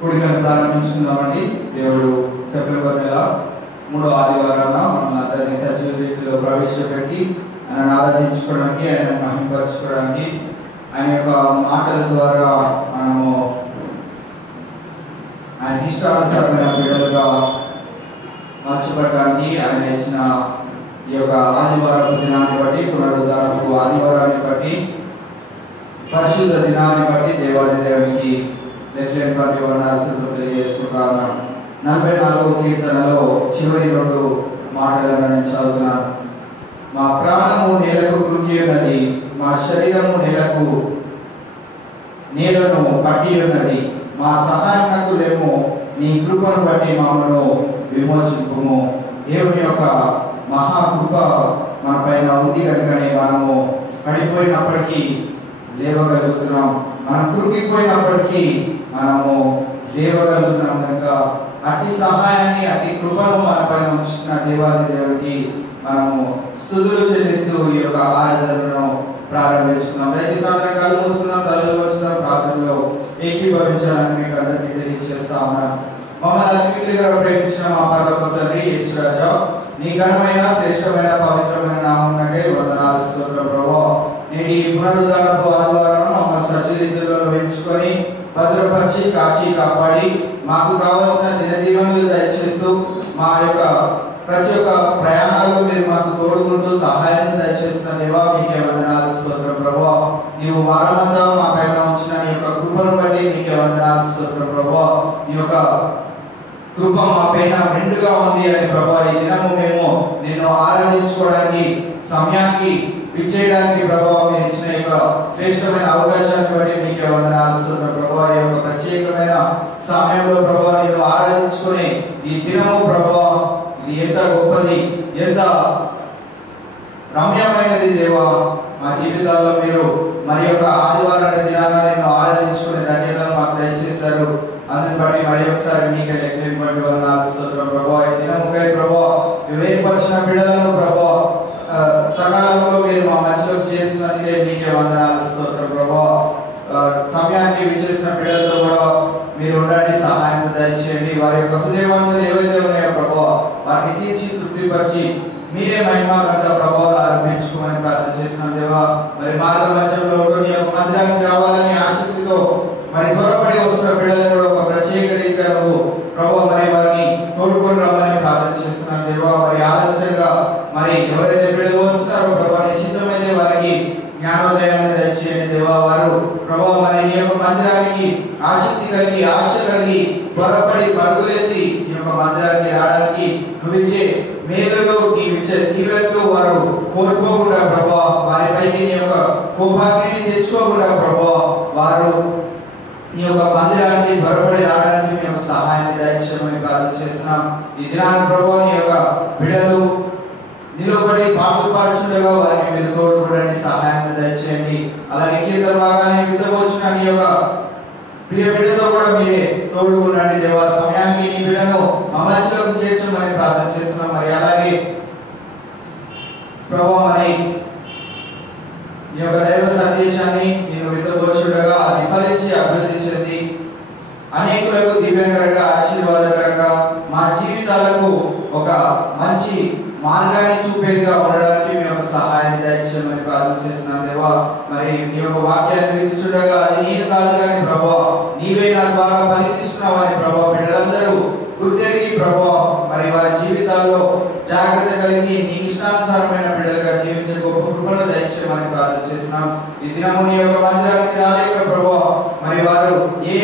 కూడికను ప్రారంభించుకుందామండి. దేవుడు సెప్టెంబర్ నెల 3వ ఆదివారాన మనల్ని అందరినీ సజీవ రీతిలో ప్రవేశపెట్టి ఆయన ఆరాధించుకోవడానికి, ఆయన మహిమపరచుకోవడానికి, ఆయన యొక్క మాటల ద్వారా మనము ఆయన ఇష్టానుసారమైన బిడ్డలుగా మార్చబడడానికి ఆయన ఇచ్చిన ఈ యొక్క ఆదివారపు దినాన్ని బట్టి, పునరుద్ధారపు ఆదివారాన్ని బట్టి, పరిశుద్ధ దినాన్ని బట్టి దేవాది దేవునికి లెక్కలేని వందనాలు తెలియజేసుకుంటా ఉన్నాను. 44వ కీర్తనలో చివరి 2 మాటలను నేను చదువుతున్నాను. మా ప్రాణము నేలకు కృంగి ఉన్నది, మా శరీరము నేలను పట్టి ఉన్నది. మా సహాయమునకు లేము, నీ కృపను బట్టి మమ్మను విమోచింపుము. దేవుని యొక్క మహాకృప మన పైన ఉంది కనుకనే మనము పడిపోయినప్పటికీ లేవగలుగుతున్నాం, మనం కురికిపోయినప్పటికీ మనము లేవగలుగుతున్నాం. కనుక అట్టి సహాయాన్ని, అట్టి కృపను మన పైన ఉంచిన దేవాది దేవుడికి మనము స్తుతులు చెల్లిస్తూ ఈ యొక్క ఆరాధనను ప్రారంభిస్తున్నాం. దయచేసి కళ్ళు మూసుకుందాం, తలలు వచ్చుదాం, ప్రార్థనలో ఏకీభవించాలని మీకు అందరికీ తెలియజేస్తా ఉన్నాను. మమ్మల్ని అతిథిగా ప్రేమించిన మా పరలోక తండ్రి యేసు రాజా, నీ ఘనమైన శ్రేష్టమైన పవిత్రమైన నామమునకే వందనాలు, స్తోత్రం ప్రభువా. నేటి పునరుద్ధారపు ఆదివారం మమ్మల్ని సజీవ రీతిలో నిర్వహించుకొని భద్రపరిచి, కాచి, కాపాడి మాకు కావాల్సిన దినదీవెనలు దయచేస్తూ మా యొక్క ప్రతి ఒక్క ప్రయాణాల్లో మీరు మాకు తోడుకుంటూ సహాయాన్ని దయచేస్తున్న దేవా, మీకే వందనాలు, స్తోత్రం ప్రభువా. నీవు వారమంతా మా పైన ఉంచిన నీ యొక్క కృపను బట్టి మీకే వందనాలు, స్తోత్రం ప్రభువా. నీ యొక్క కృప మా పైన మెండుగా ఉంది అని ప్రభువా, ఈ దినము మేము నిన్ను ఆరాధించుకోవడానికి, సమయానికి విచ్చేయడానికి ప్రభువా మీరు ఇచ్చిన యొక్క శ్రేష్టమైన అవకాశాన్ని బట్టి మీకే వందనాలు, స్తోత్రం ప్రభువా. ఈ యొక్క ప్రత్యేకమైన సమయంలో ప్రభువా నిన్ను ఆరాధించుకునే ఈ దినము ప్రభువా, ఇది ఎంత గొప్పది, ఎంత రమ్యమైనది దేవా. మా జీవితాల్లో మీరు మరి యొక్క ఆదివారం దినాన నిన్ను ఆరాధించుకునే ధన్యతను మాకు దయచేశారు. అందుని బట్టి మరి ఒకసారి మీకే లెక్కలేని బట్టి వందనాలు, స్తోత్రం ప్రభువా. ఈ దినముకై ప్రభువా వివేకపరిచిన బిడ్డలను ప్రభువా సకాలంలో మీరు మా మధ్యలో చేసినందుకే మీకే వందనాలు, స్తోత్రం ప్రభువా. సమయానికి విచ్చేసిన బిడ్డలతో కూడా మీరు ఉండండి, సహాయం దయచేయండి. వారి యొక్క హృదయవాంఛలు ఏవైతే ఉన్నాయో ప్రభువా వాటిని తీర్చి తృప్తిపరిచి మీరే మహిమాగంత ప్రభావాలు ఆరంభించుకోమని ప్రార్థన చేస్తున్నాం దేవా. మరి మార్గ మధ్యంలో నీ యొక్క మందిరానికి రావాలని ఆసక్తితో మరి త్వరపడి వస్తున్న బిడ్డలను కూడా ఒక ప్రత్యేక రీతిగా నువ్వు ప్రభావ మరి వారిని తోడుకొని రమ్మని ప్రార్థన చేస్తున్నాం దేవా. మరి ఆలస్యంగా మరి ఎవరైతే బిడ్డలు వస్తున్నారో ప్రభావ నీ చిత్తమైతే వారికి జ్ఞానోదయాన్ని దయచేయండి దేవా. వారు ప్రభావ మరి నీ యొక్క మందిరానికి ఆసక్తి కలిగి, ఆశ కలిగి త్వరపడి పరుగులెత్తి నీ యొక్క మందిరానికి రావడానికి నువ్విచ్చే మేలులో నీవిచ్చే దీవెనలో వారు కోల్పోకుండా ప్రభావ, వారిపైకి నీ యొక్క కోపాగ్నిని తెచ్చుకోకుండా ప్రభావ వారు నీ యొక్క మందిరానికి త్వరపడి రావడానికి మేము సహాయాన్ని దయచేయమని ప్రార్థన చేస్తున్నాం. ఈ దినాన్ని ప్రభావ నీ యొక్క బిడ్డలు నిలబడి పాటలు పాడుచుండగా వారికి మీరు తోడుపడండి, సహాయాన్ని దయచేయండి. అలాగే కీర్తన బాగానే విధవచ్చిన నీ యొక్క ప్రియ బిడ్డతో కూడా మీరే తోడుకుండండి దేవా. సమయానికి నీ బిడ్డను మా మధ్యలోకి చేర్చమని ప్రార్థన చేస్తున్నాం. మరి అలాగే ప్రభువా మరి ఈ యొక్క దైవ సందేశాన్ని నేను విధవచ్చుండగా అది ఫలించి అభివృద్ధి చెంది అనేకులకు దివ్యంకరంగా, ఆశీర్వాదకరంగా, మా జీవితాలకు ఒక మంచి మార్గాన్ని చూపేదిగా ఉండడానికి మీ యొక్క సహాయాన్ని దయచేయమని ప్రార్థన చేస్తున్నాం దేవా. మరి నీ యొక్క వాక్యాన్ని విధించుండగా అది నేను కాదు కానీ ప్రభావ నీవే నా ద్వారా పలికిస్తున్నావని ప్రభావ బిడ్డలందరూ గుర్తెరిగి ప్రభావ మరి వారి జీవితాల్లో జాగ్రత్త కలిగి నీ ఇష్టానుసారమైన బిడ్డలుగా జీవించే గొప్ప కృపను దయచేయమని ప్రార్థన చేస్తున్నాం. ఈ దినము నీ యొక్క మందిరానికి రాలేక ప్రభావ మరి వారు ఏ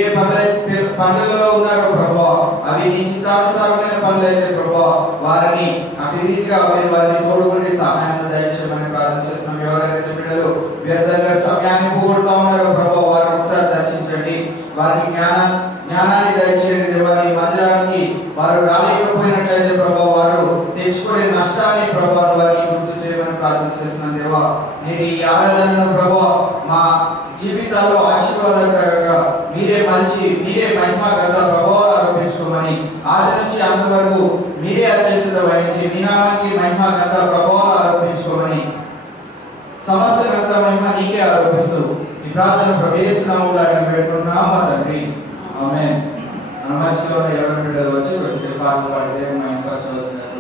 పనులలో ఉన్నారో ప్రభావ అవి నీ చిత్తానుసారమైన పనులు అయితే ప్రభావ వారిని అటు రీతిగా వారిని తోడుకుంటే సహాయాన్ని దయచేయమని ప్రార్థన చేస్తున్నాం. ఎవరైతే బిడ్డలు వ్యర్థంగా సమయాన్ని పోగొడుతూ ఉన్నారో ప్రభావ వారిని ఒకసారి దర్శించండి, వారికి జ్ఞానాన్ని దయచేయండి దేవా. నీ మందిరానికి వారు రాలేకపోయినట్లయితే ప్రభావ వారు తెచ్చుకునే నష్టాన్ని ప్రభావ వారికి గుర్తు చేయమని ప్రార్థన చేస్తున్నాం దేవా. నేను ఈ ఆరాధనను ప్రభావ మా జీవితాల్లో ఆశీర్వాదకరంగా మీరే మనిషి, మీరే మహిమాగంత ప్రభావాలు ఆరోపించుకోమని ఆది నుంచి అంతవరకు మీరే అధ్యక్షత వహించి మీ నామానికి మహిమాగంత ప్రభావాలు ఆరోపించుకోమని సమస్త గంత మహిమ నీకే ఆరోపిస్తూ ఈ ప్రార్థన ప్రవేశనామంలో అడిగి పెట్టుకున్నాం మా తండ్రి, ఆమేన్. అనుమతిలో ఎవరి బిడ్డలు వచ్చి వచ్చే పాటలు పాడితే మా ఇంకా చదువుతున్నారు.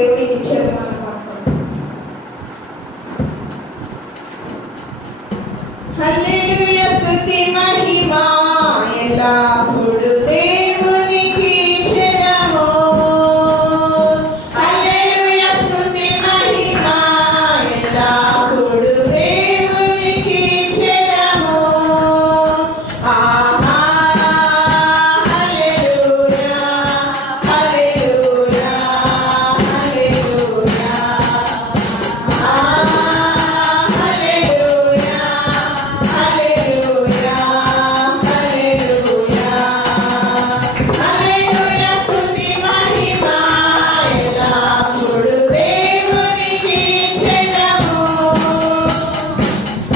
దేవునికి ఇచ్చేది మనం పాడుకోండి. హల్లెలూయా స్తుతి మహిమ ఎల్లప్పుడూ దేవునికి చెదము. హల్లెలూయా స్తుతి మహిమ ఎల్లప్పుడూ దేవునికి చెదము. ఆహా హల్లెలూయా హల్లెలూయా హల్లెలూయా. ఆహా హల్లెలూయా హల్లెలూయా హల్లెలూయా. హల్లెలూయా స్తుతి మహిమ ఎల్లప్పుడూ దేవునికి చెదము.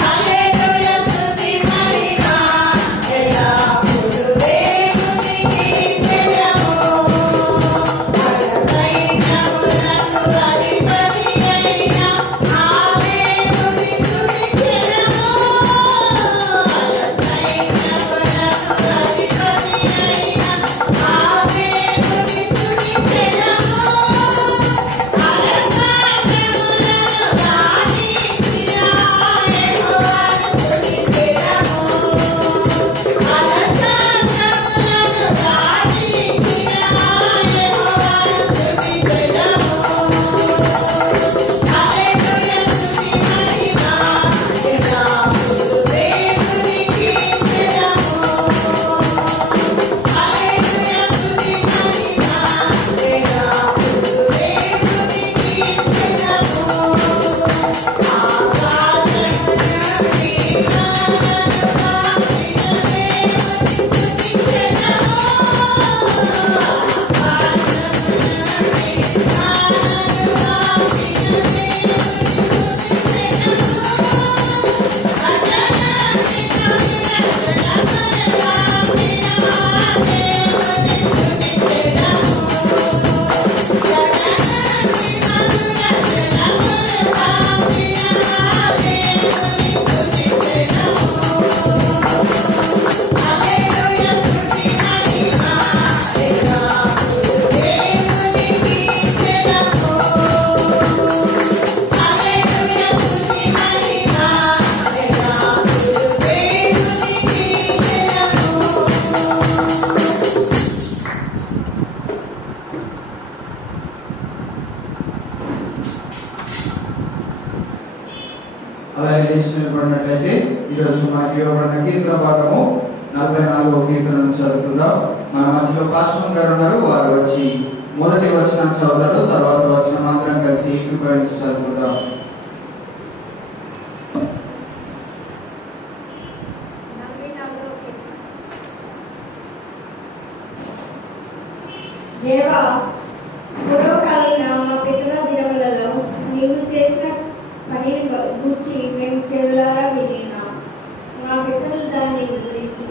హల్లెలూయా స్తుతి మహిమ ఎల్లప్పుడూ దేవునికి చెదము. సైన్యములకు అధిపతి అయిన ఆ దేవుని స్తుతి చెదము. సైన్యములకు అధిపతి అయిన ఆ దేవుని స్తుతి చెదము. అలసాధ్యములను దాటించిన యెహోవాను స్తుతి చెదము. అలసాధ్యములను దాటించిన యెహోవాను స్తుతి చెదము. హల్లెలూయా స్తుతి మహిమ ఎల్లప్పుడూ దేవునికి చెదము. హల్లెలూయా స్తుతి మహిమ ఎల్లప్పుడూ దేవునికి చెదము. అలాగే లేచి నిలబడినట్లయితే ఈరోజు మనకి ఇవ్వబడిన కీర్తన భాగము 44వ కీర్తన నుంచి చదువుకుందాం. మన మధ్యలో పాస్టర్ గారు ఉన్నారు, వారు వచ్చి మొదటి వచనం చదువుతారు, తర్వాత వచనం అందరం కలిసి ఏకీభవించి చదువుకుందాం. దేవా, పూర్వకాలంలో మా పితరుల దినములలో నీవు చేసిన పనిని గూర్చి మేము చెవులారా వినినాం. మా పితరులు దాన్ని గురించి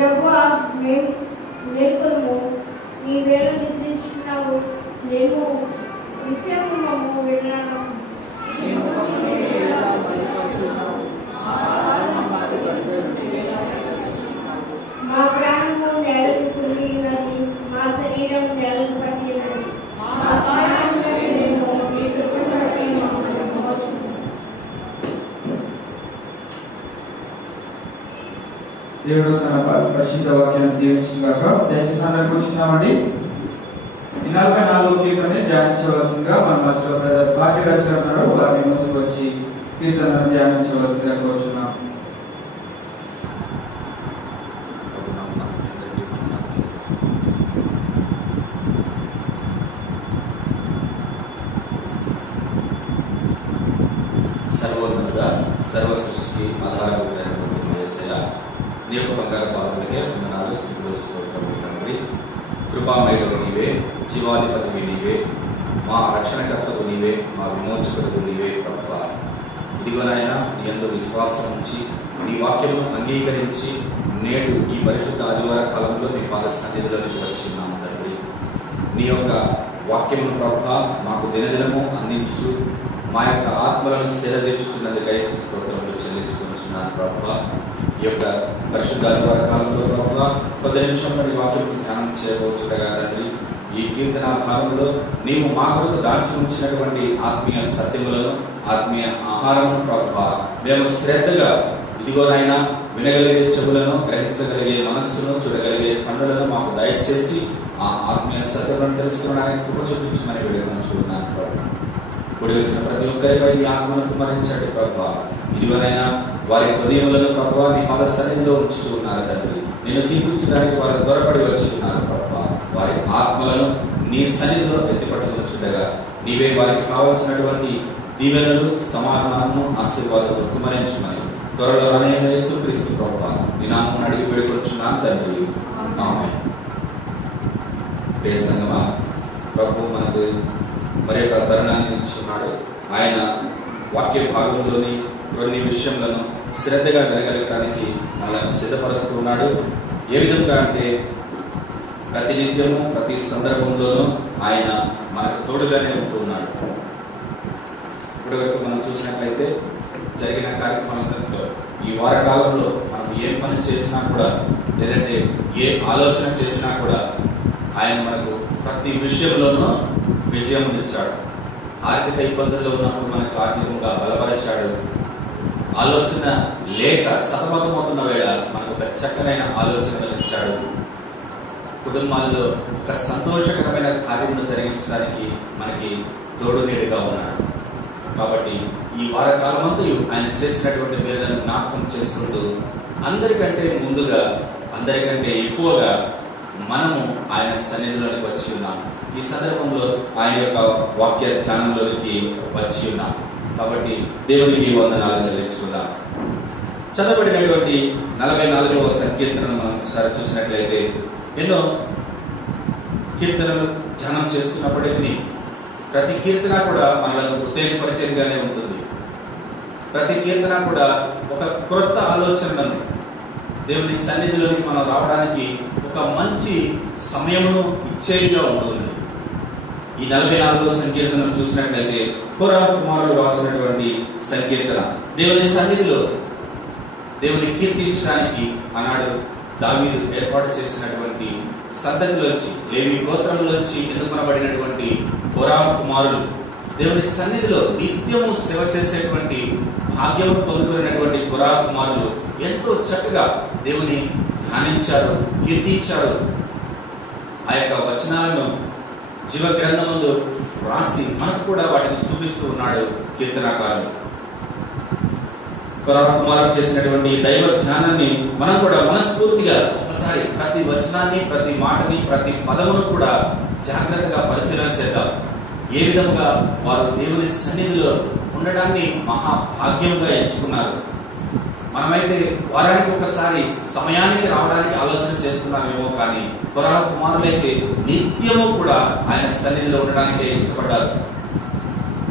ప్రభువా, మేము మేల్కొనుము, నీ వేళ నిద్రించున్నావు, మేము నిత్యము మమ్ము విన్నాను. మా ప్రాణము నేలను కుండి ఉన్నది, మా శరీరం నేలను పట్టి ఉన్నది. మా సహాయంలో మేము నీ కృపను బట్టి మమ్మల్ని మోసము. దేవుడు తన పరిశుద్ధ వాక్యాన్ని దీవించుగాక. దయచేసి అందరూ కూర్చున్నామండి. ఈ 44 కీర్తనని ధ్యానించవలసిందిగా మన మాస్టర్ బ్రదర్ భాగ్యరాజు గారు ఉన్నారు. వారిని ముందుకు వచ్చి కీర్తనను ధ్యానించవలసిందిగా కోరుచున్నాం. సర్వోన్నతుడా, సర్వ సృష్టికి ఆధారభూతమైనటువంటి యేసయ్య, నీ యొక్క బంగారు పాత్రలకే వందనాలు, స్తుతులు, స్తోత్రములు తండ్రి. కృపామయుడు నీవే, జీవాధిపతివి నీవే, మా రక్షణకర్తవు నీవే, మా విమోచకుడు నీవే ప్రభువా. ఇదిగో నాయన, నీ యందు విశ్వాసం ఉంచి నీ వాక్యమును అంగీకరించి నేడు ఈ పరిశుద్ధ ఆదివార కాలంలో నీ పాద సన్నిధిలోకి వచ్చి ఉన్నాము తండ్రి. నీ యొక్క వాక్యమును ప్రభువా మాకు దినదినము అందించు, మా యొక్క ఆత్మలను స్థిరదించుచున్నందుకై స్తోత్రములు చెల్లించుకుంటున్నాను ప్రభువా. ఈ యొక్క పరిశుద్ధ ఆదివార కాలంలో ప్రభువా 10 నిమిషంలో నీ వాక్యం ధ్యానం చేయవచ్చుగా తండ్రి. ఈ కీర్తన భాగంలో నీవు మా కొరకు దాచి ఉంచినటువంటి ఆత్మీయ సత్యములను, ఆత్మీయ ఆహారమును ప్రభువా మేము శ్రద్ధగా ఇదిగోనైనా వినగలిగే చెవులను, గ్రహించగలిగే మనస్సును, చూడగలిగే కన్నులను మాకు దయచేసి ఆ ఆత్మీయ సత్యములను తెలుసుకోవడానికి కృప చూపించమని వేడుకొంచున్నాను ప్రభువా. కూడి వచ్చిన ప్రతి ఒక్కరిపై నీ ఆత్మను కుమరించండి ప్రభువా. ఇదిగోనైనా వారి హృదయములను ప్రభువా నీ పాద సన్నిధిలో ఉంచుతూ ఉన్నారు తండ్రి. నేను కీర్తించడానికి వారు త్వరపడి వచ్చి ఉన్నారు ప్రభువా. వారి ఆత్మలను నీ సన్నిధిలో ఎత్తిపట్టుకుంటుండగా నీవే వారికి కావలసినటువంటి దీవెనలు, సమాధానము, ఆశీర్వాదాలు కుమరించమని త్వరలో రానైన యేసుక్రీస్తు ప్రభువా నీ నామమున అడిగి వేడుకొంచున్నాను తండ్రి. ఆమేన్. ప్రియ సంగమా, ప్రభు మనకు మరి ఒక తరుణాన్ని ఇచ్చున్నాడు. ఆయన వాక్య భాగంలోని కొన్ని విషయములను శ్రద్ధగా వినగలగడానికి మనల్ని సిద్ధపరుస్తున్నాడు. ఏ విధంగా అంటే ప్రతి నిత్యము, ప్రతి సందర్భంలోనూ ఆయన మనకు తోడుగానే ఉంటున్నాడు. ఇప్పటి వరకు మనం చూసినట్లయితే జరిగిన కార్యక్రమాలలో ఈ వార కాలంలో మనం ఏ పని చేసినా కూడా, లేదంటే ఏ ఆలోచన చేసినా కూడా ఆయన మనకు ప్రతి విషయంలోనూ విజయం ఇచ్చాడు. ఆర్థిక ఇబ్బందుల్లో ఉన్నప్పుడు మనకు ఆర్థికంగా బలపరిచాడు. ఆలోచన లేక సతమతమవుతున్న వేళ మనకు ఒక చక్కనైన ఆలోచనలు ఇచ్చాడు. కుటుంబాల్లో ఒక సంతోషకరమైన కార్యమును జరిగించడానికి మనకి తోడు నీడుగా ఉన్నాడు. కాబట్టి ఈ వారకాలం అంతా ఆయన చేసినటువంటి మేలులను జ్ఞాపకం చేసుకుంటూ అందరికంటే ముందుగా, అందరికంటే ఎక్కువగా మనము ఆయన సన్నిధిలోకి వచ్చి ఉన్నాం. ఈ సందర్భంలో ఆయన యొక్క వాక్య ధ్యానంలోకి వచ్చి ఉన్నాం. కాబట్టి దేవునికి వందనాలు చెల్లించుకుందాం. చదవబడినటువంటి 44వ సంకీర్తనను మనం ఒకసారి చూసినట్లయితే ఎన్నో కీర్తనలు ధ్యానం చేస్తున్నప్పటికీ ప్రతి కీర్తన కూడా మనల్ని ఉత్తేజపరిచేదిగానే ఉంటుంది. ప్రతి కీర్తన కూడా ఒక క్రొత్త ఆలోచనలను దేవుని సన్నిధిలోకి మనం రావడానికి ఒక మంచి సమయమును ఇచ్చేదిగా ఉంటుంది. ఈ 44వ సంకీర్తనను చూసినట్లయితే కోరహు కుమారుడు రాసినటువంటి సంకీర్తన. దేవుని సన్నిధిలో దేవుని కీర్తించడానికి ఆనాడు దావీదు ఏర్పాటు చేసినటువంటి సంతతిలోంచి, లేవి గోత్రంలోంచి ఎన్నుకొనబడినటువంటి కోరహు కుమారులు దేవుని సన్నిధిలో నిత్యము సేవ చేసేటువంటి భాగ్యము పొందుకున్నటువంటి కోరహు కుమారులు ఎంతో చక్కగా దేవుని ధ్యానించారు, కీర్తించారు. ఆ యొక్క వచనాలను జీవ గ్రంథమందు రాసి మనకు కూడా వాటిని చూపిస్తూ ఉన్నాడు కీర్తనాకారుడు. కోరహు కుమారులు చేసినటువంటి దైవ ధ్యానాన్ని మనం కూడా మనస్ఫూర్తిగా ఒకసారి ప్రతి వచనాన్ని, ప్రతి మాటని, ప్రతి పదమును కూడా జాగ్రత్తగా పరిశీలన చేద్దాం. ఏ విధంగా వారు దేవుని సన్నిధిలో ఉండడాన్ని మహాభాగ్యంగా ఎంచుకున్నారు. మనమైతే వారానికి ఒకసారి సమయానికి రావడానికి ఆలోచన చేస్తున్నామేమో, కానీ కోరహు కుమారులైతే నిత్యము కూడా ఆయన సన్నిధిలో ఉండడానికే ఇష్టపడ్డారు.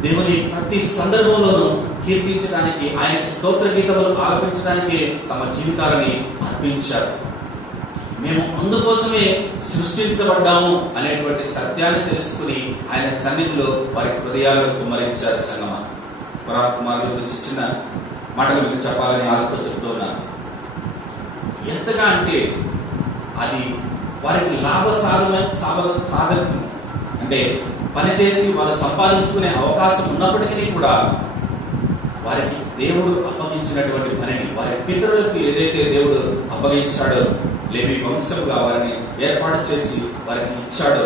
దేవుని ప్రతి సందర్భంలోనూ కీర్తించడానికి, ఆయనకు స్తోత్ర గీతములు ఆలపించడానికి తమ జీవితాలని అర్పించారు. మేము అందుకోసమే సృష్టించబడ్డాము అనేటువంటి సత్యాన్ని తెలుసుకుని ఆయన సన్నిధిలో వారి హృదయాలను కుమ్మరించారు. సంగమ కుమారుల గురించి చిన్న మాటలు మీకు చెప్పాలని ఆశతో చెప్తూ ఉన్నాను. ఎంతగా అంటే అది వారికి సాధన అంటే పనిచేసి వారు సంపాదించుకునే అవకాశం ఉన్నప్పటికీ కూడా వారికి దేవుడు అప్పగించినటువంటి పనిని వారి పితరులకు ఏదైతే దేవుడు అప్పగించాడో లేవి వంశంగా వారిని ఏర్పాటు చేసి వారికి ఇచ్చాడో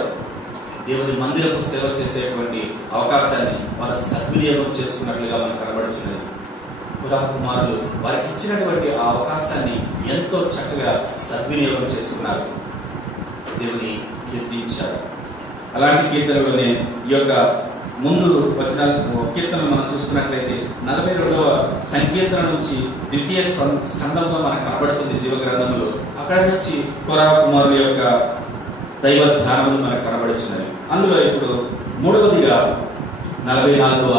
దేవుని మందిరపు సేవ చేసేటువంటి అవకాశాన్ని వారు సద్వినియోగం చేసుకున్నట్లుగా మనకు కనబడుచున్నది. కుమారులు వారికి ఇచ్చినటువంటి ఆ అవకాశాన్ని ఎంతో చక్కగా సద్వినియోగం చేసుకున్నారు, దేవుని కీర్తించారు. అలాంటి కీర్తనలోనే ఈ యొక్క ముందు వచ్చిన కీర్తనలు మనం చూసుకున్నట్లయితే 42వ సంకీర్తన నుంచి ద్వితీయ స్కందంలో మనకు కనబడుతుంది జీవ గ్రంథంలో. అక్కడి నుంచి కుమారుల యొక్క దైవ ధ్యానములు మనకు కనబడుచున్నవి. అందులో ఇప్పుడు మూడవదిగా 44వ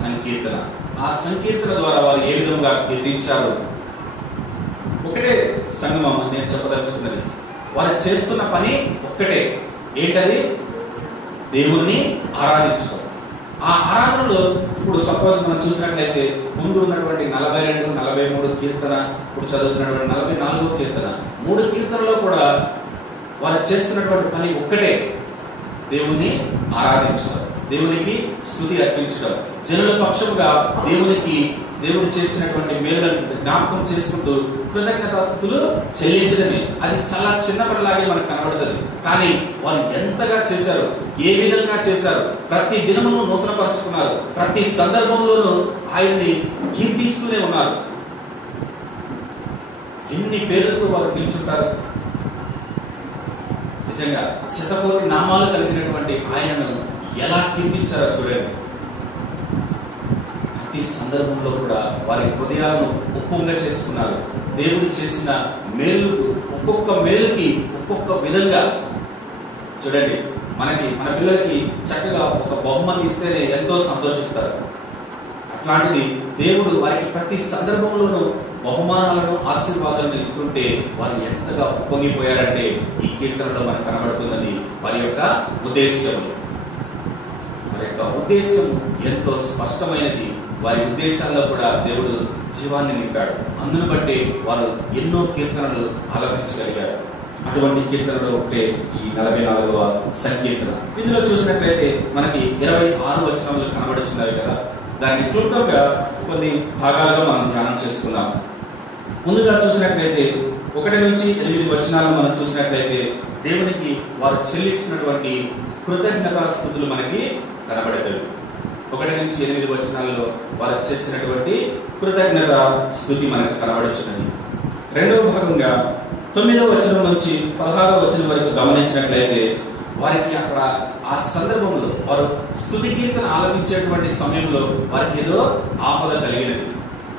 సంకీర్తన. ఆ సంకీర్తన ద్వారా వారు ఏ విధంగా కీర్తించారు ఒకటే సంగమం నేను చెప్పదలుచుకున్నది. వారు చేస్తున్న పని ఒక్కటే, ఏంటది? దేవుణ్ణి ఆరాధించడం. ఆ ఆరాధనలో ఇప్పుడు సపోజ్ మనం చూసినట్లయితే ముందు ఉన్నటువంటి 42, 43 కీర్తన, ఇప్పుడు చదువుతున్నటువంటి 44వ కీర్తన, 3 కీర్తనలో కూడా వారు చేస్తున్నటువంటి పని ఒక్కటే, దేవుణ్ణి ఆరాధించడం, దేవునికి స్తుతి అర్పించడం, జనుల పక్షముగా దేవుడు చేసినటువంటి మేలులను జ్ఞాపకం చేసుకుంటూ కృతజ్ఞతాస్తుతులు చెల్లించడమే. అది చాలా చిన్న పనిలాగే మనకు కనబడుతుంది. కానీ వారు ఎంతగా చేశారు, ఏ విధంగా చేశారు, ప్రతి దినమును నూతనపరుచుకున్నారు, ప్రతి సందర్భంలోనూ ఆయన్ని కీర్తిస్తూనే ఉన్నారు. ఎన్ని పేర్లతో వారు పిలుచుంటారు. నిజంగా శతకోటి నామాలు కలిగినటువంటి ఆయనను ఎలా కీర్తించారో చూడండి. ప్రతి సందర్భంలో కూడా వారి హృదయాలను ఉప్పొంగ చేసుకున్నారు. దేవుడు చేసిన మేలుకు, ఒక్కొక్క మేలుకి ఒక్కొక్క విధంగా చూడండి. మన పిల్లలకి చక్కగా ఒక బహుమతి ఇస్తేనే ఎంతో సంతోషిస్తారు. అట్లాంటిది దేవుడు వారికి ప్రతి సందర్భంలోనూ బహుమానాలను, ఆశీర్వాదాలను ఇస్తుంటే వారు ఎంతగా ఉప్పొంగిపోయారంటే ఈ కీర్తనలో మనకు కనబడుతున్నది వారి యొక్క ఉద్దేశ్యం. వారి యొక్క ఉద్దేశం ఎంతో స్పష్టమైనది. వారి ఉద్దేశాల్లో కూడా దేవుడు జీవాన్ని నింపాడు. అందును బట్టి వారు ఎన్నో కీర్తనలు ఆలపించగలిగారు. అటువంటి కీర్తనలో ఒకటే ఈ 44వ సంకీర్తన. ఇందులో చూసినట్లయితే మనకి 26 వచనములు కనబడుచున్నాయి కదా. దాన్ని క్లుప్తంగా కొన్ని భాగాలుగా మనం ధ్యానం చేసుకున్నాం. ముందుగా చూసినట్లయితే 1 నుంచి 8 వచనాలను మనం చూసినట్లయితే దేవునికి వారు చెల్లిస్తున్నటువంటి కృతజ్ఞతా స్తుతులు మనకి కనబడతాయి. 1 నుంచి 8 వచనాల్లో వారు చేసినటువంటి కృతజ్ఞత స్తుతి మనకు కనబడుచున్నది. రెండవ భాగంగా 9వ వచనం నుంచి 16వ వచనం వరకు గమనించినట్లయితే వారికి అక్కడ ఆ సందర్భంలో వారు స్తుతి కీర్తన ఆలపించేటువంటి సమయంలో వారికి ఏదో ఆపద కలిగినది.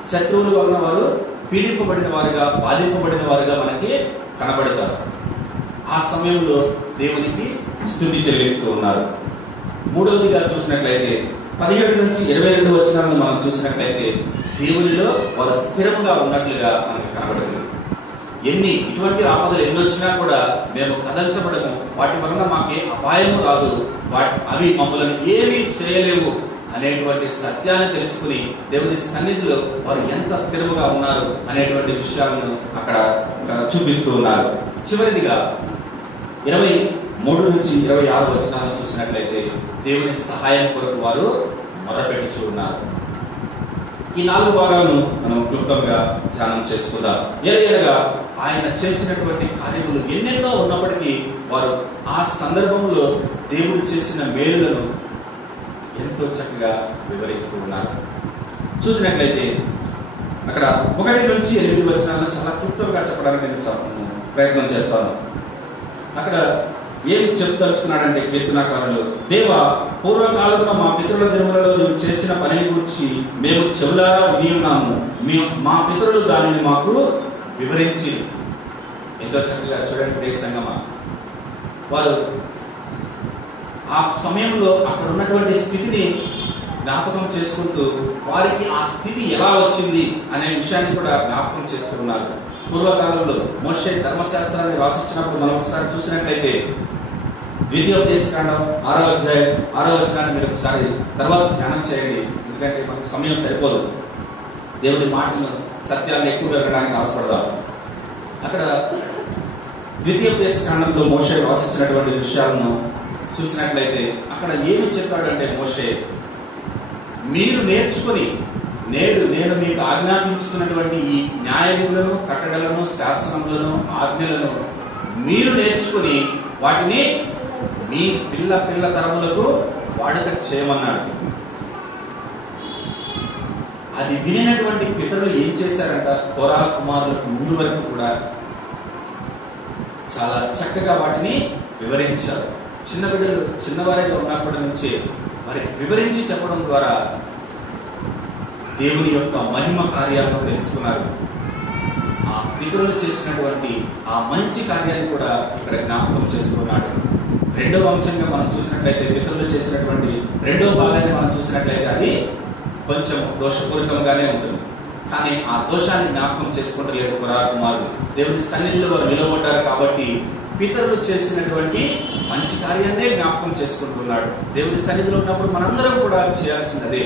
శత్రువుల వలన వారు పీడింపబడిన వారుగా, బాధింపబడిన వారుగా మనకి కనబడతారు. ఆ సమయంలో దేవునికి స్తుతి చెల్లిస్తూ ఉన్నారు. మూడవదిగా చూసినట్లయితే 17 నుంచి 22 వచనాలను మనం చూసినట్లయితే దేవునిలో వారు స్థిరంగా ఉన్నట్లుగా మనకి కనబడుతుంది. ఇటువంటి ఆపదలు ఎన్ని వచ్చినా కూడా మేము కదల్చబడము, వాటి వలన మాకే అపాయము రాదు, అవి మమ్మల్ని ఏమీ చేయలేవు అనేటువంటి సత్యాన్ని తెలుసుకుని దేవుని సన్నిధిలో వారు ఎంత స్థిరముగా ఉన్నారు అనేటువంటి విషయాలను అక్కడ చూపిస్తూ ఉన్నారు. చివరిదిగా 23 నుంచి 26 వచనాలను చూసినట్లయితే దేవుని సహాయం కొరకు వారు మొరపెట్టుచూ ఉన్నారు. ఈ 4 భాగాలను మనం క్లుప్తంగా ధ్యానం చేసుకుందాం. ఎలాగనగా ఆయన చేసినటువంటి కార్యములు ఎన్నెన్నో ఉన్నప్పటికీ వారు ఆ సందర్భంలో దేవుడు చేసిన మేలులను ఎంతో చక్కగా వివరిస్తూ ఉన్నారు. చూసినట్లయితే అక్కడ 1 నుంచి 8 వచనాలను చాలా క్లుప్తంగా చెప్పడానికి నేను ప్రయత్నం చేస్తాను. అక్కడ ఏం చెప్తలుచుకున్నాడంటే కీర్తనాకారులు, దేవా, పూర్వకాలంలో మా పితరుల దినములలో నువ్వు చేసిన పనిని గురించి మేము చెవులారా విని ఉన్నాము. మా పితరులు దానిని మాకు వివరించి. ఎంతో చక్కగా చూడండి సంగమా, వారు ఆ సమయంలో అక్కడ ఉన్నటువంటి స్థితిని జ్ఞాపకం చేసుకుంటూ వారికి ఆ స్థితి ఎలా వచ్చింది అనే విషయాన్ని కూడా జ్ఞాపకం చేసుకున్నారు. పూర్వకాలంలో మోషే ధర్మశాస్త్రాన్ని రాసిచ్చినప్పుడు మనం ఒకసారి చూసినట్లయితే ద్వితీయోపదేశకాండం 6వ అధ్యాయం 6వ వచనాన్ని మీరు ఒకసారి తర్వాత ధ్యానం చేయండి. ఎందుకంటే మనకు సమయం సరిపోదు. దేవుడి మాటలను సత్యాన్ని ఎక్కువగా వినడానికి ఆశపడదాం. అక్కడ ద్వితీయోపదేశకాండంలో మోషే రాసిచ్చినటువంటి విషయాలను చూసినట్లయితే అక్కడ ఏమి చెప్పాడంటే మోషే, మీరు నేర్చుకుని నేడు నేను మీకు ఆజ్ఞాపించుతున్నటువంటి ఈ న్యాయ విధులను, కట్టడలను, శాసనములను, ఆజ్ఞలను మీరు నేర్చుకుని వాటిని మీ పిల్ల తరములకు వాడుక చేయమన్నాడు. అది వినినటువంటి పితరులు ఏం చేశారంట? కోరా కుమారులకు ముందు వరకు కూడా చాలా చక్కగా వాటిని వివరించారు. చిన్న బిడ్డలు చిన్నవారిగా ఉన్నప్పటి నుంచే వారికి వివరించి చెప్పడం ద్వారా దేవుని యొక్క మహిమ కార్యాలను తెలుసుకున్నారు. ఆ పితరులు చేసినటువంటి ఆ మంచి కార్యాన్ని కూడా ఇక్కడ జ్ఞాపకం చేసుకున్నాడు. రెండవ అంశంగా మనం చూసినట్లయితే పితరులు చేసినటువంటి రెండవ భాగాన్ని మనం చూసినట్లయితే అది కొంచెం దోషపూరితంగానే ఉంటుంది. కానీ ఆ దోషాన్ని జ్ఞాపకం చేసుకుంటలేదు కోరా కుమారుడు. దేవుని సన్నిధిలో వారు నిలబడ్డారు కాబట్టి పితరులు చేసినటువంటి మంచి కార్యాన్నే జ్ఞాపకం చేసుకుంటున్నాడు. దేవుని సన్నిధిలో ఉన్నప్పుడు మనందరం కూడా చేయాల్సినదే.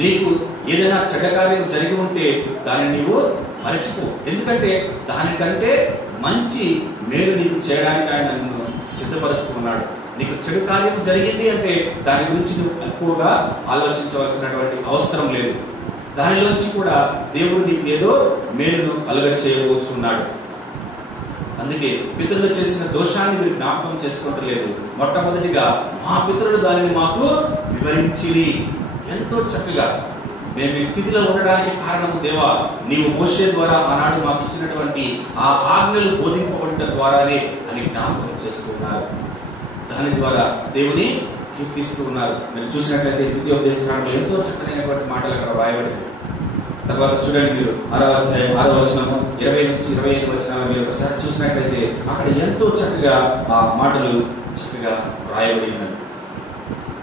నీకు ఏదైనా చెడ్డ కార్యం జరిగి ఉంటే దాన్ని నీవు మరచిపో. ఎందుకంటే దానికంటే మంచి మేలు నీకు చేయడానికి ఆయన నిన్ను సిద్ధపరుచుకున్నాడు. నీకు చెడు కార్యం జరిగింది అంటే దాని గురించి నువ్వు ఎక్కువగా ఆలోచించవలసినటువంటి అవసరం లేదు. దానిలోంచి కూడా దేవుడు నీకు ఏదో మేలును కలుగ చేయబోతున్నాడు. అందుకే పితరులు చేసిన దోషాన్ని మీరు జ్ఞాపకం చేసుకుంటలేదు. మొట్టమొదటిగా మా పితరులు దానిని మాకు వివరించి ఎంతో చక్కగా మేము ఈ స్థితిలో ఉండడానికి కారణము దేవా నీవు మోషే ద్వారా ఆనాడు మాకు ఇచ్చినటువంటి ఆ ఆజ్ఞలు బోధింపబడటం ద్వారానే అని జ్ఞాపకం చేసుకున్నారు. దాని ద్వారా దేవుని కీర్తిస్తూ ఉన్నారు. మీరు చూసినట్లయితే ద్వితీయోపదేశకాండంలో ఎంతో చక్కనైనటువంటి మాటలు అక్కడ రాయబడింది. తర్వాత చూడండి మీరు 6వ అధ్యాయం 6వ వచనము 20 నుంచి 25 వచనాలు మీరు ఒకసారి చూసినట్లయితే అక్కడ ఎంతో చక్కగా ఆ మాటలు చక్కగా రాయబడి ఉన్నాయి.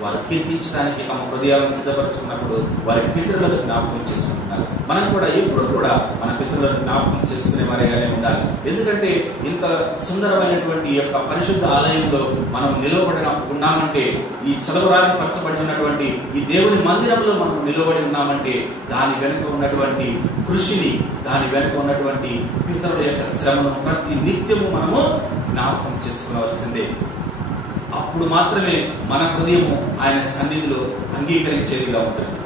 వారు కీర్తించడానికి తమ హృదయాలను సిద్ధపరచుకున్నప్పుడు వారి పితరులను జ్ఞాపకం చేసుకుంటున్నారు. మనం కూడా ఎప్పుడు కూడా మన పితరులను జ్ఞాపకం చేసుకునే వారిగానే ఉండాలి. ఎందుకంటే ఇంత సుందరమైనటువంటి యొక్క పరిశుద్ధ ఆలయంలో మనం నిలవబడిన ఉన్నామంటే, ఈ చలవరాగి పరచబడి ఉన్నటువంటి ఈ దేవుని మందిరంలో మనం నిలబడి ఉన్నామంటే దాని వెనుక ఉన్నటువంటి కృషిని, దాని వెనుక ఉన్నటువంటి పితరుల యొక్క శ్రమను ప్రతి నిత్యము మనము జ్ఞాపకం చేసుకోవాల్సిందే. అప్పుడు మాత్రమే మన హృదయము ఆయన సన్నిధిలో అంగీకరించేదిగా ఉంటుంది.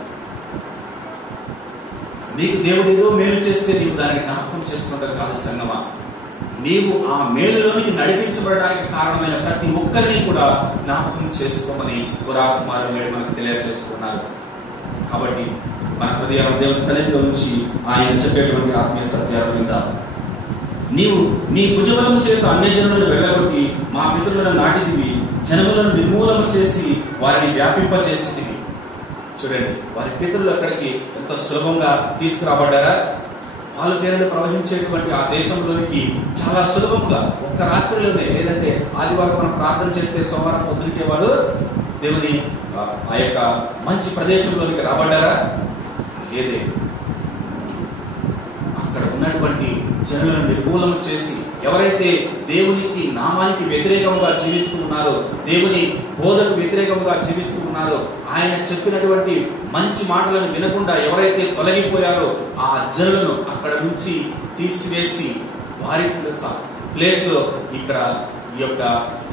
నీకు దేవుడు ఏదో మేలు చేస్తే నీవు దాన్ని జ్ఞాపకం చేసుకుంటావు కాదు సంగమా. నీవు ఆ మేలులోనికి నడిపించబడడానికి కారణమైన ప్రతి ఒక్కరిని కూడా జ్ఞాపకం చేసుకోమని కోరా కుమారుడు నేడు మనకు తెలియజేసుకున్నారు. కాబట్టి మన హృదయాలు దేవుని సన్నిధిలో నుంచి ఆయన చెప్పేటువంటి ఆత్మీయ సత్యాలను విందాం. నీవు నీ భుజబలము చేత అన్యజనులను వెళ్ళగొట్టి మా పితరులను నాటిదివి, జనములను నిర్మూలన చేసి వారిని వ్యాపింపచేసిదివి. చూడండి, వారి పితరులు అక్కడికి ఎంత సులభంగా తీసుకురాబడ్డారా? పాలు తేనెలు ప్రవహించేటువంటి ఆ దేశంలోనికి చాలా సులభంగా ఒక్క రాత్రిలోనే, లేదంటే ఆదివారం మనం ప్రార్థన చేస్తే సోమవారం పొద్దునికే వాళ్ళు దేవుని ఆ యొక్క మంచి ప్రదేశంలోనికి రాబడ్డారా? లేదే. అక్కడ ఉన్నటువంటి జనులను నిర్మూలన చేసి, ఎవరైతే దేవునికి నామానికి వ్యతిరేకంగా జీవిస్తూ ఉన్నారో, దేవుని బోధకు వ్యతిరేకంగా జీవిస్తూ ఉన్నారో, ఆయన చెప్పినటువంటి మంచి మాటలను వినకుండా ఎవరైతే తొలగిపోయారో ఆ జనులను అక్కడ నుంచి తీసివేసి వారి ప్లేస్ లో ఇక్కడ ఈ యొక్క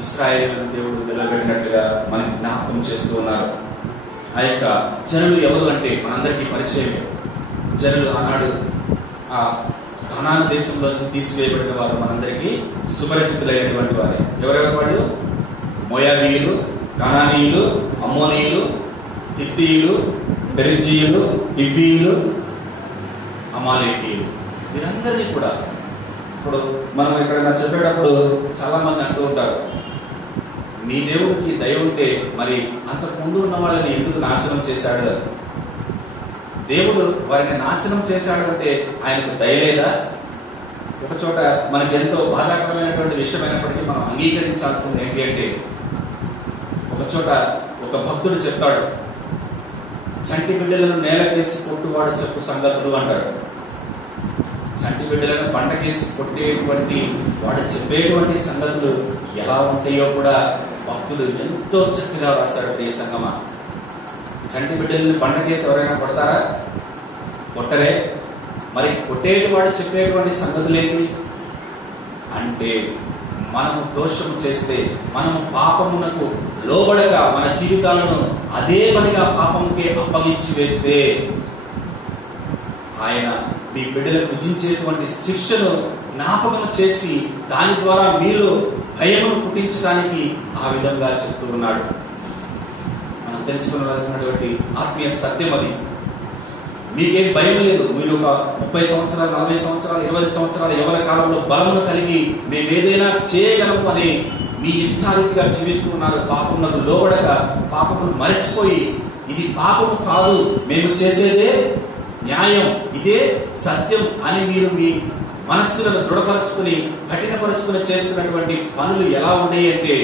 ఇశ్రాయేలు దేవుడు నిలబెట్టినట్టుగా మనకి జ్ఞాపకం చేస్తూ ఉన్నారు. ఆ యొక్క జనులు ఎవరు అంటే మనందరికీ పరిచయమే. జనులు ఆనాడు ఆ కనాను దేశంలోంచి తీసివేయబడిన వారు మనందరికీ సుపరిచితులైనటువంటి వారే. ఎవరెవరు వాళ్ళు? మోయాబీయులు, కనానీయులు, అమ్మోనీయులు, హిత్తీయులు, పెరిజీయులు, హివ్వీయులు, అమాలేకీయులు. వీరందరినీ కూడా ఇప్పుడు మనం ఇక్కడ చెప్పేటప్పుడు చాలా మంది అంటూ ఉంటారు, మీ దేవుడికి దయ ఉంటే మరి అంతకు ముందు ఉన్న వాళ్ళని ఎందుకు నాశనం చేశాడు? దేవుడు వారిని నాశనం చేశాడు అంటే ఆయనకు దయలేదా? ఒక చోట మనకి ఎంతో బాధాకరమైనటువంటి విషయమైనప్పటికీ మనం అంగీకరించాల్సింది ఏంటి అంటే, ఒక చోట ఒక భక్తుడు చెప్తాడు, చంటి బిడ్డలను నేలకేసి కొట్టువాడు చెప్పు సంగతులు అంటాడు. చంటి బిడ్డలను బండకేసి కొట్టేటువంటి వాడు చెప్పేటువంటి సంగతులు ఎలా ఉంటాయో కూడా భక్తుడు ఎంతో చక్కగా రాశాడు. ఏ సంగమా, చంటి బిడ్డలను బండకేసి ఎవరైనా కొడతారా? కొట్టరే. మరి కొట్టేటివాడు చెప్పేటువంటి సంగతులు ఏంటి అంటే, మనము దోషము చేస్తే, మనము పాపమునకు లోబడగా మన జీవితాలను అదే పనిగా పాపముకే అప్పగించి వేస్తే ఆయన మీ బిడ్డలకు విధించేటువంటి శిక్షను జ్ఞాపకం చేసి దాని ద్వారా మీరు భయమును పుట్టించడానికి ఆ విధంగా చెప్తూ ఉన్నాడు. మనం తెలుసుకోవాల్సినటువంటి ఆత్మీయ సత్యం అది. మీకేం భయం లేదు. మీరు ఒక 30 సంవత్సరాలు, 40 సంవత్సరాలు, 20 సంవత్సరాలు ఎవరి కాలంలో బలమును కలిగి మేమేదైనా చేయగలము అని మీ ఇష్టారీతిగా జీవిస్తున్నారు. పాపములకు లోబడగా, పాపమును మరచిపోయి ఇది పాపము కాదు, మేము చేసేదే న్యాయం, ఇదే సత్యం అని మీరు మీ మనస్సులను దృఢపరచుకుని కఠినపరచుకుని చేస్తున్నటువంటి పనులు ఎలా ఉన్నాయి అంటే,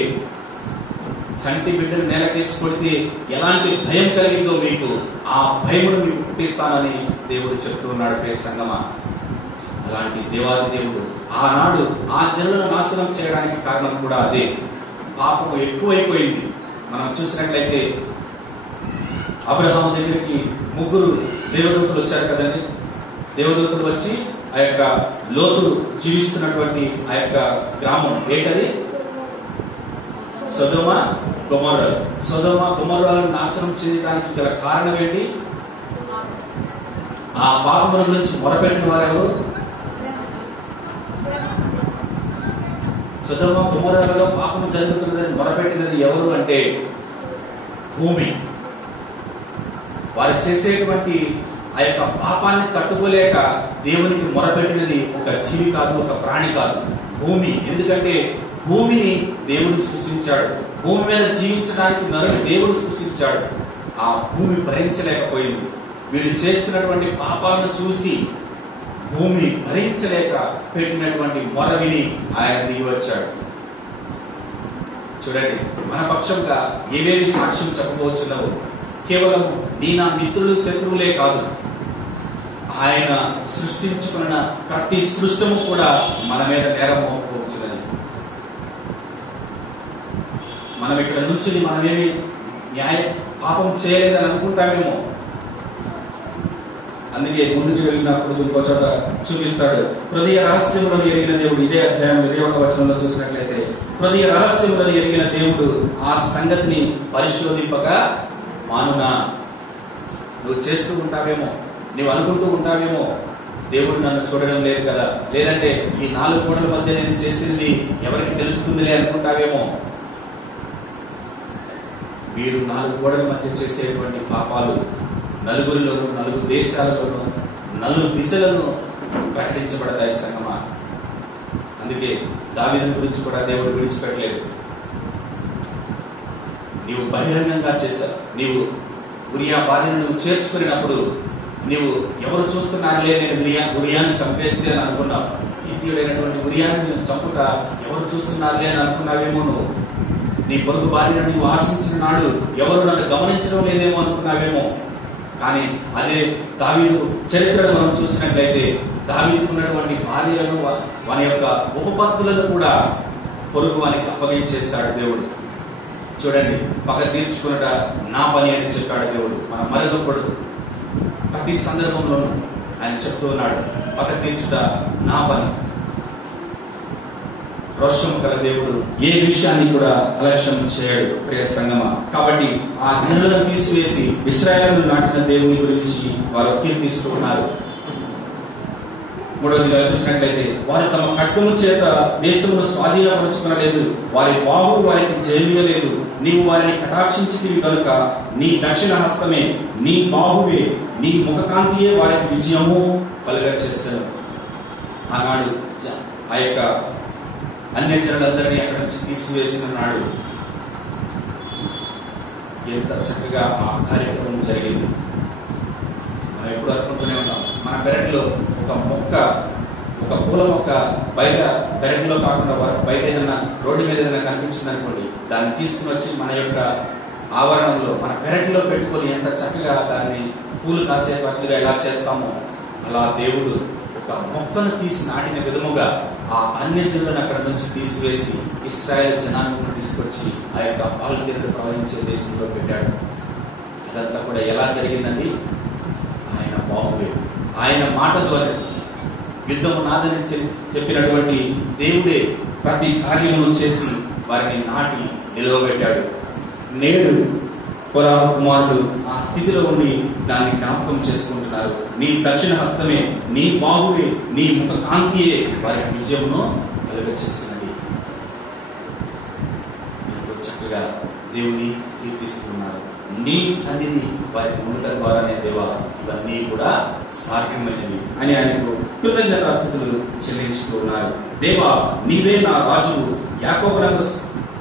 చంటి బిడ్డలు నేలకేసి కొడితే ఎలాంటి భయం కలిగిందో మీకు ఆ భయమును మీకు పుట్టిస్తానని దేవుడు చెప్తూ ఉన్నాడు. ప్రియ సంగమా, అలాంటి దేవాది దేవుడు ఆనాడు ఆ జనులను నాశనం చేయడానికి కారణం కూడా అదే. పాపము ఎక్కువైపోయింది. మనం చూసినట్లయితే అబ్రహాము దగ్గరికి 3 దేవదూతలు వచ్చారు కదండి. దేవదూతలు వచ్చి ఆ యొక్క లోతులు జీవిస్తున్నటువంటి ఆ యొక్క గ్రామం ఏంటది? సొదొమ గొమొర్రా. సొదొమ గొమొర్రాలను నాశనం చేయడానికి గల కారణం ఏంటి? ఆ పాపముల గురించి మొరపెట్టిన వారెవరు? సొదొమ గొమొర్రాలలో పాపం జరుగుతున్నదని మొరపెట్టినది ఎవరు అంటే భూమి. వారు చేసేటువంటి ఆ యొక్క పాపాన్ని తట్టుకోలేక దేవునికి మొరపెట్టినది ఒక జీవి కాదు, ఒక ప్రాణి కాదు, భూమి. ఎందుకంటే భూమిని దేవుడు సృష్టించాడు. భూమి మీద జీవించడానికి నరుని దేవుడు సృష్టించాడు. ఆ భూమి భరించలేకపోయింది. వీళ్ళు చేస్తున్నటువంటి పాపాలను చూసి భూమి భరించలేక పెట్టినటువంటి మొర విని ఆయన దిగి వచ్చాడు. చూడండి, మన పక్షంగా ఏవేవి సాక్ష్యం చెప్పబోతున్నావు? కేవలం నా మిత్రులు శత్రువులే కాదు, ఆయన సృష్టించుకున్న ప్రతి సృష్టము కూడా మన మీద నేరం మోపుకొచ్చినది. మనం ఇక్కడ నుంచి మనమేమి పాపం చేయలేదని అనుకుంటామేమో. అందుకే ముందుకు వెళ్ళినప్పుడు ఇంకో చోట చూపిస్తాడు, హృదయ రహస్యములను ఎరిగిన దేవుడు. ఇదే అధ్యాయం 21వ వచనంలో చూసినట్లయితే, హృదయ రహస్యములను ఎరిగిన దేవుడు ఆ సంగతిని పరిశోధింపక మానునా. నువ్వు చేస్తూ ఉంటావేమో, నువ్వు అనుకుంటూ ఉంటావేమో, దేవుడు నన్ను చూడడం లేదు కదా, లేదంటే ఈ 4 గోడల మధ్య నేను చేసింది ఎవరికి తెలుస్తుందిలే అనుకుంటావేమో. మీరు 4 గోడల మధ్య చేసేటువంటి పాపాలు నలుగురిలోను, 4 దేశాలలోను, 4 దిశలను ప్రకటించబడతాయి సంగమా. అందుకే దావీదు గురించి కూడా దేవుడు విడిచిపెట్టలేదు. నీవు బహిరంగంగా చేశావు. నీవు ఉరియా భార్యను నువ్వు చేర్చుకున్నప్పుడు నీవు ఎవరు చూస్తున్నారులే, నేను ఉరియాని చంపేస్తే అని అనుకున్నావు. హిత్తీయుడైనటువంటి ఉరియాని నేను చంపుట ఎవరు చూస్తున్నారులే అని అనుకున్నావేమో. నువ్వు నీ పొరుగు భార్యను నువ్వు ఆశించిన నాడు ఎవరు నన్ను గమనించడం లేదేమో అనుకున్నావేమో. కానీ అదే దావీదు చరిత్రను మనం చూసినట్లయితే, దావీదుకున్నటువంటి భార్యలను, వాని యొక్క ఉపపత్తులను కూడా పొరుగు వానికి అప్పగించేస్తాడు దేవుడు. చూడండి, పగ తీర్చుకున్నట నా పని అని చెప్పాడు దేవుడు. మన మరొకడు ప్రతి సందర్భంలోనూ ఆయన చెప్తూ ఉన్నాడు, పగ తీర్చుట నా పని. రోషం గల దేవుడు ఏ విషయాన్ని కూడా అలక్ష్యం చేయడు. ప్రియ సంగమా, కాబట్టి ఆ జనులను తీసివేసి ఇశ్రాయేలును నాటిన దేవుని గురించి వారు కీర్తిస్తూ ఉన్నారు. 3వదిగా చూసినట్లయితే, వారు తమ ఖడ్గము చేత దేశమును స్వాధీనపరుచుకునలేదు, వారి బాహు వారికి జయమియలేదు. నీవు వారిని కటాక్షించితివి కనుక నీ దక్షిణ హస్తమే, నీ బాహువే, నీ ముఖకాంతియే వారికి విజయము కలుగ చేశాను. ఆనాడు ఆ యొక్క అన్య జనులందరినీ అక్కడి నుంచి తీసివేసిన నాడు ఎంత చక్కగా ఆ కార్యక్రమం జరిగింది. మనం ఎప్పుడు అనుకుంటూనే ఉంటాం, మన పెరట్లో ఒక మొక్క, ఒక పూల మొక్క బయట పెరట్లో కాకుండా బయట ఏదైనా రోడ్డు మీద ఏదైనా కనిపించింది అనుకోండి, దాన్ని తీసుకుని వచ్చి మన యొక్క ఆవరణంలో, మన పెరట్లో పెట్టుకొని ఎంత చక్కగా దాన్ని పూలు కాసేపట్లుగా ఎలా చేస్తామో, అలా దేవుడు ఒక మొక్కను తీసి నాటిన విధముగా ఆ అన్యజనులను అక్కడ నుంచి తీసివేసి ఇశ్రాయేల్ జనాంగం తీసుకొచ్చి ఆ యొక్క పాలు తీరుడు ప్రవహించే దేశంలో పెట్టాడు. అదంతా కూడా ఎలా జరిగిందండి? ఆయన బాహువే, ఆయన మాట ద్వారా యుద్ధము నాదని చెప్పినటువంటి దేవుడే ప్రతి కార్యమును చేసి వారిని నాటి నిలవబెట్టాడు. నేడు కొరాహు కుమారుడు ఆ స్థితిలో ఉండి దాన్ని జ్ఞాపకం చేసుకుంటున్నారు. నీ దక్షిణ హస్తమే, నీ బాహువే, నీ ముఖ కాంతియే వారి విజయమును కలుగచేసినది. ఎంతో చక్కగా దేవుని కీర్తిస్తున్నారు. నీ సన్నిధి వారికి ఉండటం ద్వారానే దేవా ఇవన్నీ కూడా సాధ్యమైనవి అని ఆయనకు కృతజ్ఞతాస్తుతులు చెల్లించుతూ ఉన్నారు. దేవా, నీవే నా రాజువు, యాకోబునకు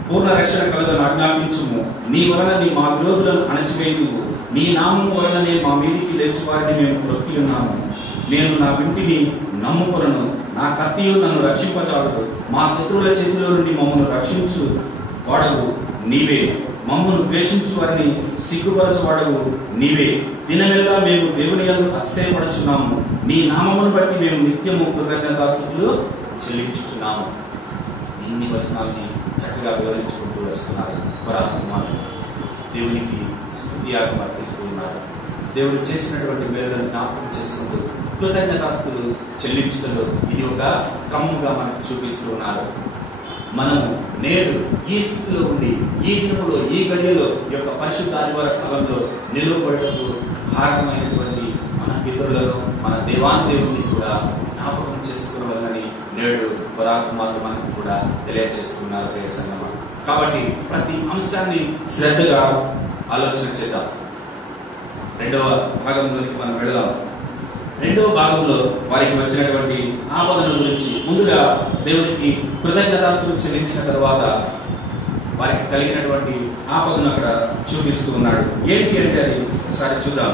పూర్ణ రక్షణ కలుగని ఆజ్ఞాపించుము. నీ వలన మా విరోధులను అణచివేయుదువు. నీ నామము వలననే మా మీదికి లేచి వారిని మేము ప్రొక్కి ఉన్నాము. నేను నా వింటిని నమ్ముకొనను, నా కత్తియు నన్ను రక్షింపచాలదు. మా శత్రువుల చేతిలో నుండి మమ్మల్ని రక్షించు వాడవు నీవే. మమ్మల్ని ద్వేషించు వారిని సిగ్గుపరచువాడవు నీవే. దినమెల్లా మేము దేవుని యందు అతిశయపడుచున్నాము. నీ నామమును బట్టి మేము నిత్యము కృతజ్ఞతాస్తుతులు చెల్లించుచున్నాము. ఇన్ని వచనాలని చక్కగా వివరించుకుంటూ వస్తున్నారు కుమారులు. దేవునికి స్తుతియాగం అర్పిస్తూ ఉన్నారు. దేవుడు చేసినటువంటి మేలులను జ్ఞాపకం చేసుకుంటూ కృతజ్ఞతాస్తుతులు చెల్లించడంలో ఇది ఒక క్రమంగా మనకు చూపిస్తూ ఉన్నారు. మనము నేడు ఈ స్థితిలో ఉండి ఈ దినములో ఈ గడియలో ఈ యొక్క పరిశుద్ధ ఆదివార కాలంలో నిలువబడటకు కారణమైనటువంటి మన పితరులను, మన దేవాన్ దేవుని కూడా జ్ఞాపకం చేసుకోవాలని నేడు పరాకుమారులు మనకు కూడా తెలియజేస్తున్నారు ప్రియ సంగమా. కాబట్టి ప్రతి అంశాన్ని శ్రద్ధగా ఆలోచన చేద్దాం. రెండవ భాగంలోనికి మనం వెళదాం. రెండవ భాగంలో వారికి వచ్చినటువంటి ఆపదల గురించి ముందుగా దేవునికి కృతజ్ఞతాస్తుతులు చెల్లించిన తర్వాత వారికి కలిగినటువంటి ఆపదను అక్కడ చూపిస్తూ ఉన్నాడు. ఏంటి అంటే అది ఒకసారి చూద్దాం.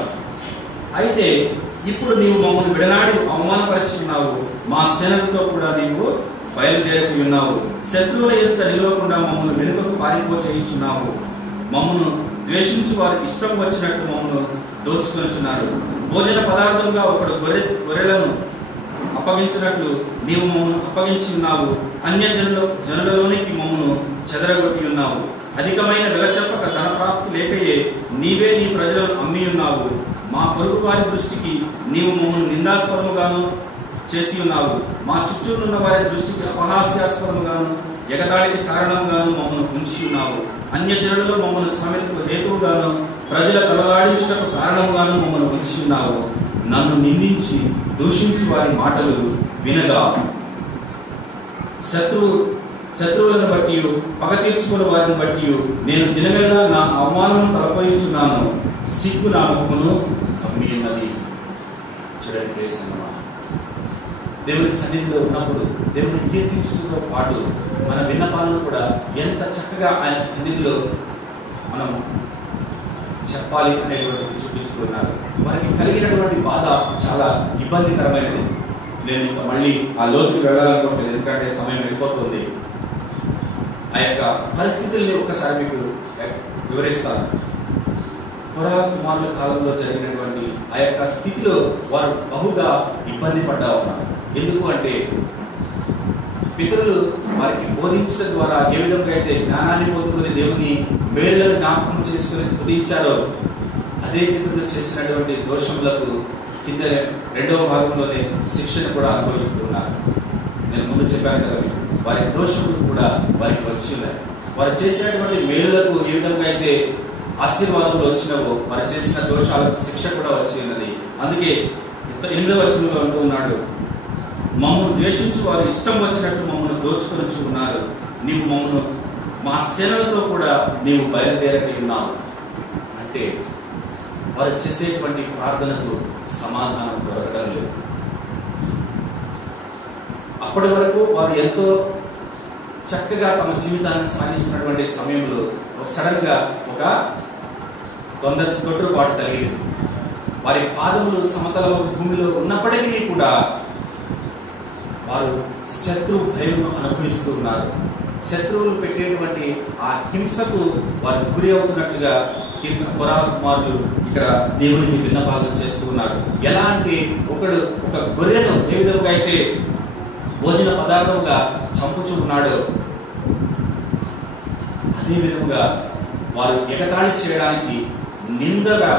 అయితే ఇప్పుడు నీవు మమ్మల్ని విడనాడి అవమానపరుచుకున్నావు, మా సేనలతో కూడా నీవు బయలుదేరి ఉన్నావు. శత్రువుల ఎదుట నిలవకుండా మమ్మల్ని వెనుకకు పారిపోచేయుచున్నావు. మమ్మల్ని ద్వేషించి వారికి ఇష్టం వచ్చినట్టు మమ్మల్ని దోచుకొనిచున్నారు. భోజన పదార్థంగా ఒకడు గొర్రెలను అప్పగించినట్లు నీవు మమ్మల్ని అప్పగించి ఉన్నావు. అన్య జనులలోనికి మమ్మల్ని చెదరగొట్టి ఉన్నావు. అధికమైన వెలచెప్పక ధన ప్రాప్తి లేకయే నీవే నీ ప్రజలను అమ్మి ఉన్నావు. మా పొరుగు వారి దృష్టికి నీవు మమ్మల్ని నిందాస్పదముగాను చేసి ఉన్నావు. మా చుట్టూ ఉన్న వారి దృష్టికి అపహాస్యాస్పదముగాను ఎగతాళికి కారణంగాను మమ్మల్ని ఉంచి ఉన్నావు. అన్య జనులలో మమ్మల్ని శ్రమకు హేతువుగాను ప్రజల తలలాడించుటకు కారణంగాను మమ్మల్ని ఉంచి ఉన్నావు. నన్ను నిందించి దూషించి వారి మాటలు వినగా శత్రువులను బట్టి పగ తీర్చుకున్న వారిని బట్టి నేను దినమెల్లా నా అవమానం తలపోయించున్నాను. సిగ్గు నా ముఖమును కమ్మి ఉన్నది. చూడండి, దేవుని సన్నిధిలో ఉన్నప్పుడు దేవుని కీర్తించుతో పాటు మన విన్నపాలను కూడా ఎంత చక్కగా ఆయన సన్నిధిలో మనం చెప్పాలి అనేటువంటిది చూపిస్తూ ఉన్నారు. వారికి కలిగినటువంటి బాధ చాలా ఇబ్బందికరమైనది. నేను మళ్ళీ ఆ లోతుకి వెళ్ళాలనుకుంటుంది, ఎందుకంటే సమయం వెళ్ళిపోతుంది. ఆ యొక్క పరిస్థితుల్ని ఒక్కసారి మీకు వివరిస్తాను. కుమారుల కాలంలో జరిగినటువంటి ఆ యొక్క స్థితిలో వారు బహుగా ఇబ్బంది పడ్డా ఉన్నారు. ఎందుకు అంటే పితరులు వారికి బోధించడం ద్వారా ఏ విధంగా అయితే జ్ఞానాన్ని పొందుకుని దేవుని మేలులను జ్ఞాపకం చేసుకుని స్తుతించారో అదే పితరులు చేసినటువంటి దోషములకు కింద రెండవ భాగంలోనే శిక్షణ కూడా అనుభవిస్తున్నారు. నేను ముందు చెప్పాను కదా, వారి దోషములు కూడా వారికి వచ్చి ఉన్నాయి. వారు చేసినటువంటి మేలులకు ఏ విధంగా అయితే ఆశీర్వాదములు వచ్చినవో వారు చేసిన దోషాలకు శిక్ష కూడా వచ్చి ఉన్నది. అందుకే 8వ వచనంలో అంటూ ఉన్నాడు, మమ్మల్ని ద్వేషించి వారు ఇష్టం వచ్చినట్టు మమ్మల్ని దోచుకొని ఉన్నారు. నీవు మమ్మల్ని మా సేనలతో కూడా నీవు బయలుదేరి ఉన్నావు. అంటే వారు చేసేటువంటి ప్రార్థనకు సమాధానం దొరకడం లేదు. అప్పటి వరకు వారు ఎంతో చక్కగా తమ జీవితాన్ని సాగిస్తున్నటువంటి సమయంలో సడన్ గా ఒక తొట్టుపాటు కలిగింది. వారి పాదములు సమతల భూమిలో ఉన్నప్పటికీ కూడా వారు శత్రు భయమును అనుభవిస్తూ ఉన్నారు. శత్రువులు పెట్టేటువంటి ఆ హింసకు వారు గురి అవుతున్నట్లుగా కీర్తన పురాణ కుమారులు ఇక్కడ దేవునికి విన్నపాలు చేస్తూ ఉన్నారు. ఎలా అంటే ఒక గొర్రెను ఏ విధంగా అయితే భోజన పదార్థంగా చంపుచూ ఉన్నాడో అదే విధంగా వారు ఎగతాళి చేయడానికి నిందగా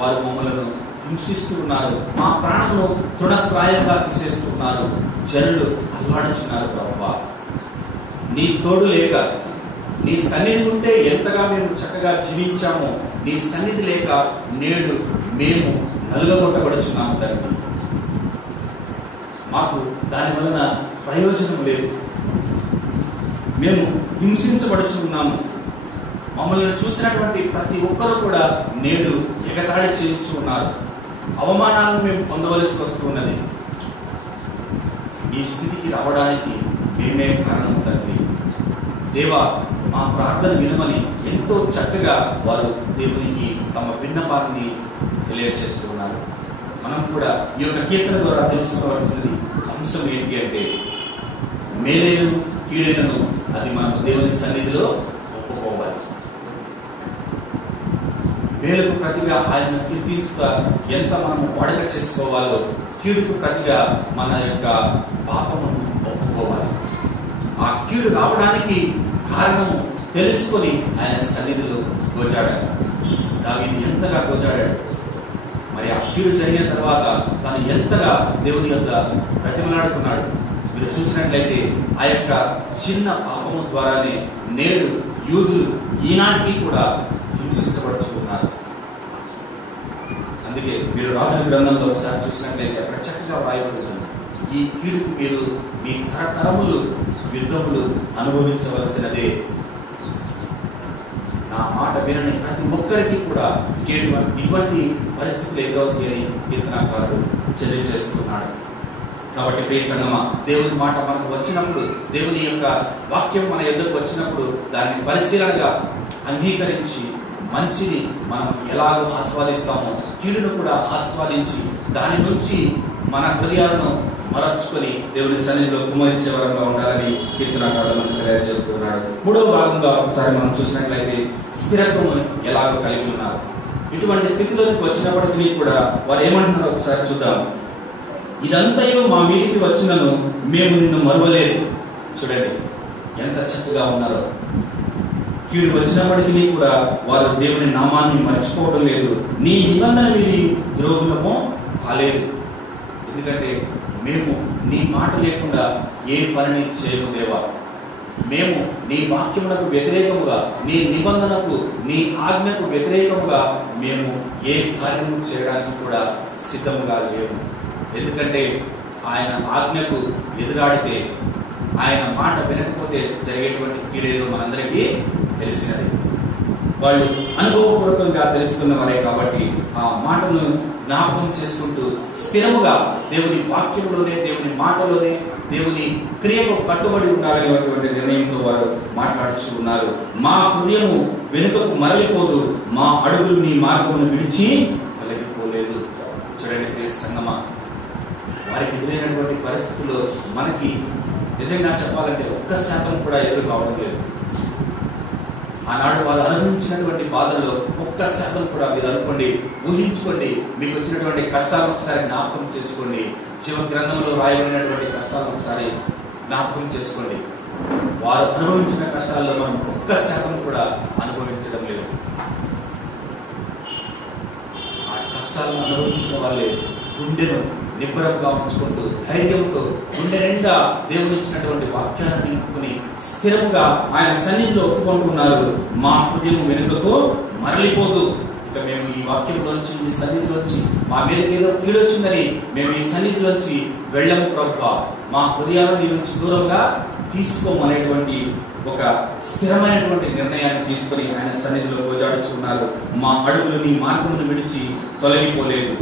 వారు మమ్మలను హింసిస్తూ ఉన్నారు. మా ప్రాణమును తృణప్రాయంగా తీసేస్తున్నారు. జనులు అల్లాడుచున్నారు. ప్రభువా, నీ తోడు లేక, నీ సన్నిధి ఉంటే ఎంతగా మేము చక్కగా జీవించామో, నీ సన్నిధి లేక నేడు మేము నలుగగొట్టబడుచున్నాము తండ్రి. మాకు దాని వలన ప్రయోజనం లేదు. మేము హింసించబడుచున్నాము. మమ్మల్ని చూసినటువంటి ప్రతి ఒక్కరు కూడా నేడు ఎగతాళి చేయించు ఉన్నారు. అవమానాలను మేము పొందవలసి వస్తున్నది. ఈ స్థితికి రావడానికి మేమే కారణం తండ్రి. దేవా, మా ప్రార్థన వినమని ఎంతో చక్కగా వారు దేవునికి తమ విన్నపాన్ని తెలియజేస్తున్నారు. మనం కూడా ఈ యొక్క కీర్తన ద్వారా తెలుసుకోవాల్సినది అంశం ఏంటి అంటే, మేలైనను కీడైనను అది మనం దేవుని సన్నిధిలో ఒప్పుకోవాలి. మేలుకు ప్రతిగా ఆయన కీర్తిస్తా ఎంత మనము వాడక చేసుకోవాలో, కీడుకు ప్రతిగా మన యొక్క పాపమును ఒప్పుకోవాలి. ఆ కీడు రావడానికి కారణము తెలుసుకొని ఆయన సన్నిధిలో గోజాడాడు. దావీదు ఎంతగా గోజాడాడు. మరి ఆ కీడు జరిగిన తర్వాత తను ఎంతగా దేవుని యొక్క బ్రతిమలాడుకున్నాడు. మీరు చూసినట్లయితే ఆ యొక్క చిన్న పాపము ద్వారానే నేడు యూదులు ఈనాటికి కూడా హింసించబడుచుకున్నారు. అందుకే మీరు రాజుల గ్రంథంలో ఒకసారి చూసినట్లయితే అక్కడ చక్కగా వ్రాయబడుతుంది, ఈ కీడుకు మీరు మీ తరతరములు యుద్ధములు అనుభవించవలసినదే. నా మాట వినని ప్రతి ఒక్కరికి కూడా ఇటువంటి పరిస్థితులు ఎదురవుతాయని కీర్తనాకారుడు తెలియజేస్తున్నాడు. కాబట్టి ప్రియ సంగమా, దేవుని మాట మనకు వచ్చినప్పుడు, దేవుని యొక్క వాక్యం మన ఎదురుకు వచ్చినప్పుడు దాన్ని పరిశీలనగా అంగీకరించి మంచిని మనం ఎలాగో ఆస్వాదిస్తామో కీడును కూడా ఆస్వాదించి దాని నుంచి మన హృదయాలను మరచుకొని దేవుని సన్నిధిలో కుమరించే వరంగా ఉండాలని కీర్తనాకారుడు మనకు తెలియజేస్తున్నాడు. మూడవ భాగంగా ఒకసారి మనం చూసినట్లయితే స్థిరత్వం ఎలాగో కలిగి ఉన్నారు. ఇటువంటి స్థితిలోకి వచ్చినప్పటికీ కూడా వారు ఏమంటున్నారో ఒకసారి చూద్దాం. ఇదంతయు మా మీదికి వచ్చినను మేము నిన్ను మరువలేదు. చూడండి ఎంత చక్కగా ఉన్నారో. కీడు వచ్చినప్పటికీ కూడా వారు దేవుని నామాన్ని మర్చిపోవడం లేదు. నీ నిబంధన విని ద్రోహులమో కాలేదు. ఎందుకంటే మేము నీ మాట లేకుండా ఏ పనిని చేయము దేవా. మేము నీ వాక్యములకు వ్యతిరేకముగా, నీ నిబంధనకు, నీ ఆజ్ఞకు వ్యతిరేకముగా మేము ఏ కార్యము చేయడానికి కూడా సిద్ధముగా లేము. ఎందుకంటే ఆయన ఆజ్ఞకు ఎదురాడితే, ఆయన మాట వినకపోతే జరిగేటువంటి కీడేదో మనందరికీ తెలిసినది. వాళ్ళు అనుభవపూర్వకంగా తెలుసుకున్న వారే కాబట్టి ఆ మాటను జ్ఞాపకం చేసుకుంటూ స్థిరముగా దేవుని వాక్యంలోనే, దేవుని మాటలోనే, దేవుని క్రియకు కట్టుబడి ఉండాలనేటువంటి నిర్ణయంతో వారు మాట్లాడుతూ ఉన్నారు. మా హృదయము వెనుకకు మరలిపోదు, మా అడుగులు నీ మార్గమును విడిచి తొలగిపోలేదు. చూడండి సంగమా, వారికి ఎదురైనటువంటి పరిస్థితుల్లో మనకి నిజంగా చెప్పాలంటే 1% కూడా ఎదురు కావడం లేదు. ఆనాడు వాళ్ళు అనుభవించినటువంటి బాధల్లో 1% కూడా మీరు అనుకోండి, ఊహించుకోండి. మీకు వచ్చినటువంటి కష్టాలను ఒకసారి జ్ఞాపకం చేసుకోండి. జీవ గ్రంథంలో రాయబడినటువంటి కష్టాలను ఒకసారి జ్ఞాపకం చేసుకోండి. వారు అనుభవించిన కష్టాల్లో మనం 1% కూడా అనుభవించడం లేదు. ఆ కష్టాలను అనుభవించిన వాళ్ళే గుండెను నిబ్బరంగా ఉంచుకుంటూ ధైర్యంతో గుండె నిండా దేవుని ఇచ్చినటువంటి వాక్యాలను నింపుకుని స్థిరముగా ఆయన సన్నిధిలో ఒప్పుకుంటున్నారు. మా హృదయం వెనుకకు మరలిపోదు. ఇక మేము ఈ వాక్యంలోంచి, ఈ సన్నిధిలోంచి మా మీదకి ఏదో కీడొచ్చిందని మేము ఈ సన్నిధిలోంచి వెళ్ళము ప్రభువా, మా హృదయాలను నీ నుంచి దూరంగా తీసుకోమనేటువంటి ఒక స్థిరమైనటువంటి నిర్ణయాన్ని తీసుకుని ఆయన సన్నిధిలో గోజాడుచుకున్నారు. మా అడుగులు నీ మార్గమును విడిచి తొలగిపోలేదు.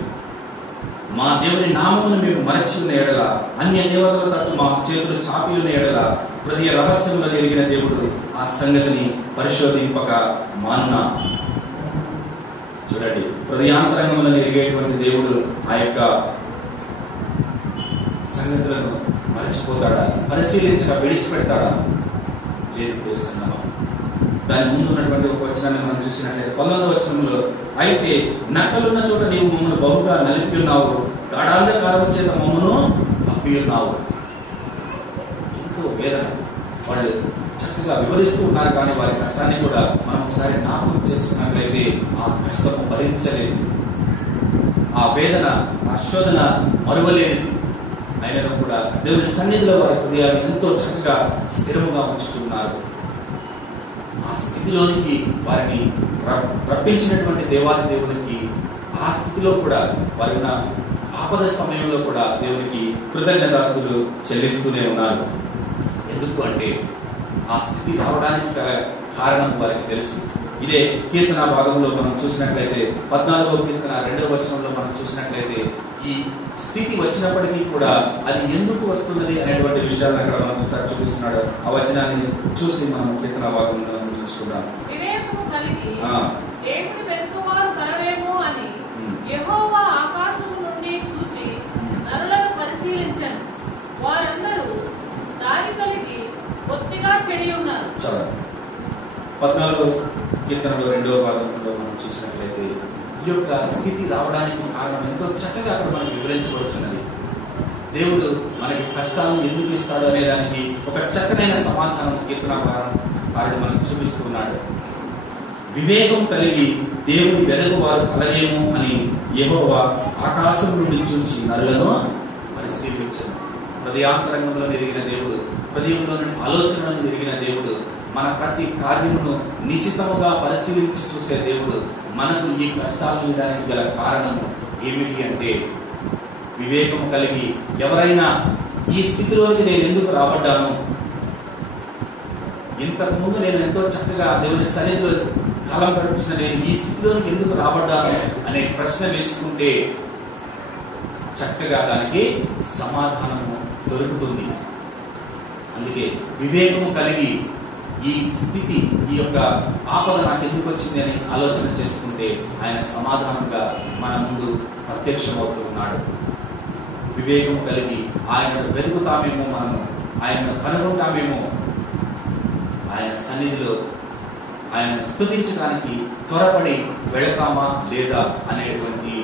మా దేవుని నామమును మేము మరచి ఉన్న ఎడల, అన్య దేవతల తట్టు మా చేతులు చాపి ఉన్న ఎడల, హృదయ రహస్యంలో ఎరిగిన దేవుడు ఆ సంగతిని పరిశోధింపక మానునా. చూడండి, హృదయాంతరంగంలో ఎరిగేటువంటి దేవుడు ఆ యొక్క సంగతులను మరచిపోతాడా? పరిశీలించక విడిచిపెడతాడా? లేదు. దాని ముందు ఉన్నటువంటి ఒక వచనాన్ని మనం చూసినట్లయితే 19వ వచనంలో, అయితే నక్కలున్న చోట నీవు మమ్మల్ని బహుగా నలిపి ఉన్నావు, గాఢాంధకారం చేత మమ్మను కప్పి ఉన్నావు. ఎంతో వేదన వాళ్ళు చక్కగా వివరిస్తూ ఉన్నారు, కానీ వారి కష్టాన్ని కూడా మనం ఒకసారి జ్ఞాపకం చేసుకున్నట్లయితే ఆ కష్టము భరించలేదు, ఆ వేదన ఆ శోధన మరువలేదు. అయినను కూడా దేవుని సన్నిధిలో వారి హృదయాలు ఎంతో చక్కగా స్థిరముగా ఉంచుతున్నారు. ఆ స్థితిలోనికి వారిని రప్పించినటువంటి దేవాది దేవునికి ఆ స్థితిలో కూడా వారి ఉన్న ఆపద సమయంలో కూడా దేవునికి కృతజ్ఞతాస్తులు చెల్లిస్తూనే ఉన్నారు. ఎందుకు అంటే ఆ స్థితి రావడానికి కారణం వారికి తెలుసు. ఇదే కీర్తన భాగంలో మనం చూసినట్లయితే 14వ కీర్తన 2వ వచనంలో మనం చూసినట్లయితే ఈ స్థితి వచ్చినప్పటికీ కూడా అది ఎందుకు వస్తున్నది అనేటువంటి విషయాలను అక్కడ మనం ఒకసారి చూపిస్తున్నాడు. ఆ వచనాన్ని చూసి మనం కీర్తన భాగంలో చూసుకుందాం. వివేకము కలిగి దేవుని వెతుకువారు కలరేమో అని యెహోవా ఆకాశము నుండి చూచి నరులను పరిశీలించను, వారందరూ దారి కలిగి బొత్తిగా చెడి ఉన్నారు. 14వ కీర్తనలో 2వ భాగంలో మనం చూసినట్లయితే ఈ యొక్క స్థితి రావడానికి కారణం ఎంతో చక్కగా అక్కడ మనకి వివరించవచ్చున్నది. దేవుడు మనకి కష్టాలను ఎందుకు ఇస్తాడు అనే దానికి ఒక చక్కనైన సమాధానం కీర్తనాకారుడు మనకి చూపిస్తున్నాడు. వివేకం కలిగి దేవుని వెదకు వారు కలరేమో అని యెహోవా ఆకాశం నుండి చూసి నరులను పరిశీలించను. హృదయాంతరంగంలో ఎరిగిన దేవుడు, హృదయంలోని ఆలోచనలను ఎరిగిన దేవుడు, మన ప్రతి కార్యమును నిశితముగా పరిశీలించి చూసే దేవుడు మనకు ఈ కష్టాలను ఇవ్వడానికి గల కారణము ఏమిటి అంటే, వివేకము కలిగి ఎవరైనా ఈ స్థితిలోకి నేను ఎందుకు రాబడ్డాను, ఇంతకు ముందు నేను ఎంతో చక్కగా దేవుని సన్నిధిలో కాలం గడిపించిన నేను ఈ స్థితిలోకి ఎందుకు రాబడ్డాను అనే ప్రశ్న వేసుకుంటే చక్కగా దానికి సమాధానము దొరుకుతుంది. అందుకే వివేకము కలిగి ఈ స్థితి, ఈ యొక్క ఆపద నాకు ఎందుకు వచ్చింది అని ఆలోచన చేసుకుంటే ఆయన సమాధానంగా మన ముందు ప్రత్యక్షమవుతూ ఉన్నాడు. వివేకము కలిగి ఆయనను వెతుకుతామేమో, మనము ఆయనను కనుగొంటామేమో, ఆయన సన్నిధిలో ఆయనను స్తుతించడానికి త్వరపడి వెళతామా లేదా అనేటువంటి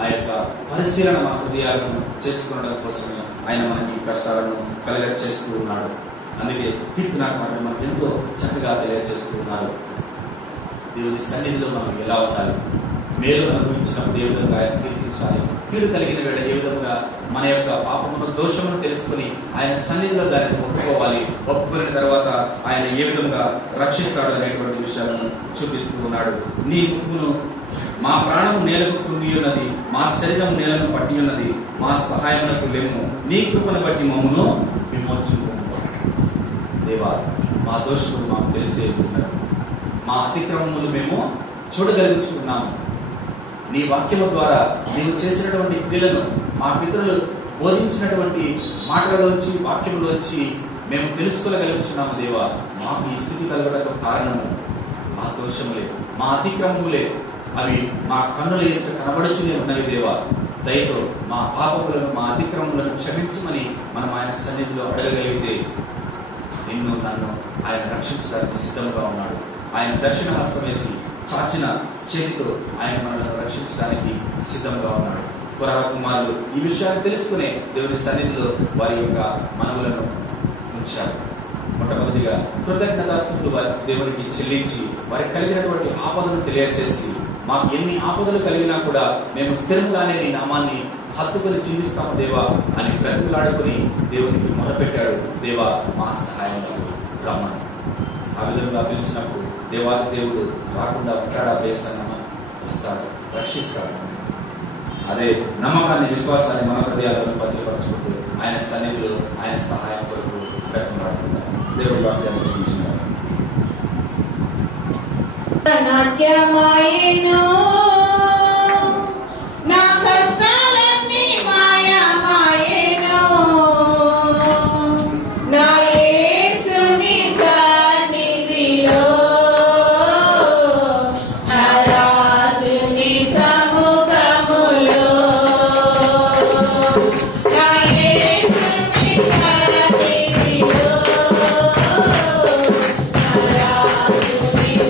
ఆ యొక్క పరిశీలన మన హృదయాలను చేసుకోవడం కోసమే ఆయన మనకి కష్టాలను కలగ చేస్తూ ఉన్నాడు. అందుకే కీర్తనాకారులు మనకు ఎంతో చక్కగా తెలియజేస్తూ ఉన్నారు. దేవుని సన్నిధిలో మనం ఎలా ఉండాలి, మేలు అనుభవించినప్పుడు ఏ విధంగా ఆయన కీర్తించాలి, కీడు కలిగిన వేళ ఏ విధంగా మన యొక్క పాపమును దోషమును తెలుసుకుని ఆయన సన్నిధిలో దాన్ని ఒప్పుకోవాలి, ఒప్పుకున్న తర్వాత ఆయన ఏ విధంగా రక్షిస్తాడు అనేటువంటి విషయాలను చూపిస్తూ ఉన్నాడు. నీ ముక్కును మా ప్రాణం నేలకు కుండి ఉన్నది, మా శరీరం నేలను పట్టి ఉన్నది, మా సహాయమునకు లెమ్ము, నీ కృపను బట్టి మమ్మను విమోచించు. దేవా, మా దోషములు మాకు తెలిసే ఉన్నది, మా అతిక్రమములు మేము చూడగలుగుతున్నాము. నీ వాక్యము ద్వారా నీవు చేసినటువంటి క్రియలను, మా పితరులు బోధించినటువంటి మాటలలోంచి వాక్యములోంచి మేము తెలుసుకోగలుగుతున్నాము. దేవా, మాకు ఈ స్థితి కలగడానికి కారణము మా దోషములే, మా అతిక్రమములే, అవి మా కన్నుల ఎదుట కనబడుచునే ఉన్నవి. దేవా, దయతో మా పాపములను, మా అతిక్రమములను క్షమించమని మనం ఆయన సన్నిధిలో అడగగలిగితే నిన్ను నన్ను ఆయన రక్షించడానికి సిద్ధంగా ఉన్నాడు. ఆయన దక్షిణ హస్తం వేసి చాచిన చేతితో ఆయన మనల్ని రక్షించడానికి సిద్ధంగా ఉన్నాడు. పురాణ కుమారులు ఈ విషయాన్ని తెలుసుకునే దేవుని సన్నిధిలో వారి యొక్క మనవులను ఉంచారు. మొట్టమొదటిగా కృతజ్ఞతాస్తుతులు వారి దేవునికి చెల్లించి వారికి కలిగినటువంటి ఆపదను తెలియజేసి, మాకు ఎన్ని ఆపదలు కలిగినా కూడా మేము స్థిరంగానే నీ నామాన్ని హత్తుకుని జీవిస్తాము దేవా అని బ్రతిలాడుకుని దేవునికి మొదలుపెట్టాడు. దేవా, మా సహాయంలో రమ్మను. ఆ విధంగా పిలిచినప్పుడు దేవాది దేవుడు రాకుండా ఉంటాడా? బేసన్నమా, వస్తాడు, రక్షిస్తాడు. అదే నమ్మకాన్ని, విశ్వాసాన్ని మన హృదయాలను భద్రపరచుకుంటూ ఆయన సన్నిధిలో ఆయన సహాయం కొరకు బ్రతిలాడుకుంటాం. దేవుడి వాక్యాన్ని చూపించినారు. నాట్యమాయేను నా కష్టాలన్నీ మాయమాయేను, నా యేసుని సన్నిధిలో నా రాజుని సముఖములో, నా యేసుని సన్నిధిలో నా రాజుని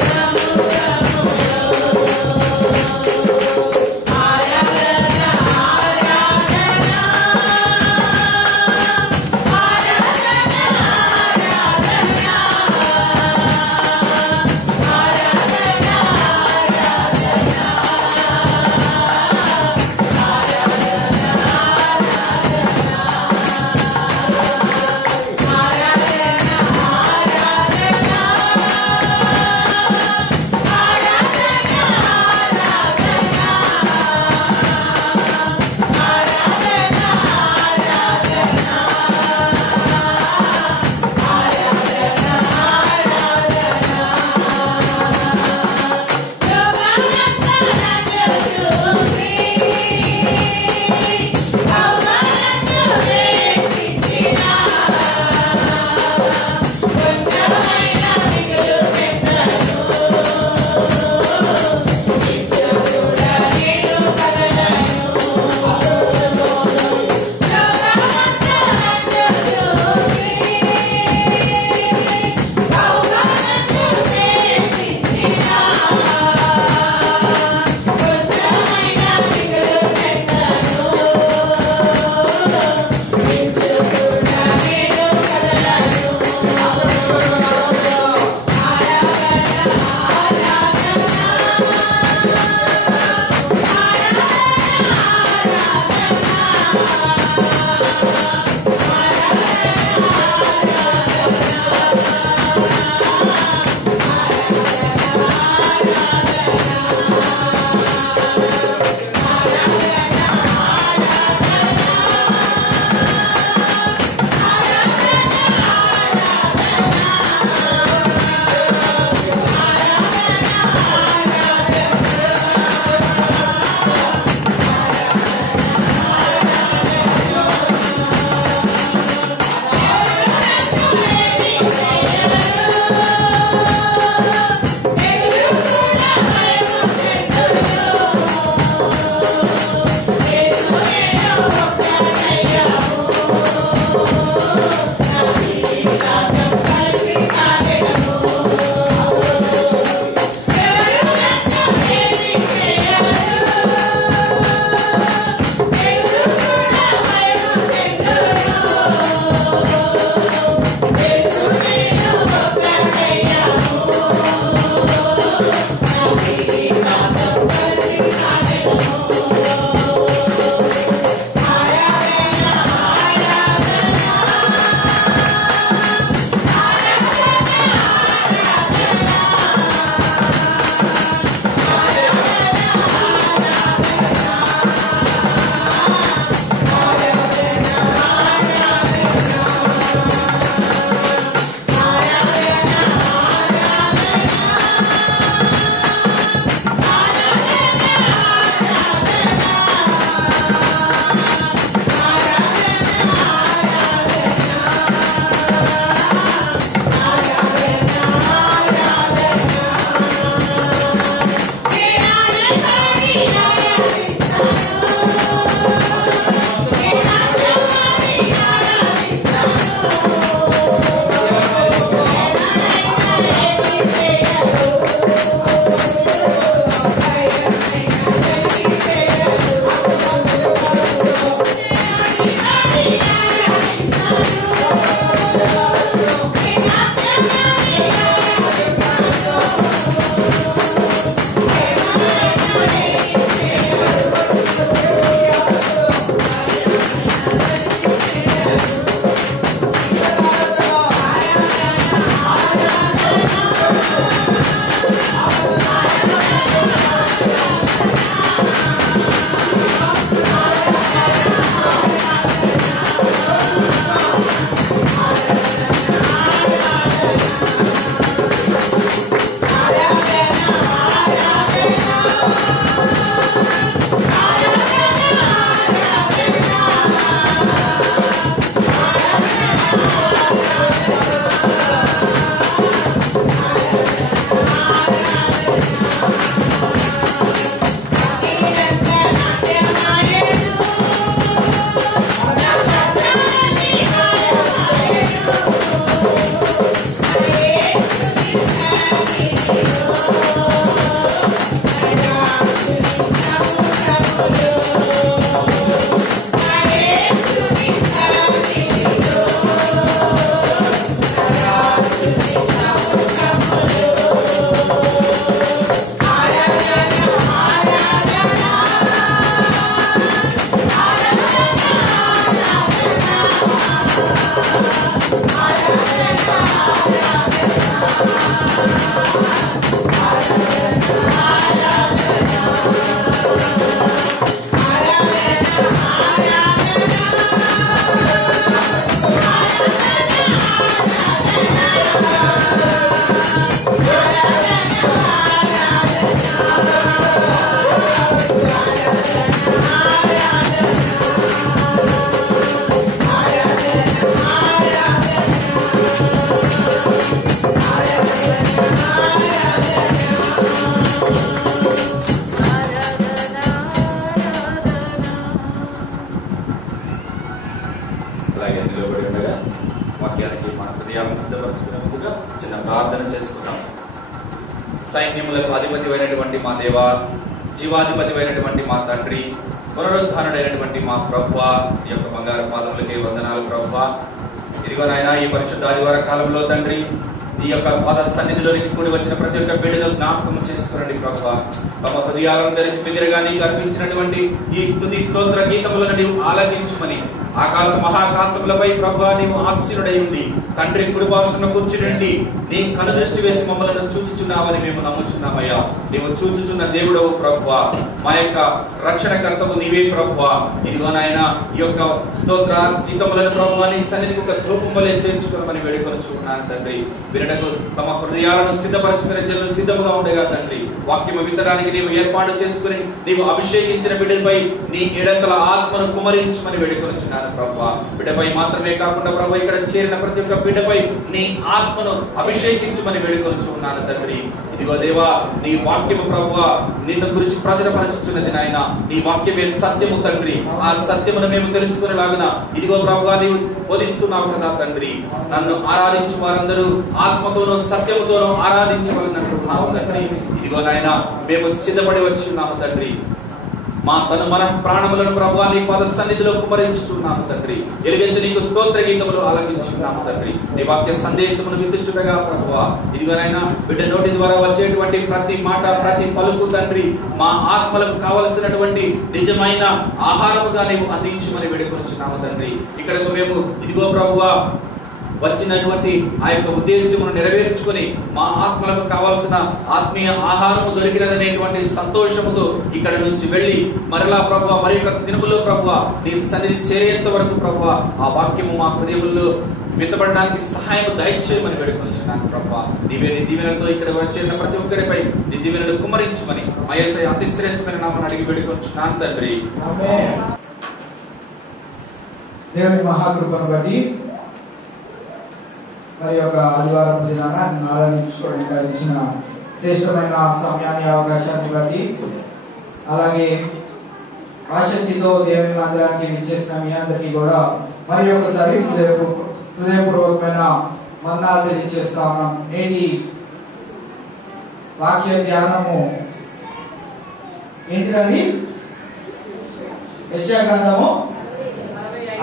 ప్రార్థన చేసుకుందాం. సైన్యములకు అధిపతి అయినటువంటి మా దేవా, జీవాధిపతి అయినటువంటి మా తండ్రి, పునరుద్ధానుడైనటువంటి మా ప్రభువా, ఈ యొక్క బంగారు పాదములకే వందనాలు ప్రభువా. ఇదిగో నాయన, ఈ పరిశుద్ధ ఆదివార కాలంలో తండ్రి, ఈ యొక్క పాద సన్నిధిలోనికి కూడి వచ్చిన ప్రతి ఒక్క బిడ్డను జ్ఞాపకం చేసుకోండి ప్రభువా. తమ హృదయాలను ధరించి బిగ్గరగా నీకు అర్పించినటువంటి ఈ స్తుతి స్తోత్ర గీతములను నీవు ఆలకించుమని ఆకాశ మహాకాశములపై ప్రభువా నీవు ఆశీనుడై ఉండి తండ్రి కుడిపార్శ్వమున కూర్చుండి నీ కనుదృష్టి వేసి మమ్మల్ని చూచుచున్నావని మేము నమ్ముచున్నామయ్యా. నీవు చూచుచున్న దేవుడవు ప్రభువా, మా యొక్క రక్షణకర్తవు నీవే ప్రభువా. ఇదిగో నాయన, ఈ యొక్క స్తోత్ర గీతములను ప్రభువా నీ సన్నిధికి ఒక ధూపం వలె చేర్చుకోమని వేడుకొనుచున్నాను తండ్రి. వినటకు తమ హృదయాలను సిద్ధపరచుకునే జనులు సిద్ధముగా ఉండగా తండ్రి, వాక్యము విత్తడానికి నీవు ఏర్పాటు చేసుకుని నీవు అభిషేకించిన బిడ్డపై నీ ఎడంతల ఆత్మను కుమరించమని వేడుకొనుచున్నాను ప్రభువా. బిడ్డపై మాత్రమే కాకుండా ప్రభు ఇక్కడ చేరిన ప్రతి ఒక్క బిడ్డపై నీ ఆత్మను అభిషేకించమని వేడుకొనుచున్నాను తండ్రి. ఇదిగో దేవా, నీ వాక్యము ప్రభువా నిన్ను గురించి ప్రచురపరచుచున్నది నాయన. నీ వాక్యమే సత్యము తండ్రి. ఆ సత్యమును మేము తెలుసుకునేలాగున ఇదిగో ప్రభువా నీవు బోధిస్తున్నావు కదా తండ్రి. నన్ను ఆరాధించు వారందరూ ఆత్మతోనూ సత్యముతోనూ ఆరాధించవలనంటున్నావు తండ్రి. ఇదిగో నాయన, మేము సిద్ధపడి వచ్చి ఉన్నాము తండ్రి. మా తను మన ప్రాణములను ప్రభువా నీ పద సన్నిధిలో కుమరించుచున్నాము తండ్రి. ఎలుగెత్తి నీకు స్తోత్ర గీతములు ఆలకించున్నాము తండ్రి. నీ వాక్య సందేశమును విత్తుచుండగా ప్రభువా ఇదిగోనైనా బిడ్డ నోటి ద్వారా వచ్చేటువంటి ప్రతి మాట, ప్రతి పలుకు తండ్రి మా ఆత్మలకు కావలసినటువంటి నిజమైన ఆహారముగా నీవు అందించమని వేడుకొనుచున్నాము తండ్రి. ఇక్కడకు మేము ఇదిగో ప్రభువా వచ్చినటువంటి ఆ యొక్క ఉద్దేశ్యమును నెరవేర్చుకుని మా ఆత్మలకు కావాల్సిన ఆత్మీయ ఆహారము దొరికినదనేటువంటి సంతోషముతో ఇక్కడ నుంచి వెళ్లి మరలా ప్రభువా మరి యొక్క దినములో ప్రభువా నీ సన్నిధి చేరేంత వరకు ప్రభువా ఆ వాక్యము మా హృదయముల్లో విత్తబడడానికి సహాయం దయచేయమని వేడుకొనుచున్నాను ప్రభువా. నీవే నీ దీవెనలతో ఇక్కడ వచ్చిన ప్రతి ఒక్కరిపై నీ దీవెనలు కుమ్మరించమని మా యేసయ్య అతి శ్రేష్టమైన నామమున అడిగి వేడుకొనుచున్నాను తండ్రి. ఆమేన్. దేవుని మహాకృపను బట్టి మరి యొక్క ఆదివారం దినాన ఆరాధించుకోవడానికి ఇచ్చిన శ్రేష్టమైన సమయాన్ని, అవకాశాన్ని బట్టి, అలాగే ఆసక్తితో దేవుని మందిరానికి విచ్చేసిన మీ అందరికీ కూడా మరి ఒకసారి హృదయపూర్వకమైన వందనాలు తెలియజేస్తా ఉన్నాం. నేటి వాక్య ధ్యానము ఏంటిదండి? యెషయా గ్రంథము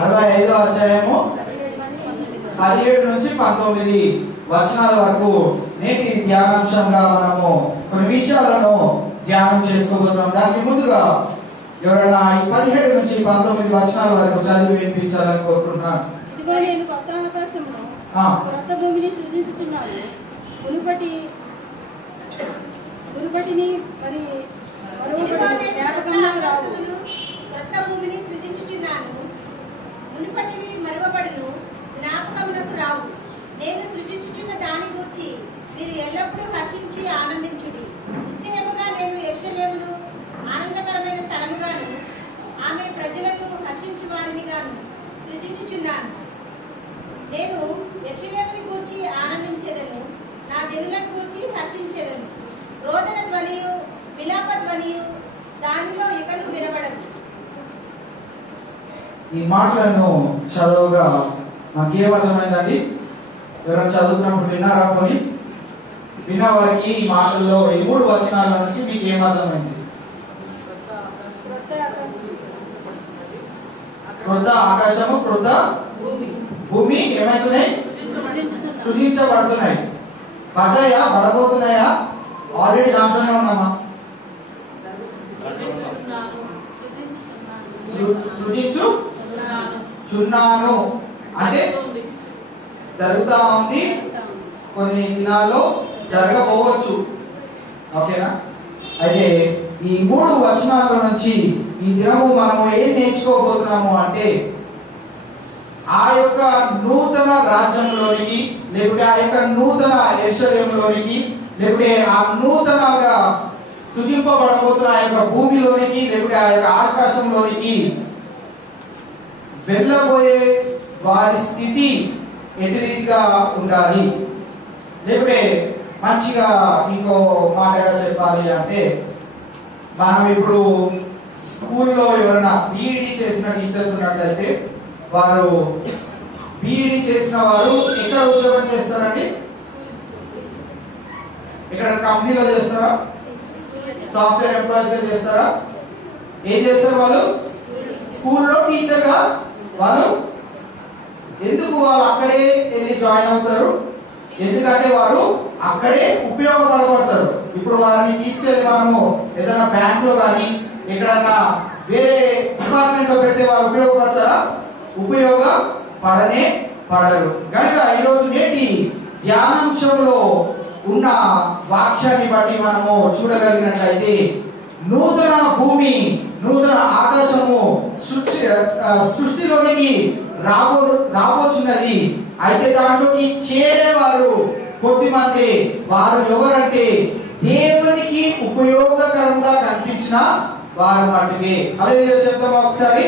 65వ అధ్యాయము 17 నుంచి 19 వచనాల వరకు నేటి ధ్యానాంశంగా మనము కొన్ని విషయాలను ధ్యానం చేసుకోబోతున్నాం. దానికి ముందుగా ఎవరైనా ఈ 17 నుంచి 19 వచనాల వరకు చదివి వినిపించాలని కోరుకుంటున్నాను. ఇదిగో నేను కొత్త ఆకాశమును కొత్త భూమిని సృజించుచున్నాను. మునుపటిని మరి జ్ఞాపకంలో రావు. కొత్త భూమిని సృజించుచున్నాను, మునుపటివి మరువబడును, జ్ఞాపకమునకు రావు. నేను సృజించుచున్న దాని గూర్చి మీరు ఎల్లప్పుడూ హర్షించి ఆనందించుడి. నిశ్చయముగా నేను యెరూషలేమును ఆనందకరమైన స్థలముగాను ఆమె ప్రజలను హర్షించు వారిని గాను సృజించుచున్నాను. నేను యెరూషలేముని గూర్చి ఆనందించేదను, నా జనులను గూర్చి హర్షించేదను. రోదన ధ్వనియు విలాప ధ్వనియు దానిలో ఇకను వినబడదు. ఈ మాటలను చదువుగా నాకు ఏమర్థమైందండి? ఎవరైనా చదువుతున్నప్పుడు విన్నారా? కొని విన్న వారికి ఈ మాటల్లో ఈ 3 వచనాల నుంచి మీకు ఏమర్థమైంది? క్రొత్త ఆకాశము, క్రొత్త భూమి ఏమైతున్నాయి? సృజించబడుతున్నాయి. పడ్డాయా? పడబోతున్నాయా? ఆల్రెడీ దాంట్లోనే ఉన్నామా? సృజించుచున్నాను అంటే జరుగుతా ఉంది, కొన్ని దినాల్లో జరగబోవచ్చు. ఓకేనా? అయితే ఈ 3 వచనాల నుంచి ఈ దినము మనము ఏం నేర్చుకోబోతున్నాము అంటే ఆ యొక్క నూతన రాజ్యంలోనికి, లేకుంటే ఆ యొక్క నూతన యెరూషలేములోనికి, లేకుంటే ఆ నూతనగా సృజింపబడబోతున్న ఆ యొక్క భూమిలోనికి, లేకుంటే ఆ యొక్క ఆకాశంలోనికి వెళ్ళబోయే వారి స్థితి ఎటు రీతిగా ఉండాలి, లేకుంటే మంచిగా ఇంకో మాటగా చెప్పాలి అంటే మనం ఇప్పుడు స్కూల్లో ఎవరైనా బీఈడీ చేసిన టీచర్స్ ఉన్నట్లయితే వారు బీఈడీ చేసిన వారు ఎక్కడ ఉద్యోగం చేస్తారండి? ఇక్కడ కంపెనీలో చేస్తారా? సాఫ్ట్వేర్ ఎంప్లాయీస్ గా చేస్తారా? ఏం చేస్తారు వాళ్ళు? స్కూల్లో టీచర్ గా వాళ్ళు. ఎందుకు వాళ్ళు అక్కడే వెళ్ళి జాయిన్ అవుతారు? ఎందుకంటే వారు అక్కడే ఉపయోగపడబడతారు. ఇప్పుడు వారిని తీసుకెళ్లి మనము ఏదైనా బ్యాంక్ లో కానీ ఎక్కడన్నా వేరే డిపార్ట్మెంట్ లో పెడితే వారు ఉపయోగపడతారా? ఉపయోగపడనే పడరు. కనుక ఈరోజు నేటి ధ్యానాంశంలో ఉన్న వాక్యాన్ని బట్టి మనము చూడగలిగినట్లయితే నూతన భూమి, నూతన ఆకాశము సృష్టిలోనికి రాబోతున్నది. అయితే దాంట్లోకి చేరేవారు కొద్దిమంది. వారు ఎవరంటే దేవునికి ఉపయోగకరంగా కనిపించిన వారు మట్టుకే. హల్లెలూయా చెప్తామా ఒకసారి?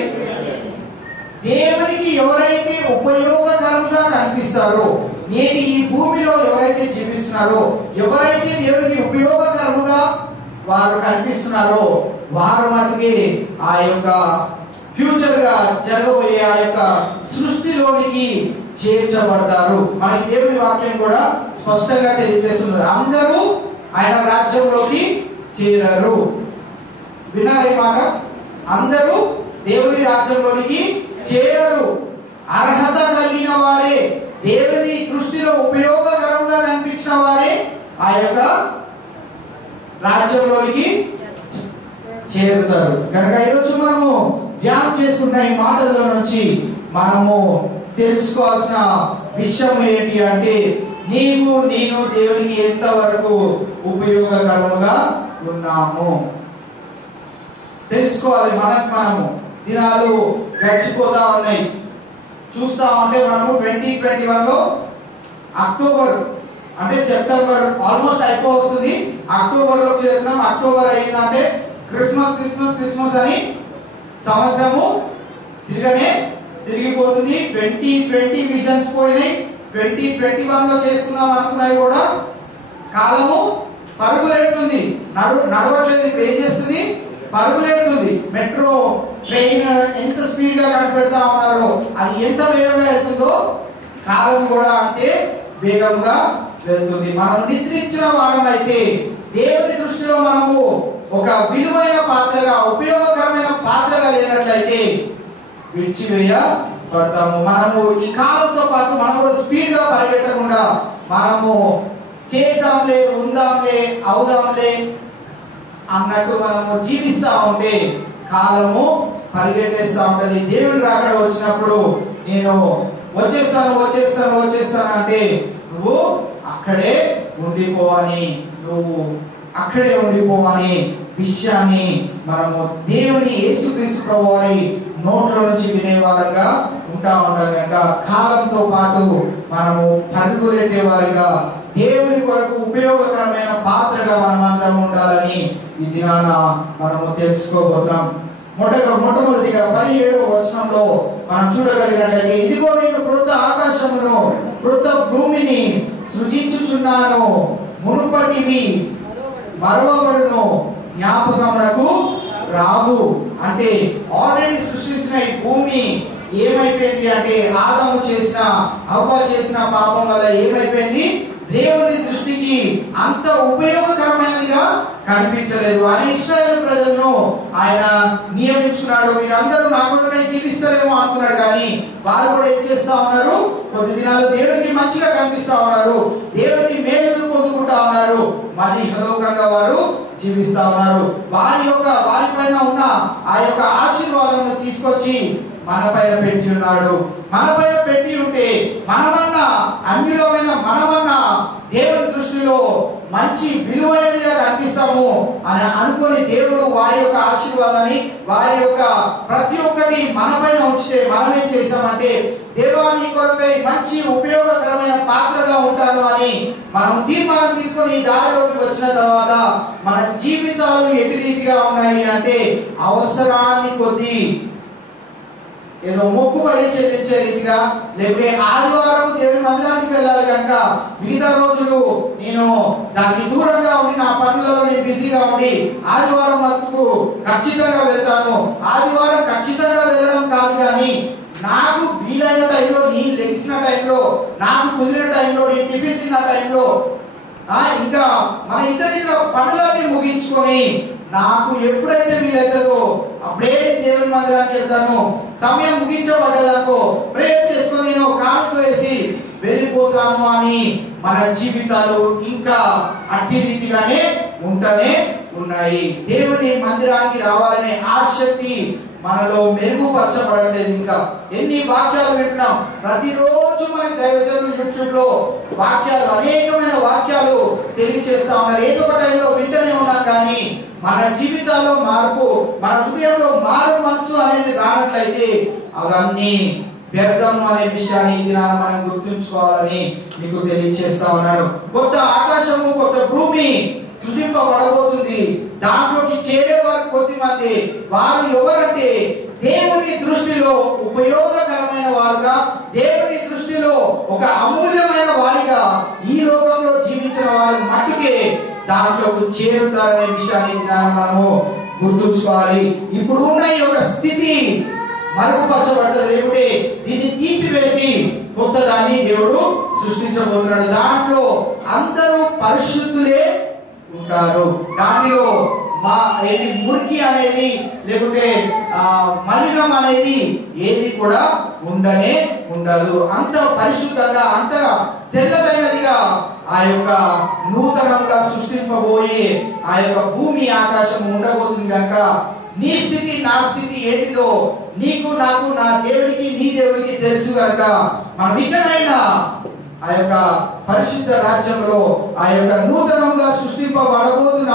దేవునికి ఎవరైతే ఉపయోగకరంగా కనిపిస్తారో, నేటి ఈ భూమిలో ఎవరైతే జీవిస్తున్నారో, ఎవరైతే దేవునికి ఉపయోగకరముగా వారు కనిపిస్తున్నారో వారు మటుకే ఆ యొక్క ఫ్యూచర్ గా జరగబోయే ఆ యొక్క సృష్టిలోనికి చేర్చబడతారు. మనకి దేవుని వాక్యం కూడా స్పష్టంగా తెలియజేస్తున్నారు. అందరూ ఆయన రాజ్యంలోకి చేరారు. విన్నారు ఈ మాట? అందరూ దేవుని రాజ్యంలోనికి చేరరు. అర్హత కలిగిన వారే, దేవుని దృష్టిలో ఉపయోగకరంగా కనిపించిన వారే ఆ యొక్క రాజ్యంలోనికి చేరుతారు. కనుక ఈరోజు మనము ధ్యానం చేసుకున్న ఈ మాటల నుంచి మనము తెలుసుకోవాల్సిన విషయం ఏంటి అంటే, నేను దేవునికి ఎంతవరకు ఉపయోగకరంగా ఉన్నాము తెలుసుకోవాలి. మనము దినాలు గడిచిపోతా ఉన్నాయి. చూస్తా ఉంటే మనము 2021 లో అక్టోబర్ అంటే సెప్టెంబర్ ఆల్మోస్ట్ అయిపోతుంది. అక్టోబర్ లో చేస్తున్నాం. అక్టోబర్ అయిందంటే క్రిస్మస్ క్రిస్మస్ క్రిస్మస్ అని సంవత్సరము తిరిగిపోతుంది. 2020 విజన్స్ పోయినాయి. 2021 లో చేసుకుందాం అనుకున్నాయి కూడా కాలము పరుగులెడుతుంది. నడవట్లేదు. ఇప్పుడు ఏం చేస్తుంది? పరుగులెడుతుంది. మెట్రో ట్రైన్ ఎంత స్పీడ్ గా కనిపెడతా ఉన్నారో అది ఎంత వేగంగా వెళ్తుందో కాలం కూడా అంతే వేగంగా వెళ్తుంది. మనం నిద్రించిన వారం అయితే దేవుని దృష్టిలో మనము ఒక విలువైన పాత్రగా, ఉపయోగకరమైన పాత్రగా లేనట్లయితే విడిచివేయబడతాము. మనము ఈ కాలంతో పాటు మనం కూడా స్పీడ్ గా పరిగెట్టకుండా మనము చేద్దాంలే, ఉందాంలే, అవుదాంలే అన్నట్టు మనము జీవిస్తా ఉంటే కాలము పరిగెట్టేస్తా ఉంటది. దేవుని రాకడ వచ్చినప్పుడు నేను వచ్చేస్తాను అంటే నువ్వు అక్కడే ఉండిపోవని విషయాన్ని మనము దేవుని యేసుక్రీస్తు ప్రభువారి నోట్ల నుంచి వినేవారుగా ఉంటాం. కనుక కాలంతో పాటు మనము పరుగులెట్టే వారిగా దేవుని కొరకు ఉపయోగకరమైన పాత్రగా మనమందరం ఉండాలని ఈ దినాన మనము తెలుసుకోబోతున్నాం. మొట్టమొదటిగా 17వ వచనంలో మనం చూడగలిగినట్లయితే, ఇదిగో నేను క్రొత్త ఆకాశమును క్రొత్త భూమిని సృజించుచున్నాను, మునుపటివి మరువబడును, జ్ఞాపకమునకు రావు. అంటే ఆల్రెడీ సృష్టించిన ఈ భూమి ఏమైపోయింది అంటే, ఆదాము చేసిన, హవ్వ చేసిన పాపం వల్ల ఏమైపోయింది? దేవుని దృష్టికి అంత ఉపయోగకరమైనదిగా కనిపించలేదు. అని ఇశ్రాయేలు ప్రజలను ఆయన నియమించుకున్నాడు. మీరందరూ నా కొరకై జీవిస్తారేమో అనుకున్నాడు. కానీ వారు కూడా ఏం చేస్తా ఉన్నారు? కొద్ది దినాలు దేవునికి మంచిగా కనిపిస్తా ఉన్నారు, దేవుని మేలు పొందుకుంటా ఉన్నారు, మళ్ళీ ఇహలోకంగా వారు జీవిస్తా ఉన్నారు. వారిపైన ఉన్న ఆ యొక్క ఆశీర్వాదం తీసుకొచ్చి మన పైన పెట్టి ఉన్నాడు. మన పైన పెట్టి ఉంటే మనమన్నా అన్యులమైన మనమన్నా దేవుని దృష్టిలో మంచి విలువైనదిగా కనిపిస్తాము అని అనుకుని దేవుడు వారి యొక్క ఆశీర్వాదాన్ని, వారి యొక్క ప్రతి ఒక్కటి మన పైన ఉంచితే మనం ఏం చేస్తామంటే, దేవాన్ని కొరకై మంచి ఉపయోగకరమైన పాత్రగా ఉంటాను అని మనం తీర్మానం తీసుకొని ఈ దారిలోకి వచ్చిన తర్వాత మన జీవితాలు ఎటు రీతిగా ఉన్నాయి అంటే, అవసరాన్ని కొద్దీ ఏదో మొక్కుబడి చెల్లించే రీతిగా, లేకపోతే ఆదివారం దేవుని మందిరానికి వెళ్ళాలి కనుక మిగతా రోజులు నేను దానికి దూరంగా ఉండి నా పనులలో నేను బిజీగా ఉండి ఆదివారం మటుకు ఖచ్చితంగా వెళ్తాను. ఆదివారం ఖచ్చితంగా వెళ్ళడం కాదు, కానీ నాకు వీలైన టైంలో, నేను లెగిసిన టైంలో, నాకు కుదిరిన టైంలో, నేను టిఫిన్ తిన్న టైంలో, ఇంకా ఇంకా మన ఇతర పనులన్నీ ముగించుకొని నాకు ఎప్పుడైతే వీలైతుందో అప్పుడే దేవుని మందిరానికి వెళ్తాను, సమయం ముగించబడ్డదనుకో ప్రేయర్ చేసుకొని నేను కానుక వేసి వెళ్ళిపోతాను అని మన జీవితాలు ఇంకా అట్టి రీతిగానే ఉంటూనే ఉన్నాయి. దేవుని మందిరానికి రావాలనే ఆసక్తి మనలో మెరుగుపరచబడలేదు. ఇంకా ఎన్ని వాక్యాలు వింటున్నాం, ప్రతిరోజు మనకి దైవజనులు యూట్యూబ్ లో వాక్యాలు, అనేకమైన వాక్యాలు తెలియజేస్తా ఉన్నారు. ఏదో ఒక టైంలో వింటూనే ఉన్నాం, కానీ మన జీవితాల్లో మార్పు, మన హృదయంలో మారు మనసు అనేది రానట్లయితే అవన్నీ వ్యర్థం అనే విషయాన్ని మనం గుర్తుంచుకోవాలని మీకు తెలియజేస్తా ఉన్నాను. కొత్త ఆకాశము, కొత్త భూమి సృజింపబడబోతుంది. దాంట్లోకి చేరేవారు కొద్దిమంది. వారు ఎవరంటే దేవుని దృష్టిలో ఉపయోగకరమైన వారుగా, దేవుని దృష్టిలో ఒక అమూల్యమైన వారిగా ఈ లోకంలో జీవించిన వారు మట్టుకే దాంట్లోకి చేరుతారనే విషయాన్ని మనము గుర్తుంచుకోవాలి. ఇప్పుడు ఉన్న ఈ యొక్క స్థితి మరుగుపరచబడ్డది. దేవుడే దీన్ని తీసివేసి కొత్త దాన్ని దేవుడు సృష్టించబోతున్నాడు. దాంట్లో అందరూ పరిశుద్ధులే ఉంటారు. దానిలో మురికి అనేది లేకుంటే మలినం అనేది ఏది కూడా ఉండదు. అంత పరిశుద్ధంగా, అంత తెల్లదైనదిగా ఆ యొక్క నూతనంగా సృష్టింపబోయే ఆ యొక్క భూమి ఆకాశం ఉండబోతుంది. కనుక నీ స్థితి నా స్థితి ఏంటిదో నీకు, నాకు, నా దేవుడికి, నీ దేవుడికి తెలుసు. కనుక మనం ఇకనైనా ఆ యొక్క పరిశుద్ధ రాజ్యంలో, ఆ యొక్క నూతనంగా సృష్టింపబడబోతున్న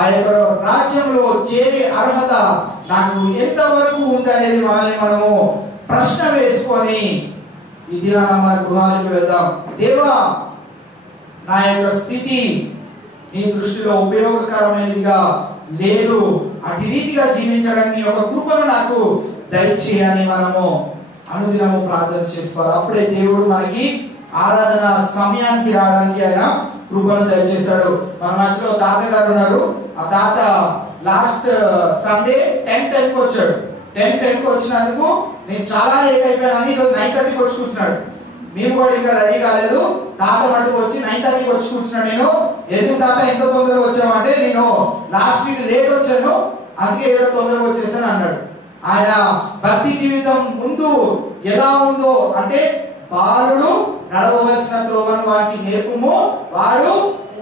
ఆ యొక్క రాజ్యంలో చేరే అర్హత నాకు ఎంతవరకు ఉందనేది మనల్ని మనము ప్రశ్న వేసుకొని ఈ దినాన మన గృహాలకు వెళ్దాం. దేవా, నా యొక్క స్థితి నీ దృష్టిలో ఉపయోగకరమైనదిగా లేదు, అటు రీతిగా జీవించడానికి ఒక కృపను నాకు దయచేయని మనము అనుదినము ప్రార్థన చేసుకోవాలి. అప్పుడే దేవుడు మనకి ఆరాధన సమయానికి రావడానికి ఆయన కృపను దయచేశాడు. మన మధ్యలో తాతగారు ఉన్నారు. ఆ తాత లాస్ట్ సండే 10:10 వచ్చాడు. 10:10 వచ్చినందుకు నేను చాలా లేట్ అయిపోయానని ఈరోజు 9:30 వచ్చి కూర్చున్నాడు. మేము కూడా ఇంకా రెడీ కాలేదు. తాత మటుకు వచ్చి 9:30 వచ్చి కూర్చున్నాడు. నేను ఎందుకు తాత ఎంత తొందరగా వచ్చామంటే, నేను లాస్ట్ వీక్ లేట్ వచ్చాను, అందుకే ఏదో తొందరగా వచ్చేసాను అన్నాడు. ఆయన భక్తి జీవితం ముందు ఎలా ఉందో అంటే, బాలుడు నడవవలసిన త్రోవను వాటికి నేర్పుము, వాడు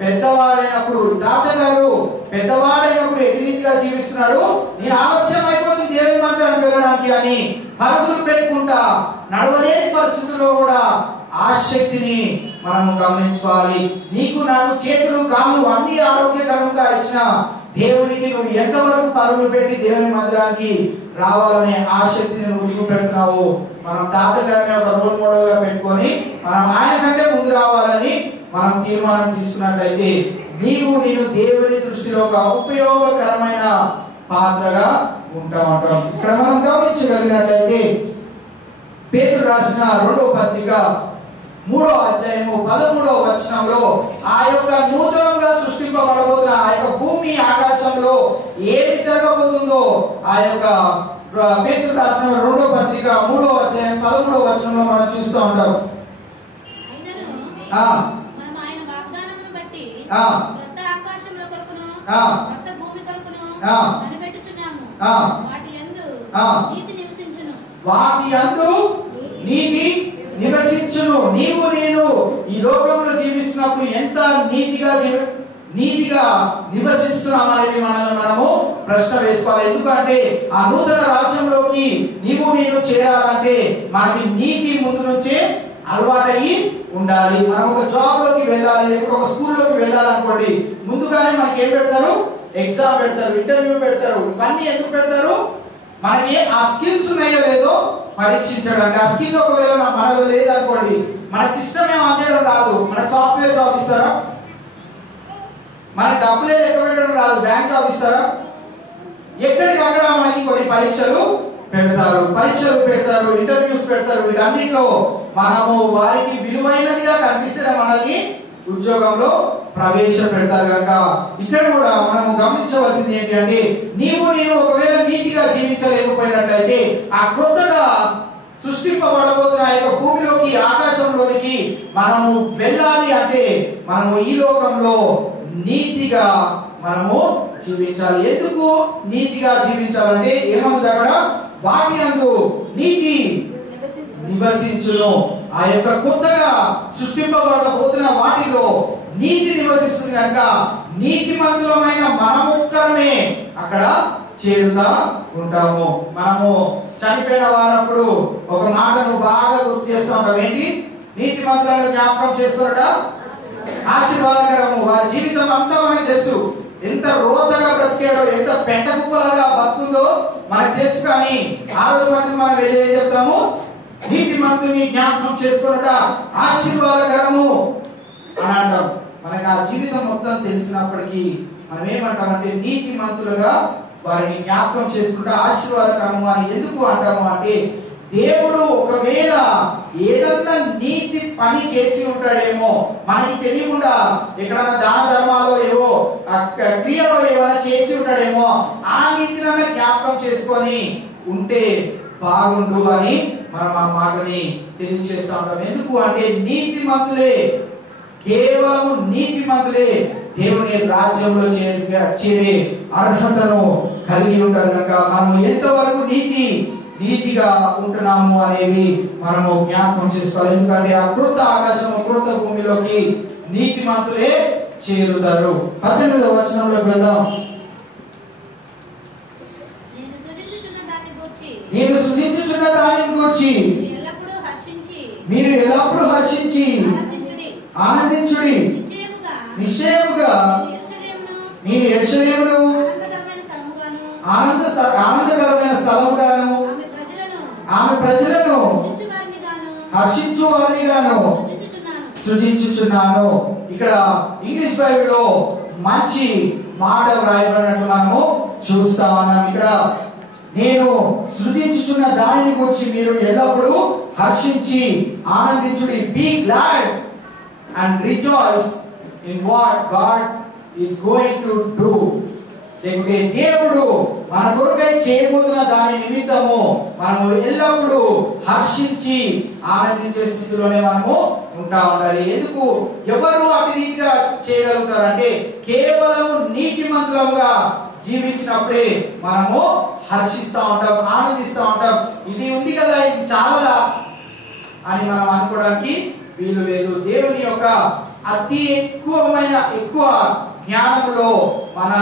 పెద్దవాడైనప్పుడు. తాతగారు పెద్దవాడైనప్పుడు ఎటు రీతిగా జీవిస్తున్నాడు, నేను ఆలస్యం అయిపోతుంది దేవుని మందిరానికి వెళ్ళడానికి అని పరుగులు పెట్టుకుంటా నడవలేని పరిస్థితుల్లో కూడా ఆసక్తిని మనం గమనించుకోవాలి. నీకు నాకు చేతులు, కాళ్ళు అన్ని ఆరోగ్యకరంగా ఇచ్చిన దేవునికి నువ్వు ఎంతవరకు పరుగులు పెట్టి దేవుని మందిరానికి రావాలనే ఆసక్తిని నువ్వు చూపెడుతున్నావు. మనం తాతగారిని ఒక రోల్ మోడల్ గా పెట్టుకొని మనం ఆయన కంటే ముందు రావాలని మనం తీర్మానం తీసుకున్నట్లయితే నేను దేవుని దృష్టిలో ఒక ఉపయోగకరమైన పాత్రగా ఉంటాం. ఇక్కడ మనం గమనించగలిగినట్లయితే పేతురు రాసిన 2వ పత్రిక 3వ అధ్యాయము 13వ వచనంలో ఆ యొక్క నూతనంగా సృష్టింపబడబోతున్న ఆ యొక్క భూమి ఆకాశంలో ఏమి జరగబోతుందో ఆ యొక్క పేతురు రాసిన 2వ పత్రిక 3వ అధ్యాయం 13వ వచనంలో మనం చూస్తూ ఉంటాం. మనం ఆయన వాగ్దానమును బట్టి కొత్త ఆకాశముల కొరకును కొత్త భూమి కొరకును కనిపెట్టుచున్నాము. వాటి యందు నీతి నివసించును. వాటి యందు నీతి నివసించును. నీవు నేను ఈ లోకంలో జీవిస్తున్నప్పుడు ఎంత నీతిగా నివసిస్తున్నాం అనేది మనల్ని మనము ప్రశ్న వేసుకోవాలి. ఎందుకంటే ఆ నూతన రాజ్యంలోకి నీవు నేను చేరాలంటే మనకి నీతి ముందు నుంచే అలవాటయి ఉండాలి. మనం ఒక జాబ్ లోకి వెళ్ళాలి, లేకపోతే ఒక స్కూల్లోకి వెళ్ళాలనుకోండి, ముందుగానే మనకి ఏం పెడతారు, ఎగ్జామ్ పెడతారు, ఇంటర్వ్యూ పెడతారు. ఇవన్నీ ఎందుకు పెడతారు, మనకి ఆ స్కిల్స్ ఉన్నాయో లేదో పరీక్షించడానికి. ఆ స్కిల్ ఒకవేళ మనలో లేదనుకోండి, మన సిస్టమ్ ఏం ఆన్ చేయడం రాదు, మన సాఫ్ట్వేర్ జాబ్ ఇస్తారా, మనకి డబ్బులే లెక్క పెట్టడం రాదు, బ్యాంక్ జాబ్ ఇస్తారా, ఎక్కడికక్కడ మనకి కొన్ని పరీక్షలు పెడతారు, ఇంటర్వ్యూస్ పెడతారు. వీటన్నిటిలో మనము వారికి విలువైనదిగా కనిపిస్తే మనల్ని ఉద్యోగంలో ప్రవేశపెడతారు. కనుక ఇక్కడ కూడా మనము గమనించవలసింది ఏంటి అంటే, నేను ఒకవేళ నీతిగా జీవించలేకపోయినట్లయితే ఆ కొత్తగా సృష్టింపబడబోతున్న ఆ యొక్క భూమిలోకి, ఆకాశంలోనికి మనము వెళ్ళాలి అంటే మనము ఈ లోకంలో నీతిగా మనము జీవించాలి. ఎందుకు నీతిగా జీవించాలంటే ఏమవుతుంది అక్కడ? వాటి యందు నీతి నివసించును. ఆ యొక్క కొత్తగా సృష్టింపబడబోతున్న వాటిలో నీతి నివసిస్తుంది కనుక నీతిమంతులమైన మనమొక్కరమే అక్కడ చేరుతా ఉంటాము. మనము చనిపోయిన వారప్పుడు ఒక మాటను బాగా గుర్తు చేస్తూ ఉంటాం. ఏంటి? నీతిమంతులను జ్ఞాపకం చేసుకున్నట ఆశీర్వాదకరము. వారి జీవితం అంతా మనకి తెలుసు. ఎంత రోతగా బ్రతికాడో, ఎంత పెంట కుప్పలాగా బతుకుందో మనకు తెలుసు. కానీ ఆ రోజు మటుకు మనం వెళ్ళి ఏం చెప్తాము? నీతిమంతుని జ్ఞాపకం చేసుకున్నట ఆశీర్వాదకరము అని అంటాం. మనకి ఆ జీవితం మొత్తం తెలిసినప్పటికీ మనం ఏమంటామంటే నీతిమంతులుగా వారిని జ్ఞాపకం చేసుకుంటే ఆశీర్వాదకరము అని ఎందుకు అంటాము అంటే, దేవుడు ఒకవేళ ఏదన్నా నీతి పని చేసి ఉంటాడేమో, మనకి తెలియకుండా ఎక్కడన్నా దాన ధర్మాలో ఏవో క్రియలో ఏమైనా చేసి ఉంటాడేమో, ఆ నీతిని జ్ఞాపకం చేసుకొని ఉంటే బాగుండు అని మనం ఆ మాటని తెలియజేస్తా ఉంటాం. ఎందుకు అంటే నీతిమంతులే, కేవలం నీతిమంతులే దేవుని రాజ్యంలో చేరే అర్హతను కలిగి ఉంటారు కనుక మనము ఎంతవరకు నీతిగా ఉంటున్నాము అనేది మనము జ్ఞాపకం చేసుకోవాలి. ఎందుకంటే ఆ కృత ఆకాశం, కృత భూమిలోకి నీతిమంతులే చేరుతారు. 18వ వచనంలోకి వెళ్దాం. నేను సృజించుచున్న దానిని గూర్చి మీరు ఎల్లప్పుడూ హర్షించి ఆనందించుడి. నిశ్చయముగా నేను యెరూషలేమును ఆనందకరమైన స్థలముగాను ఆమె ప్రజలను హర్షించు వారిగాను సృజించుచున్నాను. ఇక్కడ ఇంగ్లీష్ బైబిల్లో మంచి మాట వ్రాయబడినట్టు మనము చూస్తా ఉన్నాం. ఇక్కడ నేను సృజించుచున్న దానిని గురించి మీరు ఎల్లప్పుడూ హర్షించి ఆనందించుడి. Be glad and rejoice in what God is going to do. లేకపోతే దేవుడు మన కొరకై చేయబోతున్న దాని నిమిత్తము మనము ఎల్లప్పుడూ హర్షించి ఆనందించే స్థితిలోనే మనము ఉంటా ఉండాలి. ఎందుకు? ఎవరు అటు రీతిగా చేయగలుగుతారంటే కేవలం నీతిమంతులుగా జీవించినప్పుడే మనము హర్షిస్తూ ఉంటాం, ఆనందిస్తూ ఉంటాం. ఇది ఉంది కదా, ఇది చాలా అని మనం అనుకోవడానికి వీలు లేదు. దేవుని యొక్క అతి ఎక్కువ జ్ఞానంలో మన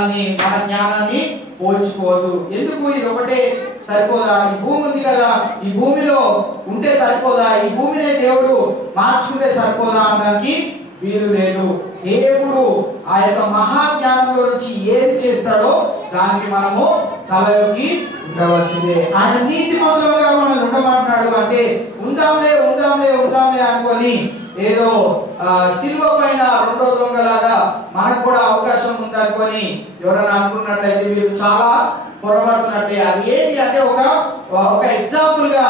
జ్ఞానాన్ని పోల్చుకోవద్దు. ఎందుకు? ఇది ఒకటే సరిపోదా? ఈ భూమి ఉంది కదా, ఈ భూమిలో ఉంటే సరిపోదా? ఈ భూమినే దేవుడు మార్చుకుంటే సరిపోదా అనడానికి వీలు లేదు. దేవుడు ఆ యొక్క మహాజ్ఞానంలో నుంచి ఏది చేస్తాడో దానికి మనము తలలోకి ఉండవలసిందే. ఆయన నీతిమంతులుగా మనల్ని ఉండమంటున్నాడు అంటే ఉందాంలే అనుకొని ఏదో సిలువ పైన రెండో దొంగలాగా మనకు కూడా అవకాశం ఉందనుకొని ఎవరైనా అనుకున్నట్లయితే వీళ్ళు చాలా పొరబడుతున్నట్లే. అది ఏంటి అంటే ఒక ఎగ్జాంపుల్ గా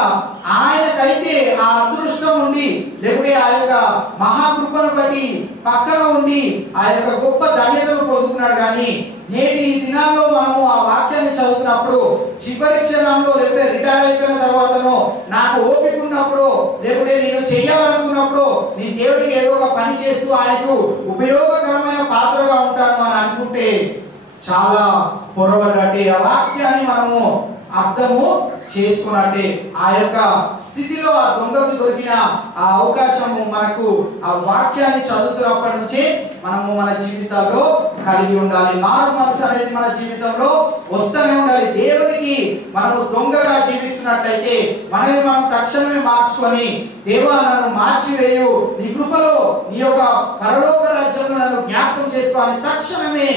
ఆయనకైతే ఆ అదృష్టం ఉండి, లేకపోతే ఆ యొక్క మహాకృపను బట్టి పక్కన ఉండి ఆ యొక్క గొప్ప ధన్యతను పొందుతున్నాడు. కానీ నేటి ఈ దినాల్లో మనము ఆ వాక్యాన్ని చదువుతున్నప్పుడు చివరి క్షణంలో, లేకపోతే రిటైర్ అయిపోయిన తర్వాతనో, నాకు ఓపిక ఉన్నప్పుడు, లేకపోతే నేను చెయ్యాలనుకున్నప్పుడు నీ దేవుడికి ఏదో ఒక పని చేస్తూ ఆయనకు ఉపయోగకరమైన పాత్రగా ఉంటాను అని అనుకుంటే చాలా పొరబడ్డట్టే. ఆ వాక్యాన్ని మనము అర్థము చేసుకున్నట్టే. ఆ యొక్క స్థితిలో ఆ దొంగకు దొరికిన ఆ అవకాశము మనకు ఆ వాక్యాన్ని చదువుతున్నప్పటి నుంచే మనము మన జీవితాల్లో కలిగి ఉండాలి. మారు మనసు అనేది మన జీవితంలో వస్తూనే ఉండాలి. దేవునికి మనము దొంగగా జీవిస్తున్నట్లయితే మనల్ని మనం తక్షణమే మార్చుకొని, దేవా నన్ను మార్చివేయు, నీ కృపలో నీ యొక్క పరలోక రాజ్యంలో నన్ను జ్ఞాపకం చేసుకోవాలని తక్షణమే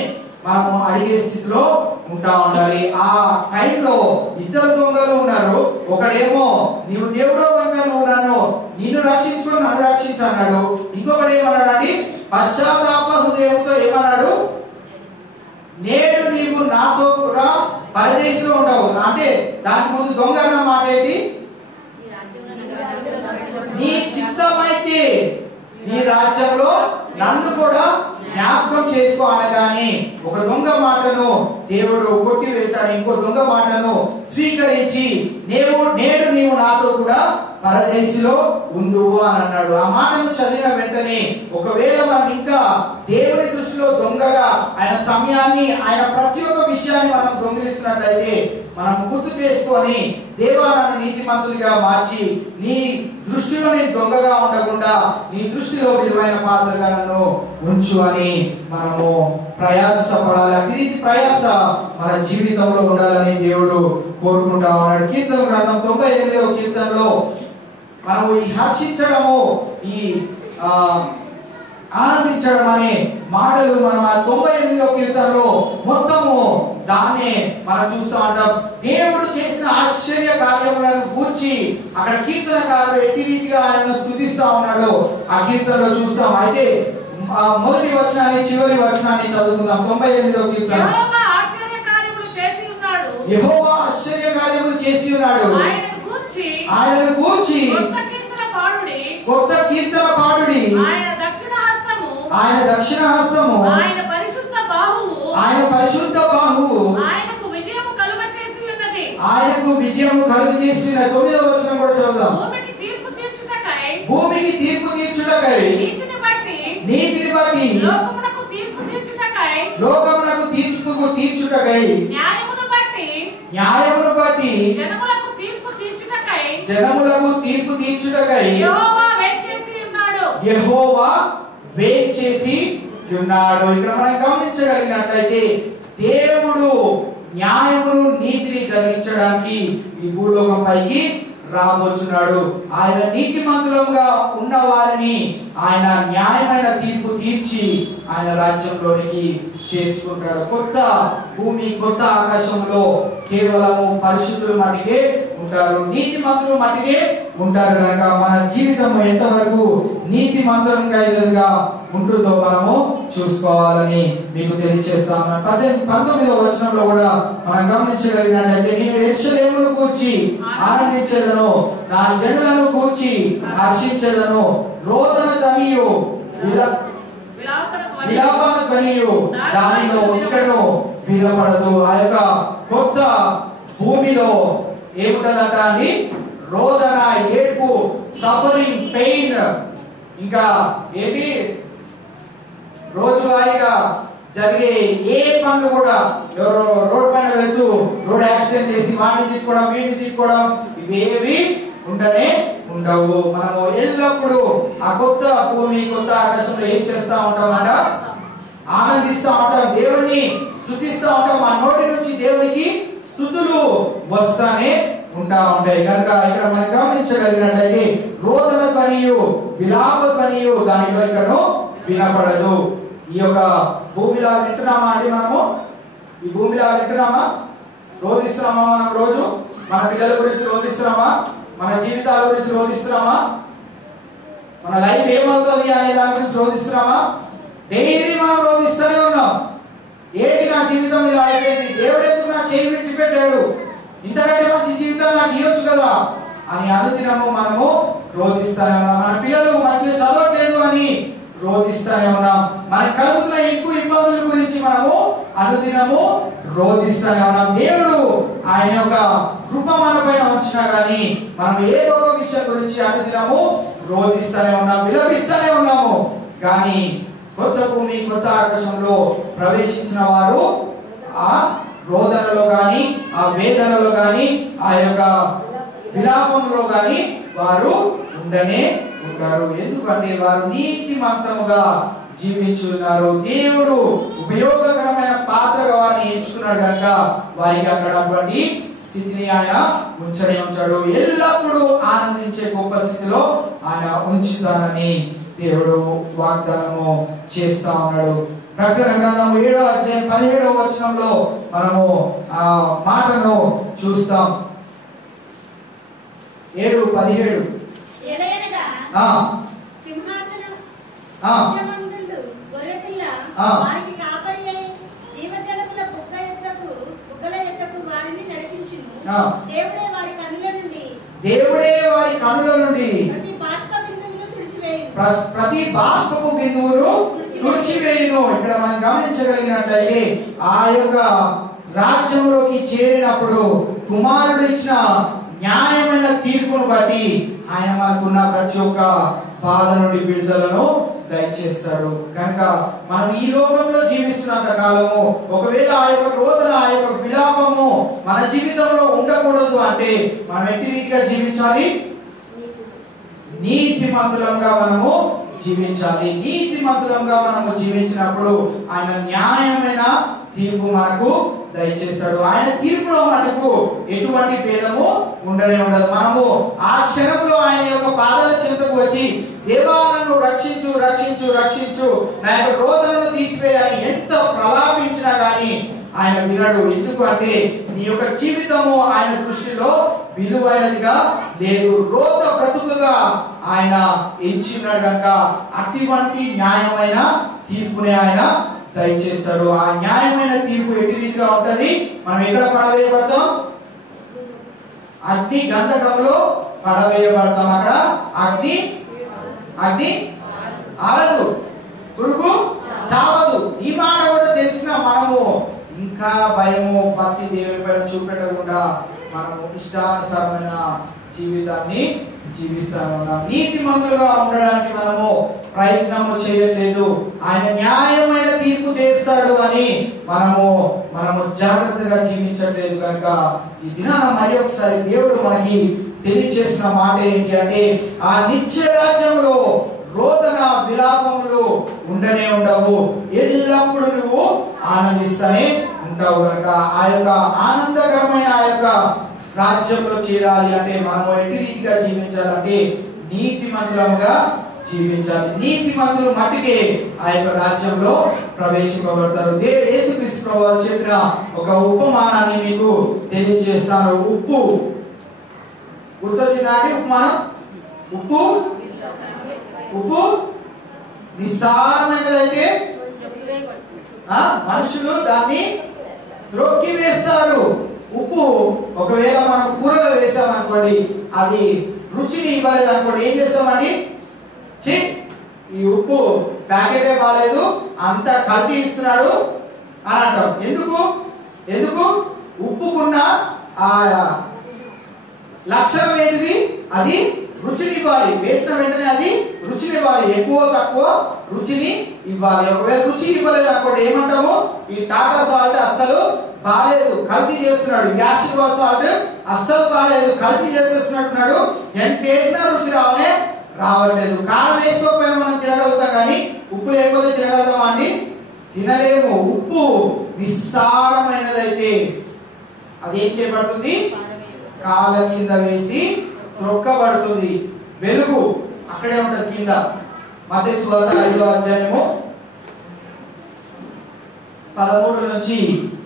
మనము అడిగే స్థితిలో ఉంటా ఉండాలి. ఆ టైంలో ఇద్దరు దొంగలు ఉన్నారు. ఒకడేమో నీవు దేవుడో కనుక నువ్వు నిన్ను రక్షించుకొని నన్ను రక్షించు అన్నాడు. ఇంకొకటి ఏమన్నాడు అంటే పశ్చాత్తాప హృదయంతో ఏమన్నాడు, నేడు నీవు నాతో కూడా పరదేశంలో ఉండవు. అంటే దానికి ముందు దొంగ అన్న మాట ఏంటి? నీ చిత్తమైతే నీ రాజ్యంలో నన్ను కూడా జ్ఞాపకం చేసుకో అనగానే ఒక దొంగ మాటను దేవుడు కొట్టివేశాడు. ఇంకో దొంగ మాటను స్వీకరించి నేడు నీవు నాతో కూడా పరదేశిలో ఉందువు అని అన్నాడు. ఆ మాటను చదివిన వెంటనే ఒకవేళ మనం ఇంకా దేవుని దృష్టిలో దొంగగా ఆయన సమయాన్ని, ఆయన ప్రతి ఒక్క విషయాన్ని మనం దొంగిలిస్తున్నట్లయితే మనం గుర్తు చేసుకొని, దేవా నన్ను నీతిమంతుడిగా మార్చి నీ దృష్టిలో నేను దొంగగా ఉండకుండా నీ దృష్టిలో విలువైన పాత్రగా నన్ను ఉంచు అని మనము ప్రయాసపడాలి. అటు ప్రయాస మన జీవితంలో ఉండాలని దేవుడు కోరుకుంటా ఉన్నాడు. కీర్తన గ్రంథం 98వ కీర్తనలో మనము ఈ హర్షించడము, ఈ ఆనందించడం అనే మాటలు మనం ఆ 98వ కీర్తనలో మొత్తము దాన్నే మనం చూస్తూ ఉంటాం. దేవుడు చేసిన ఆశ్చర్య కార్యములను గూర్చి అక్కడ కీర్తనకారుడు ఎట్టి రీతిగా ఆయనను స్తుతిస్తా ఉన్నాడు ఆ కీర్తనలో చూస్తాం. అయితే మొదటి వచనాన్ని చివరి వచనాన్ని చదువుకుందాం. 98వ కీర్తన. యెహోవా ఆశ్చర్య కార్యములు చేసి ఉన్నాడు, ఆయనను గూర్చి కొత్త కీర్తన పాడుడి. ఆయన దక్షిణ హస్తము, ఆయన పరిశుద్ధ బాహువు ఆయనకు విజయము కలుగ చేసి ఉన్నది. 9వ వచనం కూడా చదువుదాం. భూమికి తీర్పు తీర్చుటకై నీతిని బట్టి లోకమునకు తీర్పు తీర్చుటకై న్యాయమును బట్టి జనములకు తీర్పు తీర్చుటకై యెహోవా వెయిట్ చేసి ఉన్నాడు. ఇక్కడ మనం గమనించగలిగినట్లయితే దేవుడు న్యాయమును నీతిని ధరించడానికి ఈ భూలోకంపైకి రాబోతున్నాడు. ఆయన నీతిమంతులంగా ఉన్న వారిని ఆయన న్యాయమైన తీర్పు తీర్చి ఆయన రాజ్యంలోనికి చేర్చుకుంటాడు. కొత్త భూమి, కొత్త ఆకాశంలో కేవలము పరిశుద్ధులు మటుకే ఉంటారు, నీతిమంతులు మటుకే ఉంటారు. కనుక మన జీవితం ఎంతవరకు నీతిమంతులంగా ఉంటుందో మనము చూసుకోవాలని మీకు తెలియజేస్తా ఉన్నాను. 19వ వచనంలో కూడా మనం గమనించగలిగినట్లయితే, నేను యెరూషలేమును గూర్చి ఆనందించేదను, నా జనులను గూర్చి హర్షించేదను, రోదన ధ్వనియు విలాపన ధ్వనియు దానిలో ఇకను వినపడదు. ఆ యొక్క కొత్త భూమిలో ఏముంటదట అండి? రోదన, ఏడ్పు, సఫరింగ్, పెయిన్, ఇంకా ఏంటి రోజువారీగా జరిగే ఏ పనులు కూడా, ఎవరో రోడ్ పైన వెళ్తూ రోడ్ యాక్సిడెంట్ చేసి వాడిని తిట్టుకోవడం, వీడిని తిట్టుకోవడం, ఇవేవి ఉండనే ఉండవు. మనము ఎల్లప్పుడూ ఆ కొత్త భూమి, కొత్త ఆకాశంలో ఏం చేస్తా ఉంటామంట? ఆనందిస్తా ఉంటాం, దేవుని స్తుతిస్తా ఉంటాం. ఆ నోటి నుంచి దేవునికి స్తుతులు వస్తానే ఉంటా ఉంటాయి. కనుక ఇక్కడ మనం గమనించగలిగినట్లయితే రోదన ధ్వనియు విలాప ధ్వనియు దానిలో ఇకను వినపడదు. ఈ యొక్క భూమిలా వింటున్నామా అండి? మనము ఈ భూమిలా వింటున్నామా? రోధిస్తున్నామా? మనం రోజు మన పిల్లల గురించి రోధిస్తున్నామా? మన జీవితాల గురించి రోధిస్తున్నామా? మన లైఫ్ ఏమవుతుంది అనే దాని గురించి రోధిస్తున్నామా? డైలీ మనం రోధిస్తూనే ఉన్నాం. ఏంటి నా జీవితం ఇలా అయిపోయింది, దేవుడు ఎందుకు నా చేయి విడిచిపెట్టాడు, ఇంతకంటే మంచి జీవితం నాకు ఇవ్వచ్చు కదా అని అనుదినము మనము రోధిస్తానే ఉన్నాం. మన పిల్లలు మంచిగా చదవట్లేదు అని రోధిస్తానే ఉన్నాం. మనకు కలుగుతున్న ఎక్కువ ఇబ్బందుల గురించి మనము అనుదినము రోధిస్తానే ఉన్నాం. దేవుడు ఆయన యొక్క కృప మన పైన ఉంచినా గానీ మనం ఏదో ఒక విషయం గురించి అనుదినము రోధిస్తానే ఉన్నాం, విలపిస్తానే ఉన్నాము. కానీ కొత్త భూమి, కొత్త ఆకాశంలో ప్రవేశించిన వారు ఆ రోదనలో గాని, ఆ వేదనలో గాని, ఆ యొక్క విలాపంలో గాని వారు ఉండనే ఉంటారు. ఎందుకంటే వారు నీతిమంతముగా జీవించున్నారు. దేవుడు ఉపయోగకరమైన పాత్రగా వారిని ఎంచుకున్నాడు కనుక వారికి అక్కడ అటువంటి స్థితిని ఆయన ఉంచనే ఉంచాడు. ఎల్లప్పుడూ ఆనందించే గొప్ప స్థితిలో ఆయన ఉంచుతానని దేవుడు వాగ్దానము చేస్తా ఉన్నాడు. ప్రకటన గ్రంథం 7వ అధ్యాయం 17వ వచనంలో మనము ఆ మాటను చూస్తాం. 7:17 సింహాసనం యజమానులు గొర్రెపిల్ల వారికి కాపరి అయి జీవజలముల బుగ్గల ఎద్దకు వారిని నడిపించును. దేవుడే వారి కన్నుల నుండి ప్రతి బాష్పపు బిందువును తుడిచివేయును. ఇక్కడ మనం గమనించగలిగినట్లయితే ఆ యొక్క రాజ్యంలోకి చేరినప్పుడు కుమారుడు ఇచ్చిన న్యాయమైన తీర్పును బట్టి ఆయన మనకున్న ప్రతి ఒక్క బాధ నుండి విడుదలను దయచేస్తాడు. కనుక మనం ఈ లోకంలో జీవిస్తున్నంత కాలము ఒకవేళ ఆ యొక్క రోదన, ఆ యొక్క విలాపము మన జీవితంలో ఉండకూడదు అంటే మనం ఎట్టి రీతిగా జీవించాలి? నీతిమంతులంగా మనము జీవించాలి. నీతిమంతులంగా మనము జీవించినప్పుడు ఆయన న్యాయమైన తీర్పు మనకు దయచేస్తాడు. ఆయన తీర్పులో మనకు ఎటువంటి భేదము ఉండనే ఉండదు. మనము ఆ క్షణంలో ఆయన యొక్క పాదాల చెంతకు వచ్చి దేవా నన్ను రక్షించు రక్షించు రక్షించు, నా యొక్క రోదనను తీసివేయాలి ఎంత ప్రలాపించినా గాని ఆయన వినడు. ఎందుకు అంటే నీ యొక్క జీవితము ఆయన దృష్టిలో విలువైనదిగా లేదు, రోత బ్రతుకుగా ఆయన ఎంచి ఉన్నాడు కనుక అటువంటి న్యాయమైన తీర్పునే ఆయన దయచేస్తాడు. ఆ న్యాయమైన తీర్పు ఎట్టి రీతిగా ఉంటది? మనం ఎక్కడ పడవేయబడతాం? అగ్ని గంధకంలో పడవేయబడతాం. అక్కడ అగ్ని ఆరదు, పురుగు చావదు. ఈ మాట కూడా తెలిసిన మనము ఇంకా భయము భక్తి దేవుని పైన చూపెట్టకుండా మనము ఇష్టానుసారమైన జీవితాన్ని జీవిస్తా ఉన్నాం. నీతిమంతులుగా ఉండడానికి మనము ప్రయత్నము చేయట్లేదు. ఆయన న్యాయమైన తీర్పు చేస్తాడు అని మనము జాగ్రత్తగా జీవించట్లేదు. కనుక ఈ దినాన మరి ఒకసారి దేవుడు మనకి తెలియజేసిన మాట ఏంటి అంటే ఆ నిత్య రాజ్యంలో రోదన విలాపములు ఉండనే ఉండవు, ఎల్లప్పుడూ నువ్వు ఆనందిస్తూనే ఉంటావు. కనుక ఆ యొక్క ఆనందకరమైన ఆ యొక్క రాజ్యంలో చేరాలి అంటే మనం ఎట్టి రీతిగా జీవించాలంటే నీతిమంతులుగా జీవించాలి. నీతిమంతులు మట్టికే ఆ యొక్క రాజ్యంలో ప్రవేశింపబడతారు. యేసుక్రీస్తు ప్రభువు చెప్పిన ఒక ఉపమానాన్ని మీకు తెలియజేస్తాను. ఉప్పు గుర్తొచ్చిందా అండి? ఉపమానం. ఉప్పు నిస్సారమైనదైతే మనుషులు దాన్ని త్రొక్కి వేస్తారు. ఉప్పు ఒకవేళ మనం కూరలో వేసామనుకోండి, అది రుచిని ఇవ్వలేదు అనుకోండి, ఏం చేస్తామండి? ఈ ఉప్పు ప్యాకెటే బాగాలేదు, అంత కల్తీ ఇస్తున్నాడు అని అంటాం. ఎందుకు? ఉప్పుకున్న ఆ లక్షణం ఏంటిది? అది రుచిని ఇవ్వాలి. వేసిన వెంటనే అది రుచిని ఇవ్వాలి, ఎక్కువ తక్కువ రుచిని ఇవ్వాలి. ఒకవేళ రుచి ఇవ్వలేదు అనుకోండి, ఏమంటాము? ఈ టాటా సాల్ట్ అస్సలు బాలేదు, కల్తీ చేస్తున్నాడు. గ్యాస్ సాల్ట్ అస్సలు బాలేదు, కల్తీ చేసేస్తున్నట్టున్నాడు. ఎంత వేసినా రుచి రావట్లేదు. కారం వేసుకోకపోయినా మనం తినగలుగుతాం, కానీ ఉప్పు లేకపోతే తినగలుగుతామా అండి? తినలేము. ఉప్పు నిస్సారమైనదైతే అది ఏం చేయబడుతుంది? కాళ్ళ కింద వేసి త్రొక్కబడుతుంది. వెలుగు అక్కడే ఉంటది కింద. మత్తయి సువార్త 5వ అధ్యాయము 13 నుంచి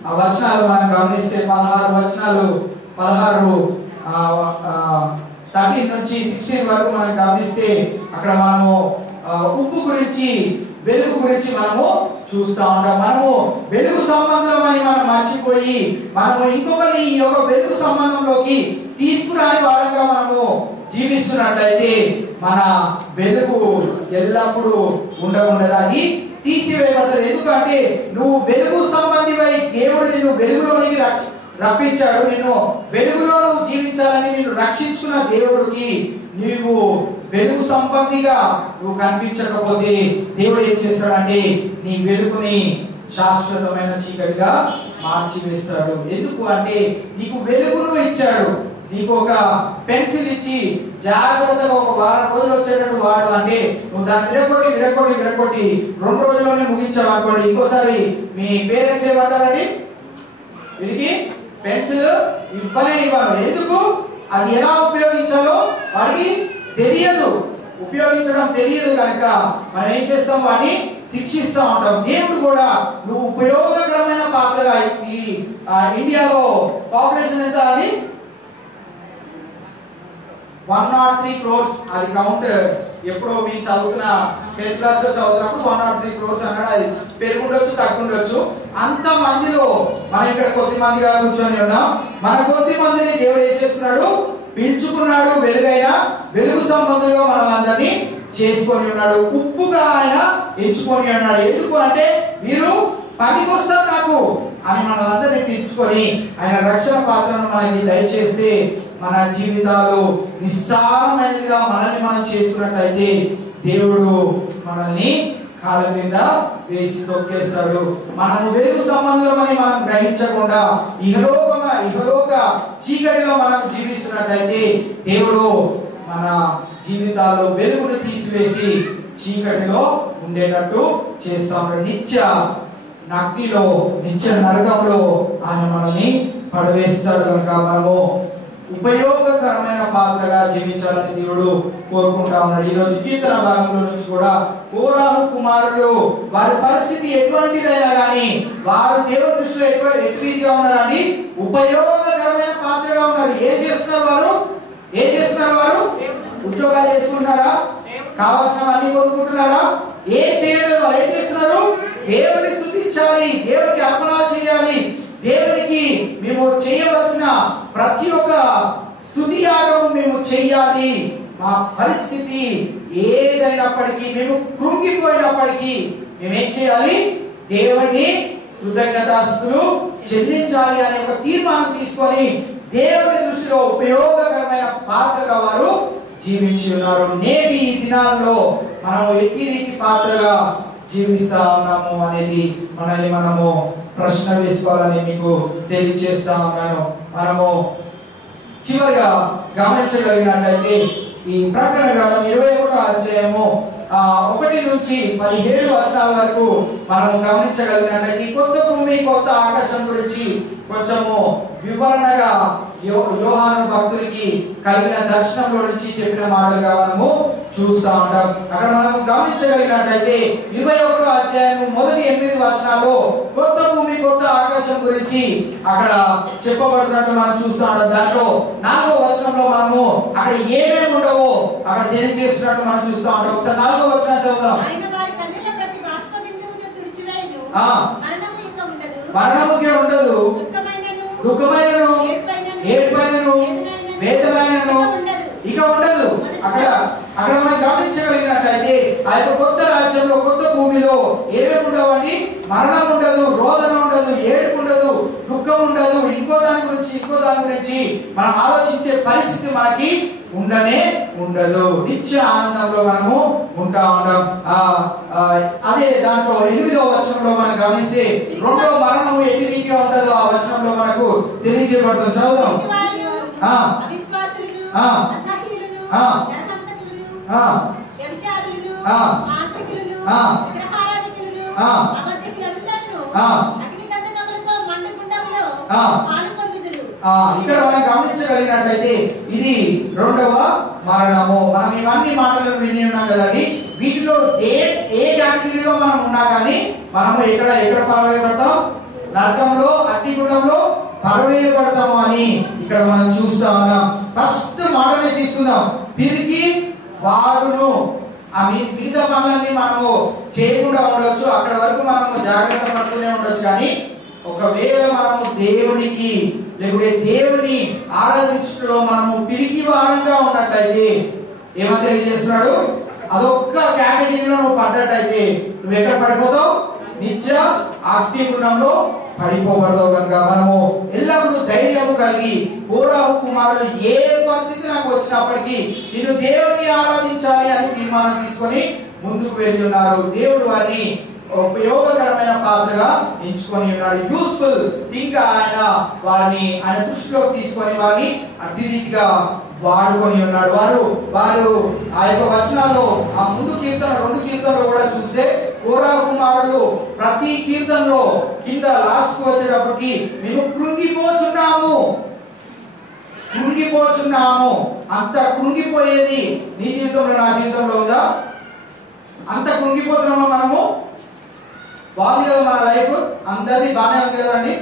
ఆ వచనాలు మనం గమనిస్తే 16 వచనాలు 13 నుంచి 16 వరకు మనం గమనిస్తే అక్కడ మనము ఉప్పు గురించి, వెలుగు గురించి మనము చూస్తా ఉంటాం. మనము వెలుగు సంబంధమని మనం మర్చిపోయి మనము ఇంకొకరి ఈ యొక్క వెలుగు సంబంధంలోకి తీసుకురాని వారంగా మనము జీవిస్తున్నట్లయితే మన వెలుగు ఎల్లప్పుడూ ఉండదు, అది తీసివేయబడదు. ఎందుకంటే నువ్వు వెలుగు సంబంధివై దేవుడు నిన్ను వెలుగులోనికి రప్పించాడు. నిన్ను వెలుగులో నువ్వు జీవించాలని నిన్ను రక్షించుకున్న దేవుడికి నీవు వెలుగు సంబంధిగా నువ్వు కనిపించకపోతే దేవుడు ఏం చేస్తాడంటే నీ వెలుగుని శాశ్వతమైన చీకటిగా మార్చివేస్తాడు. ఎందుకు అంటే నీకు వెలుగును ఇచ్చాడు. నీకు ఒక పెన్సిల్ ఇచ్చి జాగ్రత్తగా ఒక వారం రోజులు వచ్చేటట్టు వాడు అంటే నువ్వు దాన్ని విరగొట్టి 2 రోజుల్లోనే ముగించావు అనుకోండి, ఇంకోసారి మీ పేరెంట్స్ ఏమంటారండి? వీడికి పెన్సిల్ ఇవ్వను. ఎందుకు? అది ఎలా ఉపయోగించాలో వాడికి తెలియదు, ఉపయోగించడం తెలియదు. కనుక మనం ఏం చేస్తాం? వాడిని శిక్షిస్తా ఉంటాం. దేవుడు కూడా నువ్వు ఉపయోగకరమైన పాత్రగా, ఈ ఇండియాలో పాపులేషన్ ఎంత అని 103 crores, అది కౌంట్ ఎప్పుడో మీరు చదువుతున్న 10th క్లాస్ లో చదువుతున్నప్పుడు 103 crores అన్నాడు. అది పెరుగుండొచ్చు, తగ్గుండొచ్చు. అంత మందిలో మనం ఇక్కడ కొద్ది మందిగా కూర్చొని ఉన్నాం. మన కొద్ది మందిని దేవుడు ఏం చేస్తున్నాడు? పిలుచుకున్నాడు. వెలుగు సంబంధంగా మనల్ని అందరినీ చేసుకొని ఉన్నాడు, ఉప్పుగా ఆయన ఎంచుకొని ఉన్నాడు. ఎందుకు అంటే మీరు పనికొస్తారు నాకు అని మనందరినీ పిలుచుకొని ఆయన రక్షణ పాత్రను మనకి దయచేస్తే మన జీవితాలు నిస్సారమైనదిగా మనల్ని మనం చేసుకున్నట్లయితే దేవుడు మనల్ని కాళ్ళ మీద వేసి తొక్కేస్తాడు. మనము వెలుగు సంబంధమని మనం గ్రహించకుండా ఇహలోక చీకటిలో మనం జీవిస్తున్నట్లయితే దేవుడు మన జీవితాల్లో వెలుగును తీసివేసి చీకటిలో ఉండేటట్టు చేస్తాడు. నిత్య నగ్నిలో, నిత్య నరకంలో ఆయన మనల్ని పడవేస్తాడు. కనుక మనము ఉపయోగకరమైన పాత్రగా జీవించాలని దేవుడు కోరుకుంటా ఉన్నాడు. ఈ రోజు కీర్తన భాగంలో నుంచి కూడా కోరాహు కుమారులు వారి పరిస్థితి ఎటువంటిదైనా కానీ వారు దేవుని దృష్టిలో ఎటు రీతిగా ఉన్నారని ఉపయోగకరమైన పాత్రగా ఉన్నారు. ఏం చేస్తున్నారు వారు? ఉద్యోగాలు చేసుకుంటున్నారా? కావాల్సిన అన్ని కొనుక్కుంటున్నారా? ఏం చేయలేదు. వాళ్ళు ఏం చేస్తున్నారు? దేవుని స్తుతించాలి, దేవునికి అర్పణలు చేయాలి, దేవునికి మేము చేయవలసిన ప్రతి ఒక్క స్తుతి యాగం మేము చేయాలి. మా పరిస్థితి ఏదైనప్పటికీ, మేము కృంగిపోయినప్పటికీ మేమేం చేయాలి? దేవుని కృతజ్ఞతాస్తులు చెల్లించాలి అనే ఒక తీర్మానం తీసుకొని దేవుని దృష్టిలో ఉపయోగకరమైన పాత్రగా వారు జీవించి ఉన్నారు. నేటి ఈ దినాల్లో మనం ఎట్టి రీతి పాత్రగా జీవిస్తా ఉన్నాము అనేది మనల్ని మనము ప్రశ్న వేసుకోవాలని మీకు తెలియజేస్తా ఉన్నాను. మనము చివరిగా గమనించగలిగినట్లయితే ఈ ప్రకటన గ్రంథం 21వ అధ్యాయము 1 నుంచి 17 వచనాల వరకు మనం గమనించగలిగినట్లయితే కొత్త భూమి కొత్త ఆకాశం గురించి కొంచెము వివరణగా యోహాను భక్తుడికి కలిగిన దర్శనంలో నుంచి చెప్పిన మాటలుగా మనము చూస్తా ఉంటాం. అక్కడ మనం గమనించగలిగినట్లయితే 21వ అధ్యాయం మొదటి 8 వచనాల్లో కొత్త భూమి కొత్త ఆకాశం గురించి అక్కడ చెప్పబడుతున్నట్టు మనం చూస్తా ఉంటాం. దాంట్లో 4వ వచనంలో మనము అక్కడ ఏమేమి ఉండవో అక్కడ తెలియజేస్తున్నట్టు మనం చూస్తా ఉంటాం. ఒకసారి 4వ వచనం చదువుదాం. మరణముకే ఉండదు, దుఃఖమైనను, ఏడ్పైనను, వేదనైనను ఇక ఉండదు. అక్కడ మనం గమనించగలిగినట్లయితే ఆ యొక్క కొత్త రాజ్యంలో, కొత్త భూమిలో ఏమేమి ఉండవండి? మరణం ఉండదు, రోదన ఉండదు, ఏడుపు ఉండదు, దుఃఖం ఉండదు. ఇంకో దాని గురించి మనం ఆలోచించే పరిస్థితి మనకి ఉండదు. నిత్య ఆనందంలో మనము ఉంటా ఉంటాం. అదే దాంట్లో 8వ వచనంలో మనం గమనిస్తే రెండో మరణము ఎట్టి రీతిగా ఉండదో ఆ వచనంలో మనకు తెలియజేయబడుతుంది. చదువుదాం. ఇక్కడ మనం గమనించగలిగినట్లయితే ఇది రెండవ మరణము. మనం ఇవన్నీ మాటలు విని ఉన్నాం కదండి. వీటిలో ఏ కేటగిరీలో మనం ఉన్నా కానీ మనము ఎక్కడ పరవేయబడతాం? నరకంలో, అగ్నిగుండంలో పరవేయబడతాము అని ఇక్కడ మనం చూస్తా ఉన్నాం. ఫస్ట్ మాటనే తీసుకుందాం. పిరికి వారును మిగతా పనులన్నీ మనము చేయకుండా ఉండొచ్చు, అక్కడ వరకు మనము జాగ్రత్త పడుతూనే ఉండొచ్చు. కానీ ఒకవేళ మనము దేవునికి లేకుంటే దేవుని ఆరాధించడంలో మనము పిరికి వారంగా ఉన్నట్టయితే ఏమని తెలియజేస్తున్నాడు? అదొక్క కేటగిరీలో నువ్వు పడ్డట్టయితే నువ్వు ఎక్కడ పడిపోతావు? నిత్య అగ్నిగుండంలో పడిపోబడతావు. కనుక మనము ఎల్లప్పుడూ ధైర్యము కలిగి కోరాహు కుమారులు ఏ పరిస్థితి నాకు వచ్చినప్పటికీ నేను దేవుని ఆరాధించాలి అని తీర్మానం తీసుకొని ముందుకు వెళ్ళి ఉన్నారు. దేవుడు వారిని ఉపయోగకరమైన పాత్రగా ఎంచుకొని ఉన్నాడు. యూస్ఫుల్ థింగ్ వారిని ఆయన దృష్టిలో తీసుకొని వారిని అట్టి రీతిగా వాడుకొని ఉన్నాడు. వారు ఆ యొక్క వచనాల్లో ఆ ముందు కీర్తన 2 కీర్తనలో కూడా చూస్తే కోరాహు కుమారులు ప్రతి కీర్తనలో కింద లాస్ట్ కు వచ్చేటప్పటికి మేము కృంగిపోచున్నాము. అంత కృంగిపోయేది నీ జీవితంలో నా జీవితంలో ఉందా? అంత కృంగిపోతున్నామా మనము? బాగుంది కదా మన లైఫ్, అందరిది బాగానే ఉంది కదండి.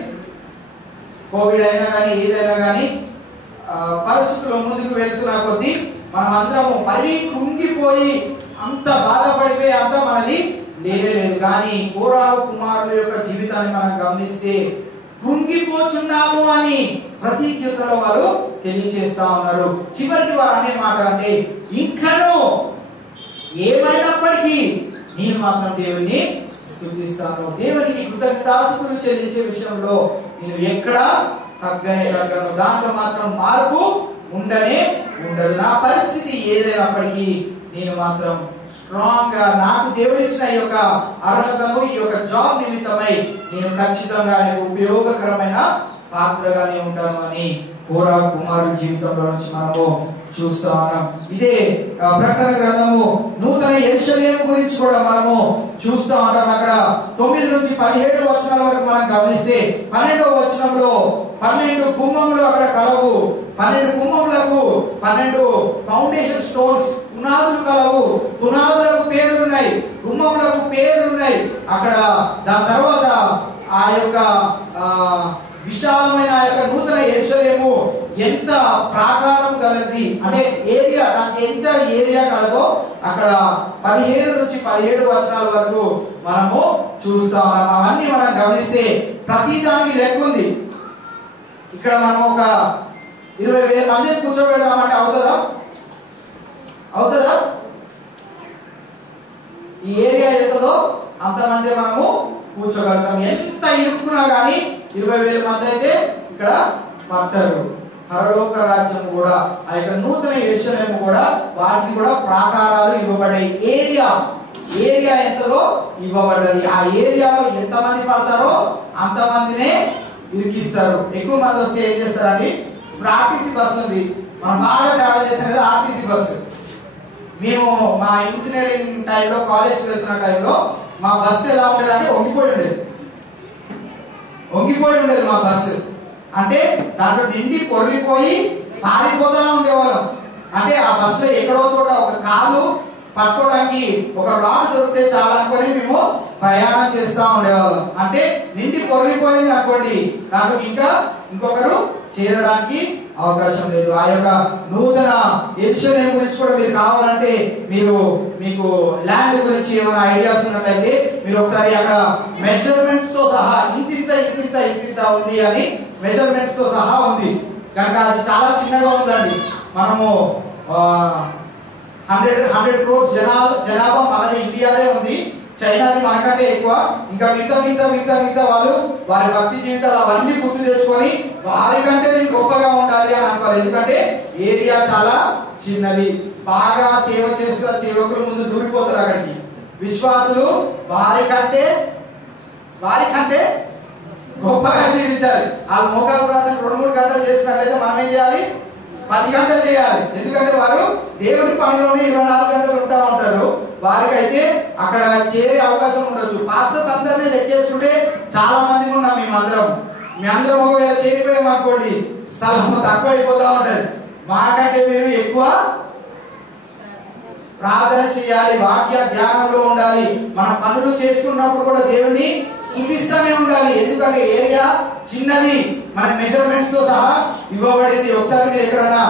కోవిడ్ అయినా కానీ ఏదైనా కానీ పరిస్థితుల్లో ముందుకు వెళ్తున్న కొద్దీ మనం అందరము మరీ కృంగిపోయి అంత బాధపడిపోయి అంత మనది లేదు. కానీ కోరాహు కుమారుల యొక్క జీవితాన్ని మనం గమనిస్తే కృంగిపోచున్నాము అని ప్రతి కీర్తనలో వారు తెలియజేస్తా ఉన్నారు. చివరికి వారు అనే మాట అంటే ఇంకను ఏమైనప్పటికీ నేను మాత్రం దేవుని స్తుతిస్తాను. దేవునికి కృతజ్ఞతాస్తుతులు చెల్లించే విషయంలో నేను ఎక్కడ తగ్గను. దాంట్లో మాత్రం మార్పు ఉండదు. నా పరిస్థితి ఏదైనప్పటికీ నేను మాత్రం స్ట్రాంగ్ గా నాకు దేవుడు ఇచ్చిన ఈ యొక్క అర్హతను, ఈ యొక్క జాబ్ నిమిత్తమై నేను ఖచ్చితంగా ఆయనకు ఉపయోగకరమైన పాత్రగానే ఉంటాను అని కోరా కుమారుల జీవితంలో నుంచి మనము చూస్తా ఉన్నాం. ఇదే ప్రకటన గ్రంథము నూతన యెరూషలేము గురించి కూడా మనము చూస్తా ఉంటాం. అక్కడ 9 నుంచి 17 వచనాల వరకు మనం గమనిస్తే 12వ వచనంలో 12 గుమ్మములు అక్కడ కలవు. 12 గుమ్మములకు 12 ఫౌండేషన్ స్టోన్స్, పునాదులు కలవు. పునాదులకు పేర్లున్నాయి, గుమ్మములకు పేర్లున్నాయి. అక్కడ దాని తర్వాత ఆ యొక్క విశాలమైన ఆ యొక్క నూతన యెరూషలేము ఎంత ప్రాకారము గలది అంటే ఏరియా, దానికి ఎంత ఏరియా కలదో అక్కడ 15 నుంచి 17 వచనాల వరకు మనము చూస్తా ఉన్నాం. అవన్నీ మనం గమనిస్తే ప్రతి దానికి లెక్క ఉంది. ఇక్కడ మనం ఒక 20,000 మందిని కూర్చోబెడదామంటే అవుతుందా? ఈ ఏరియా ఎంతదో అంతమంది మనము కూర్చోగలుగుతాం. ఎంత ఇరుక్కున్నా కానీ 20,000 మంది అయితే ఇక్కడ పడతారు. పరలోక రాజ్యం కూడా ఆ యొక్క నూతన యెరూషలేము కూడా వాటికి కూడా ప్రాకారాలు ఇవ్వబడ్డాయి. ఏరియా ఎంతలో ఇవ్వబడ్డది. ఆ ఏరియాలో ఎంతమంది పడతారో అంతమందినే ఇరికిస్తారు. ఎక్కువ మంది వస్తే ఏం చేస్తారండి, ఇప్పుడు ఆర్టీసీ బస్సు ఉంది, మనం బాగా ట్రావెల్ చేస్తాం కదా ఆర్టీసీ బస్సు. మేము మా ఇంజనీరింగ్ టైంలో కాలేజ్కి వెళ్తున్న టైంలో మా బస్సు ఎలా ఉండేది అంటే వంగిపోయి ఉండేది మా బస్సు. అంటే దాంట్లో నిండి పొర్లిపోయి పారిపోతా ఉండేవాళ్ళం. అంటే ఆ బస్సులో ఎక్కడో చోట ఒక కాలు పట్టుకోవడానికి ఒక రాడ్ దొరికితే చాలా అనుకొని మేము ప్రయాణం చేస్తా ఉండేవాళ్ళం. అంటే నిండి పొర్లిపోయింది అనుకోండి, దాంట్లో ఇంకొకరు చేరడానికి అవకాశం లేదు. ఆ యొక్క నూతన యెరూషలేము గురించి కూడా మీరు కావాలంటే మీకు ల్యాండ్ గురించి ఏమైనా ఐడియాస్ ఉన్నట్లయితే మీరు ఒకసారి అక్కడ మెజర్మెంట్స్ తో సహా ఇంత ఉంది అని మెజర్మెంట్స్ తో సహా ఉంది కనుక అది చాలా చిన్నగా ఉందండి. మనము 100 crores జనాభా మనది ఇండియాలో ఉంది, చైనాది మనకంటే ఎక్కువ. ఇంకా మిగతా వాళ్ళు వారి భక్తి జీవితాలు అవన్నీ గుర్తు చేసుకొని వారికంటే నేను గొప్పగా ఉండాలి అని అనుకోవాలి. ఎందుకంటే ఏరియా చాలా చిన్నది. బాగా సేవ చేస్తున్న సేవకులు ముందు దూరిపోతారు అక్కడికి. విశ్వాసులు వారికంటే గొప్పగా జీవించాలి. ఆ మోకాలు ప్రార్థన 2-3 గంటలు చేసినట్లయితే మనం ఏం చేయాలి, 10 గంటలు చేయాలి. ఎందుకంటే వారు దేవుడి పనిలోనే 24 గంటలు ఉంటా ఉంటారు. వారికైతే అక్కడ చేరే అవకాశం ఉండొచ్చు. పాస్టర్ అందరినీ లెక్కేసుకుంటే చాలా మంది ఉన్నాం. మేమందరం ఒకవేళ చేరిపోయాం అనుకోండి, స్థలం తక్కువ అయిపోతా ఉంటది. మాకంటే మీరు ఎక్కువ ప్రార్థన చేయాలి, వాక్య ధ్యానంలో ఉండాలి. మన పనులు చేసుకున్నప్పుడు కూడా దేవుని చూపిస్తూనే ఉండాలి. ఎందుకంటే ఏరియా చిన్నది, మన మెజర్మెంట్స్ తో సహా ఇవ్వబడింది. ఒకసారి మీరు ఎక్కడన్నా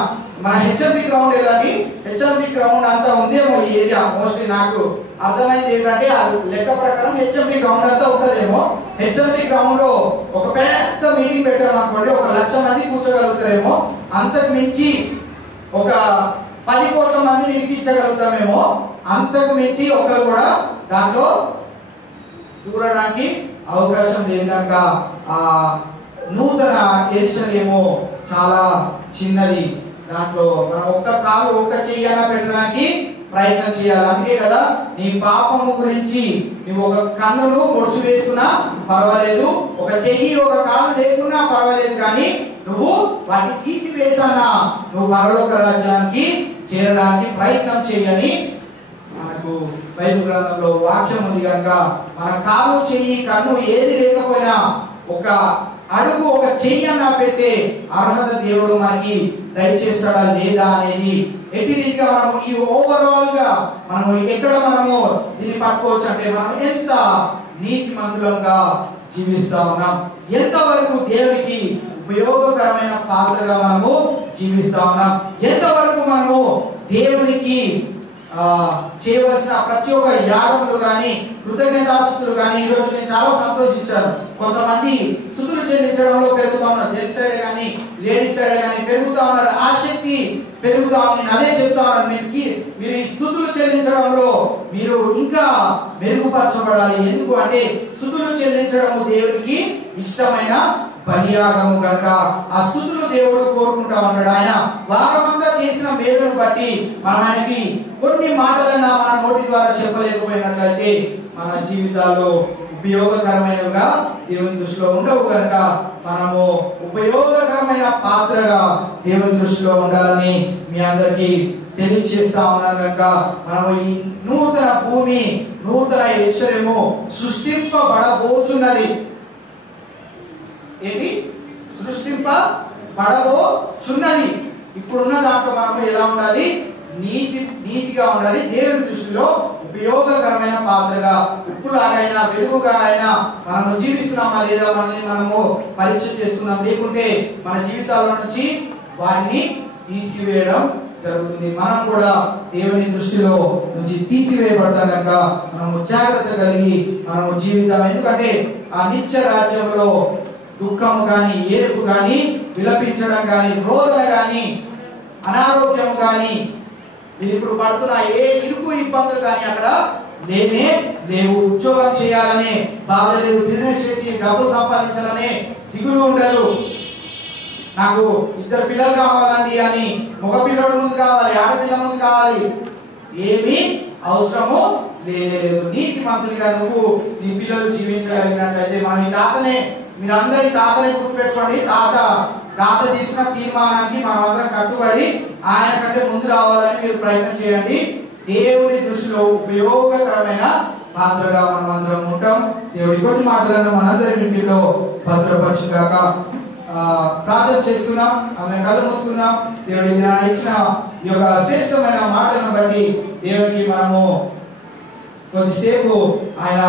మన హెచ్ఎంపి గ్రౌండ్ వెళ్ళండి, హెచ్ఎంపి గ్రౌండ్ అంతా ఉందేమో ఈ ఏరియా. మోస్ట్లీ నాకు అర్థమైంది ఏంటంటే ఆ లెక్క ప్రకారం హెచ్ఎంపి గ్రౌండ్ అంతా ఉంటదేమో. హెచ్ఎంపి గ్రౌండ్ లో ఒక పెద్ద మీటింగ్ పెట్టామనుకోండి, 1,00,000 మంది కూర్చోగలుగుతారేమో. అంతకు మించి ఒక 10 కోట్ల మందిని ఇరికించగలుగుతామేమో. అంతకు మించి ఒకరు కూడా దాంట్లో దూరడానికి అవకాశం లేదు. కనుక ఆ నూతన యెరూషలేము చాలా చిన్నది. దాంట్లో మనం ఒక్క కాలు ఒక్క చెయ్యన పెట్టడానికి ప్రయత్నం చేయాలి. అందుకే కదా నీ పాపము గురించి నువ్వు ఒక కన్నును పొడుచు వేసుకున్నా పర్వాలేదు, ఒక చెయ్యి ఒక కాలు లేకున్నా పర్వాలేదు, కానీ నువ్వు వాటిని తీసివేసన్నా నువ్వు పరలోక రాజ్యానికి చేరడానికి ప్రయత్నం చేయని మనకు బైబిల్ గ్రంథంలో వాక్యం ఉంది. కనుక మన కాలు చెయ్యి కన్ను ఏది లేకపోయినా ఒక అడుగు ఒక చెయ్యి అన్నా పెట్టే అర్హత దేవుడు మనకి దయచేస్తాడా లేదా అనేది ఎట్టి రీతిగా మనము ఈ ఓవరాల్ గా మనము ఎక్కడ మనము దీన్ని పట్టుకోవచ్చు అంటే మనం ఎంత నీతిమంతులంగా జీవిస్తా ఉన్నాం, ఎంతవరకు దేవునికి ఉపయోగకరమైన పాత్రగా మనము జీవిస్తా ఉన్నాం, ఎంతవరకు మనము దేవునికి చేయవలసిన ప్రతి ఒక్క యాగములు కానీ కృతజ్ఞతాస్తుతులు కానీ. ఈ రోజు నేను చాలా సంతోషించాను. కొంతమంది స్తుతులు చెల్లించడంలో పెరుగుతా ఉన్నారు, జెంట్స్ సైడ్ కానీ లేడీస్ సైడ్ కానీ పెరుగుతా ఉన్నారు. ఆసక్తి పెరుగుతామని అదే చెప్తాను. మీరు ఈ స్తుతులు చెల్లించడంలో మీరు ఇంకా మెరుగుపరచబడాలి. ఎందుకు అంటే స్తుతులు చెల్లించడము దేవుడికి ఇష్టమైన బలియాగము కనుక ఆ స్తుతులు దేవుడు కోరుకుంటా ఉన్నాడు. ఆయన వారమంతా చేసిన మేలును బట్టి మనం ఆయనకి కొన్ని మాటలైనా మన నోటి ద్వారా చెప్పలేకపోయినట్లయితే మన జీవితాల్లో ఉపయోగకరమైనవిగా దేవుని దృష్టిలో ఉండవు కనుక మనము ఉపయోగకరమైన పాత్రగా దేవుని దృష్టిలో ఉండాలని మీ అందరికీ తెలియజేస్తా ఉన్నాను. కనుక మనము ఈ నూతన భూమి, నూతన ఐశ్వర్యము సృష్టింపబడబోచున్నది. ఏంటి? సృష్టింపబడబోచున్నది. ఇప్పుడున్న దాంట్లో మనము ఎలా ఉండాలి? నీతిగా ఉండాలి. దేవుని దృష్టిలో ఉపయోగకరమైన పాత్రగా, ఉప్పులాగైనా వెలుగుగా అయినా మనము జీవిస్తున్నామా లేదా మనల్ని మనము పరీక్ష చేసుకున్నాం. లేకుంటే మన జీవితాల నుంచి వాటిని తీసివేయడం జరుగుతుంది. మనం కూడా దేవుని దృష్టిలో నుంచి తీసివేయబడతాం కనుక మనము జాగ్రత్త కలిగి మనము జీవితం. ఎందుకంటే ఆ నిత్య రాజ్యంలో దుఃఖము గాని, ఏడుపు గాని, విలపించడం గాని, రోదన గాని, అనారోగ్యము గాని, మీరు ఇప్పుడు పడుతున్న ఏ ఇరుకు ఇబ్బందులు కానీ అక్కడ లేనే లేవు. ఉద్యోగం చేయాలనే బాధ లేదు. బిజినెస్ చేసి డబ్బు సంపాదించాలనే దిగులు ఉండదు. నాకు 2 పిల్లలు కావాలండి అని, మగ పిల్లడు ముందు కావాలి, ఆడపిల్ల ముందు కావాలి, ఏమీ అవసరము లేదు. నీతి మంత్రులుగా నువ్వు నీ పిల్లలు జీవించగలిగినట్లయితే మనం ఈ తాతనే, మీరు అందరి తాతనే గుర్తుపెట్టుకోండి. తాత తీసుకున్న తీర్మానానికి మనం అందరం కట్టుబడి ఆయన కంటే ముందు రావాలని మీరు ప్రయత్నం చేయండి. దేవుని దృష్టిలో ఉపయోగకరమైన పాత్రగా మనం అందరం ఉంటాం. దేవుడి కొన్ని మాటలను మనందరి ఇంటిలో భద్రపరచుగాక. ప్రార్థన చేసుకుందాం. అందరం కళ్ళు మూసుకుందాం. దేవుడి ఇచ్చిన ఈ యొక్క శ్రేష్టమైన మాటలను బట్టి దేవుడికి మనము కొద్దిసేపు ఆయన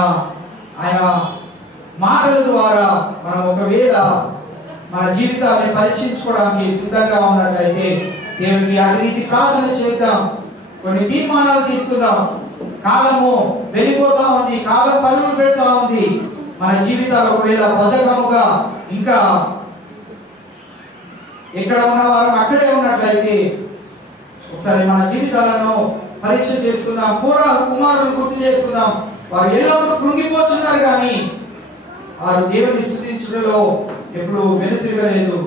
మాటల ద్వారా మనం ఒకవేళ మన జీవితాన్ని పరీక్షించుకోవడానికి సిద్ధంగా ఉన్నట్లయితే దేవునికి అడిగి ప్రార్థన చేద్దాం. కొన్ని తీర్మానాలు తీసుకుందాం. కాలము వెళ్ళిపోతా ఉంది, కాలం పరుగులు పెడతా ఉంది. మన జీవితాలు ఒకవేళ బద్ధకముగా ఇంకా ఎక్కడ ఉన్న వారు అక్కడే ఉన్నట్లయితే ఒకసారి మన జీవితాలను పరీక్ష చేసుకుందాం. కుమారులను గుర్తు చేసుకుందాం. వారు ఎల్లప్పుడూ కృంగిపోతున్నారు కానీ వారు దేవుని స్తుతించడంలో ఎప్పుడు వెనుతిరగలేదు.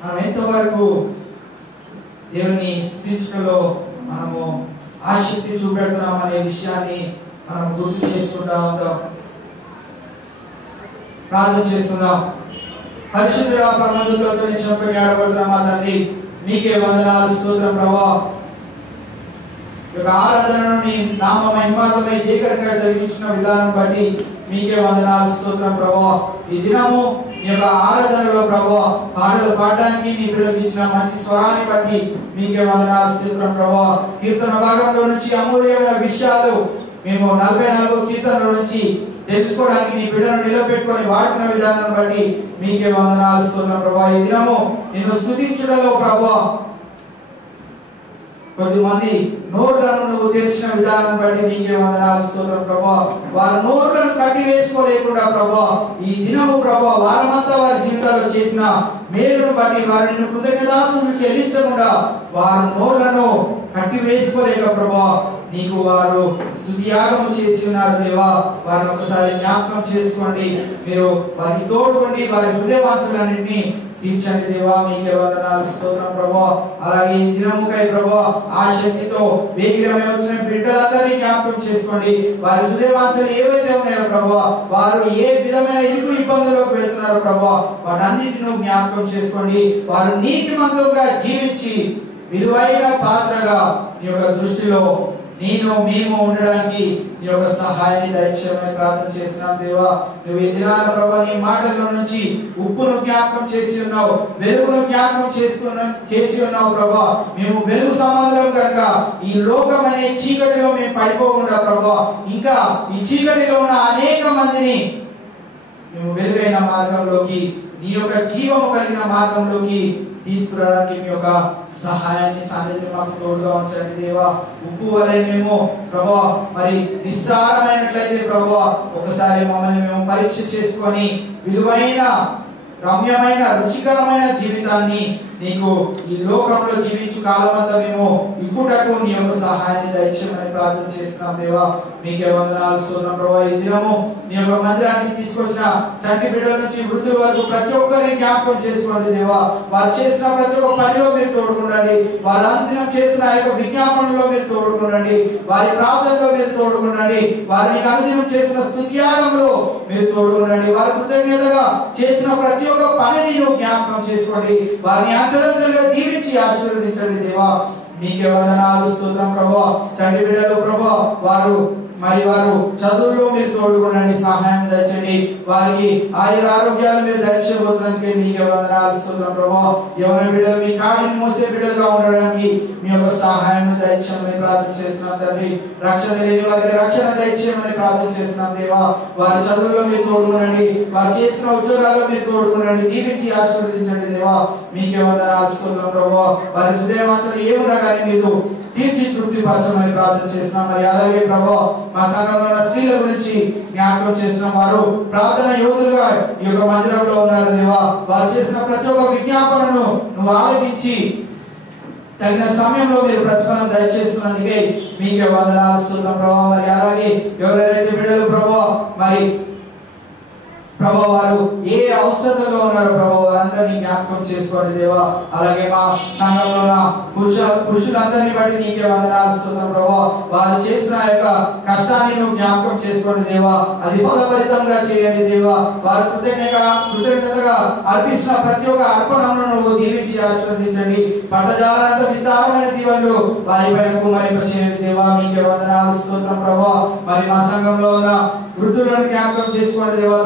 మనం ఎంతవరకు దేవుని స్తుతించడంలో మనము ఆసక్తి చూపెడుతున్నాం అనే విషయాన్ని మనం గుర్తు చేసుకుంటా ఉంటాం. ప్రార్థన చేస్తున్నాం. పరిశుద్ధుడా, పరమందులతో నిశ్చపడి ఆడబడుతున్నా మా తండ్రి, మీకే వందనాలు, స్తోత్రం ప్రభువా. ఈ యొక్క ఆరాధనను నీ నామ మహిమార్థమై ఏకరంగా జరిగించిన విధానం బట్టి మీకే వందనాలు, స్తోత్రం ప్రభువా. ఈ దినము ఈ యొక్క ఆరాధనలో ప్రభువా పాటలు పాడడానికి నీ బిడ్డలకు ఇచ్చిన మంచి స్వరాన్ని బట్టి మీకే వందనాలు, స్తోత్రం ప్రభువా. కీర్తన భాగంలో నుంచి అమూల్యమైన విషయాలు మేము 44 కీర్తనల నుంచి తెలుసుకోవడానికి నీ బిడ్డను నిలబెట్టుకొని వాడుకున్న విధానాన్ని బట్టి మీకే వందనాలు, స్తోత్రం ప్రభువా. ఈ దినము నిన్ను స్తుతించడంలో ప్రభువా కొద్దిమంది నోట్లను నువ్వు తెరిచిన విధానం బట్టి మీకే వందనాలు, స్తోత్రం ప్రభువా. వారి నోట్లను కట్టి వేసుకోలేకుండా ప్రభువా ఈ దినము ప్రభువా వారమంతా వారి జీవితాల్లో చేసిన మేలును బట్టి వారు నిన్ను కృతజ్ఞతాస్తుతులు చెల్లించకుండా వారి నోట్లను కట్టి వేసుకోలేక ప్రభువా నీకు వారు స్తుతియాగము చేసి ఉన్నారు దేవా. వారిని ఒకసారి జ్ఞాపకం చేసుకోండి. మీరు వారికి తోడుకోండి. వారి హృదయవాంఛలన్నింటినీ తీర్చండి దేవా. మీకే వందనాలు, స్తోత్రం ప్రభువా. అలాగే ఈ దినముకై ప్రభువా ఆ శక్తితో వేగిరమై వచ్చిన బిడ్డలందరినీ జ్ఞాపకం చేసుకోండి. వారి హృదయవాంఛలు ఏవైతే ఉన్నాయో ప్రభువా, వారు ఏ విధమైన ఇరుకు ఇబ్బందుల్లోకి వెళ్తున్నారో ప్రభువా వాటన్నిటిని జ్ఞాపకం చేసుకోండి. వారు నీతిమంతులుగా జీవించి విలువైన పాత్రగా నీ యొక్క దృష్టిలో మేము ఉండడానికి నీ యొక్క సహాయాన్ని దయచేయమని ప్రార్థన చేస్తున్నాం దేవా. నువ్వు ఈ దినాన ప్రభువా నీ మాటల్లో నుంచి ఉప్పును జ్ఞాపకం చేసి ఉన్నావు, వెలుగును జ్ఞాపకం చేసి ఉన్నావు ప్రభువా. మేము వెలుగు సంబంధం కనుక ఈ లోకం అనే చీకటిలో మేము పడిపోకుండా ప్రభువా ఇంకా ఈ చీకటిలో ఉన్న అనేక మందిని మేము వెలుగైన మార్గంలోకి, నీ యొక్క జీవము కలిగిన మార్గంలోకి తీసుకురావడానికి మీ యొక్క సహాయాన్ని సాన్నిధ్యం మాకు తోడుగా ఉంచండి దేవా. ఉప్పు వలె మేము ప్రభువా మరి నిస్సారమైనట్లయితే ప్రభువా ఒకసారి మమ్మల్ని మేము పరీక్ష చేసుకొని విలువైన రమ్యమైన రుచికరమైన జీవితాన్ని నీకు ఈ లోకంలో జీవించు కాలం అంతా మేము ఇప్పుటకు నీ యొక్క సహాయాన్ని దయచేయమని ప్రార్థన చేస్తున్నాం దేవా. మీకే వందనాలు స్తోత్రం ప్రభువా. ఈ దినము నీ యొక్క మందిరానికి తీసుకొచ్చిన చంటి బిడ్డల నుంచి వృద్ధుల వరకు ప్రతి ఒక్కరిని జ్ఞాపకం చేసుకోండి దేవా. వారు చేసిన ప్రతి ఒక్క పనిలో మీరు తోడుకుండండి. వారు అనుదినం చేసిన ఆ యొక్క విజ్ఞాపనలో మీరు తోడుకుండండి. వారి ప్రార్థనలో మీరు తోడుకుండండి. వారిని అనుదినం చేసిన స్తుత్యాగంలో మీరు తోడుకుండండి. వారి కృతజ్ఞతగా చేసిన ప్రతి ఒక్క పనిని నువ్వు జ్ఞాపకం చేసుకోండి. వారిని అంచెలంచెలుగా దీవించి ఆశీర్వదించండి దేవా. మీకే వందనాలు స్తోత్రం ప్రభువా. చంటి బిడ్డలు ప్రభువా, వారు చదువుల్లో మీరు తోడుకుండండి, సహాయం దయచేయండి. వారికి ఆయుర ఆరోగ్యాలు మీరు దయచేయబోతున్నందుకే మీకే వందనాలు స్తోత్రం ప్రభువా. యవన బిడ్డలు మీ కాడిని మోసే బిడ్డలుగా ఉండడానికి మీ యొక్క సహాయం దయచేయమని ప్రార్థన చేస్తున్నాం తండ్రి. రక్షణ లేని వారికి రక్షణ దయచేయమని ప్రార్థన చేస్తున్నాం దేవా. వారి చదువుల్లో మీరు తోడుకుండండి. వారు చేసిన ఉద్యోగాల్లో మీరు తోడుకుండండి. దీవించి ఆశీర్వదించండి దేవా. మీకే వందనాలు స్తోత్రం ప్రభువా. వారి హృదయమాచలు ఏమున్నా కానీ మీరు తీర్చి తృప్తిపరచమని ప్రార్థన చేస్తున్నాం. మరి అలాగే ప్రభువా, మా సంఘంలో ఉన్న స్త్రీల గురించి జ్ఞాపకం చేసిన వారు ప్రార్థన యోధులుగా ఈ యొక్క మందిరంలో ఉన్నారు దేవా. వారు చేసిన ప్రతి ఒక్క విజ్ఞాపనను నువ్వు ఆలకించి తగిన సమయంలో మీరు ప్రతిఫలం దయచేస్తున్నందుకే మీకే వందనాలు స్తోత్రం ప్రభువా. మరి అలాగే ఎవరైతే బిడ్డలు ప్రభువా, మరి ప్రభు వారు ఏ అవసరంలో ఉన్నారో ప్రభు వారందరినీ జ్ఞాపకం చేసుకోండి దేవా. అలాగే మా సంఘంలో ఉన్న పురుషులందరినీ బట్టి నీకే వందనాలు స్తోత్రం ప్రభు. వారు చేసిన యొక్క కష్టాన్ని నువ్వు జ్ఞాపకం చేసుకోండి దేవా. అది ఫలభరితంగా చేయండి దేవా. వారు కృతజ్ఞతగా అర్పిస్తున్న ప్రతి ఒక్క అర్పణను నువ్వు దీవించి ఆశీర్వదించండి. పట్టజాలంత విస్తారమైన దీవెనలు వారిపైన కుమరింప చేయండి దేవా. మీకే వందనాలు స్తోత్రం ప్రభు. మరి మా సంఘంలో ఉన్న వృద్ధులను జ్ఞాపకం చేసుకోండి దేవా.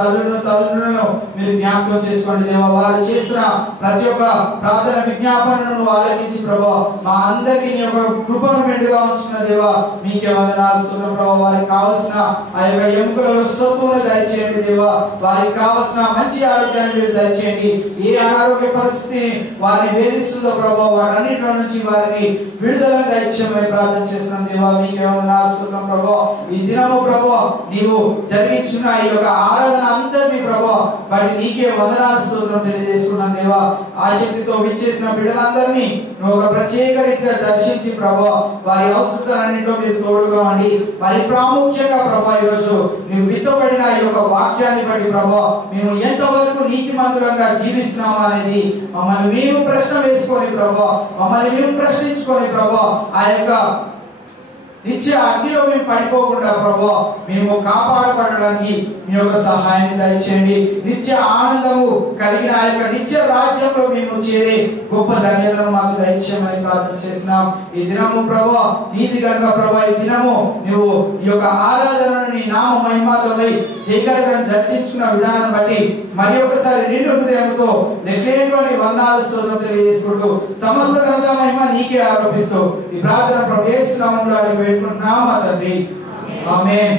తల్లులను మీరు జ్ఞాపకం చేసుకోండి దేవా. వారు చేసిన ప్రతి ఒక్క ప్రార్థన విజ్ఞాపనను ఆలకించి ప్రభా మా అందరికీ నీ యొక్క కృపను మెండుగా ఉంచిన దేవా. మీకే వందనాలు స్తోత్రం ప్రభా. వారికి కావలసిన ఆ యొక్క ఎముకలలో సొత్తును దయచేయండి దేవా. వారికి కావలసిన మంచి ఆరోగ్యాన్ని మీరు దయచేయండి. ఏ అనారోగ్య పరిస్థితి వారిని వేధిస్తుందో ప్రభా, వాటన్నిటిలో నుంచి వారిని విడుదల దయచేయమని ప్రార్థన చేస్తున్నాం దేవా. మీకే వందనాలు స్తోత్రం ప్రభా. ఈ దినము ప్రభా నీవు జరిగించిన ఈ యొక్క ఆరాధన అంతటిని ప్రభా వాటి నీకే వందనాలు స్తోత్రం తెలియజేసుకున్నాం దేవా. ఆసక్తితో విచ్చేసిన బిడ్డలందరినీ నువ్వు ఒక ప్రత్యేక రీతిగా దర్శించి ప్రభా వారి అవసరాలన్నింటిలో మీరు తోడుగా ఉండి, మరి ప్రాముఖ్యంగా ప్రభా ఈరోజు నువ్వు విత్తబడిన ఈ యొక్క వాక్యాన్ని బట్టి ప్రభా మేము ఎంతవరకు నీతిమంతులంగా జీవిస్తున్నామా అనేది మమ్మల్ని మేము ప్రశ్న వేసుకొని ప్రభా, మమ్మల్ని మేము ప్రశ్నించుకొని ప్రభా ఆ యొక్క నిత్య అగ్నిలో మేము పడిపోకుండా ప్రభా మేము కాపాడబడడానికి మీ యొక్క సహాయాన్ని దయచేయండి. నిత్య ఆనందము కలిగిన ఆ యొక్క నిత్య రాజ్యంలో మేము చేరే గొప్ప ధన్యతను మాకు దయచేయమని ప్రార్థన చేస్తున్నాం. ఈ దినము ప్రభా నీది కనుక ప్రభా ఈ దినము నువ్వు ఈ యొక్క ఆరాధనను నీ నామ మహిమాలపై జయకరంగా జరిపించుకున్న విధానం బట్టి మరి ఒకసారి నిండు హృదయంతో లెక్కలేనటువంటి వందనాలు స్తోత్రం తెలియజేసుకుంటూ సమస్త ఘనత మహిమ నీకే ఆరోపిస్తూ ఈ ప్రార్థన ప్రభు యేసు నామములో అడిగి వేడుకుంటున్నాం మా తండ్రి, ఆమేన్.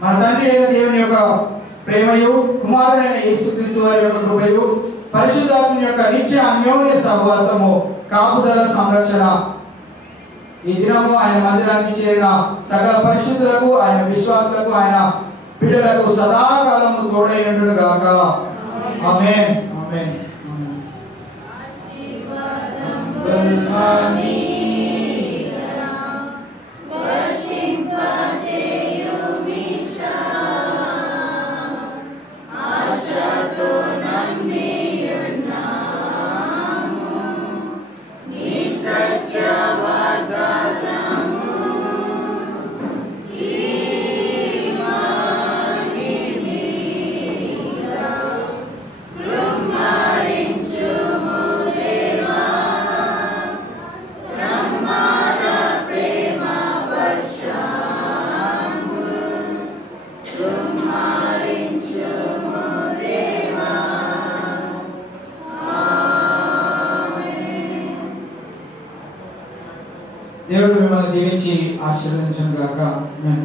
మన తండ్రి అయిన దేవుని యొక్క ప్రేమయు కుమారుడైన యేసుక్రీస్తు వారి యొక్క కృపయు పరిశుద్ధాత్మ యొక్క నిత్య అన్యోన్య సహవాసము కాపుదల సంరక్షణ ఈ దినము ఆయన మందిరానికి చేరిన సకల పరిశుద్ధులకు ఆయన విశ్వాసులకు ఆయన బిడ్డలకు సదాకాలము తోడైయుండును గాక. ఆమేన్ ఆమేన్. దేవుడు మిమ్మల్ని దీవించి ఆశీర్వదించును గాక. ఆమేన్.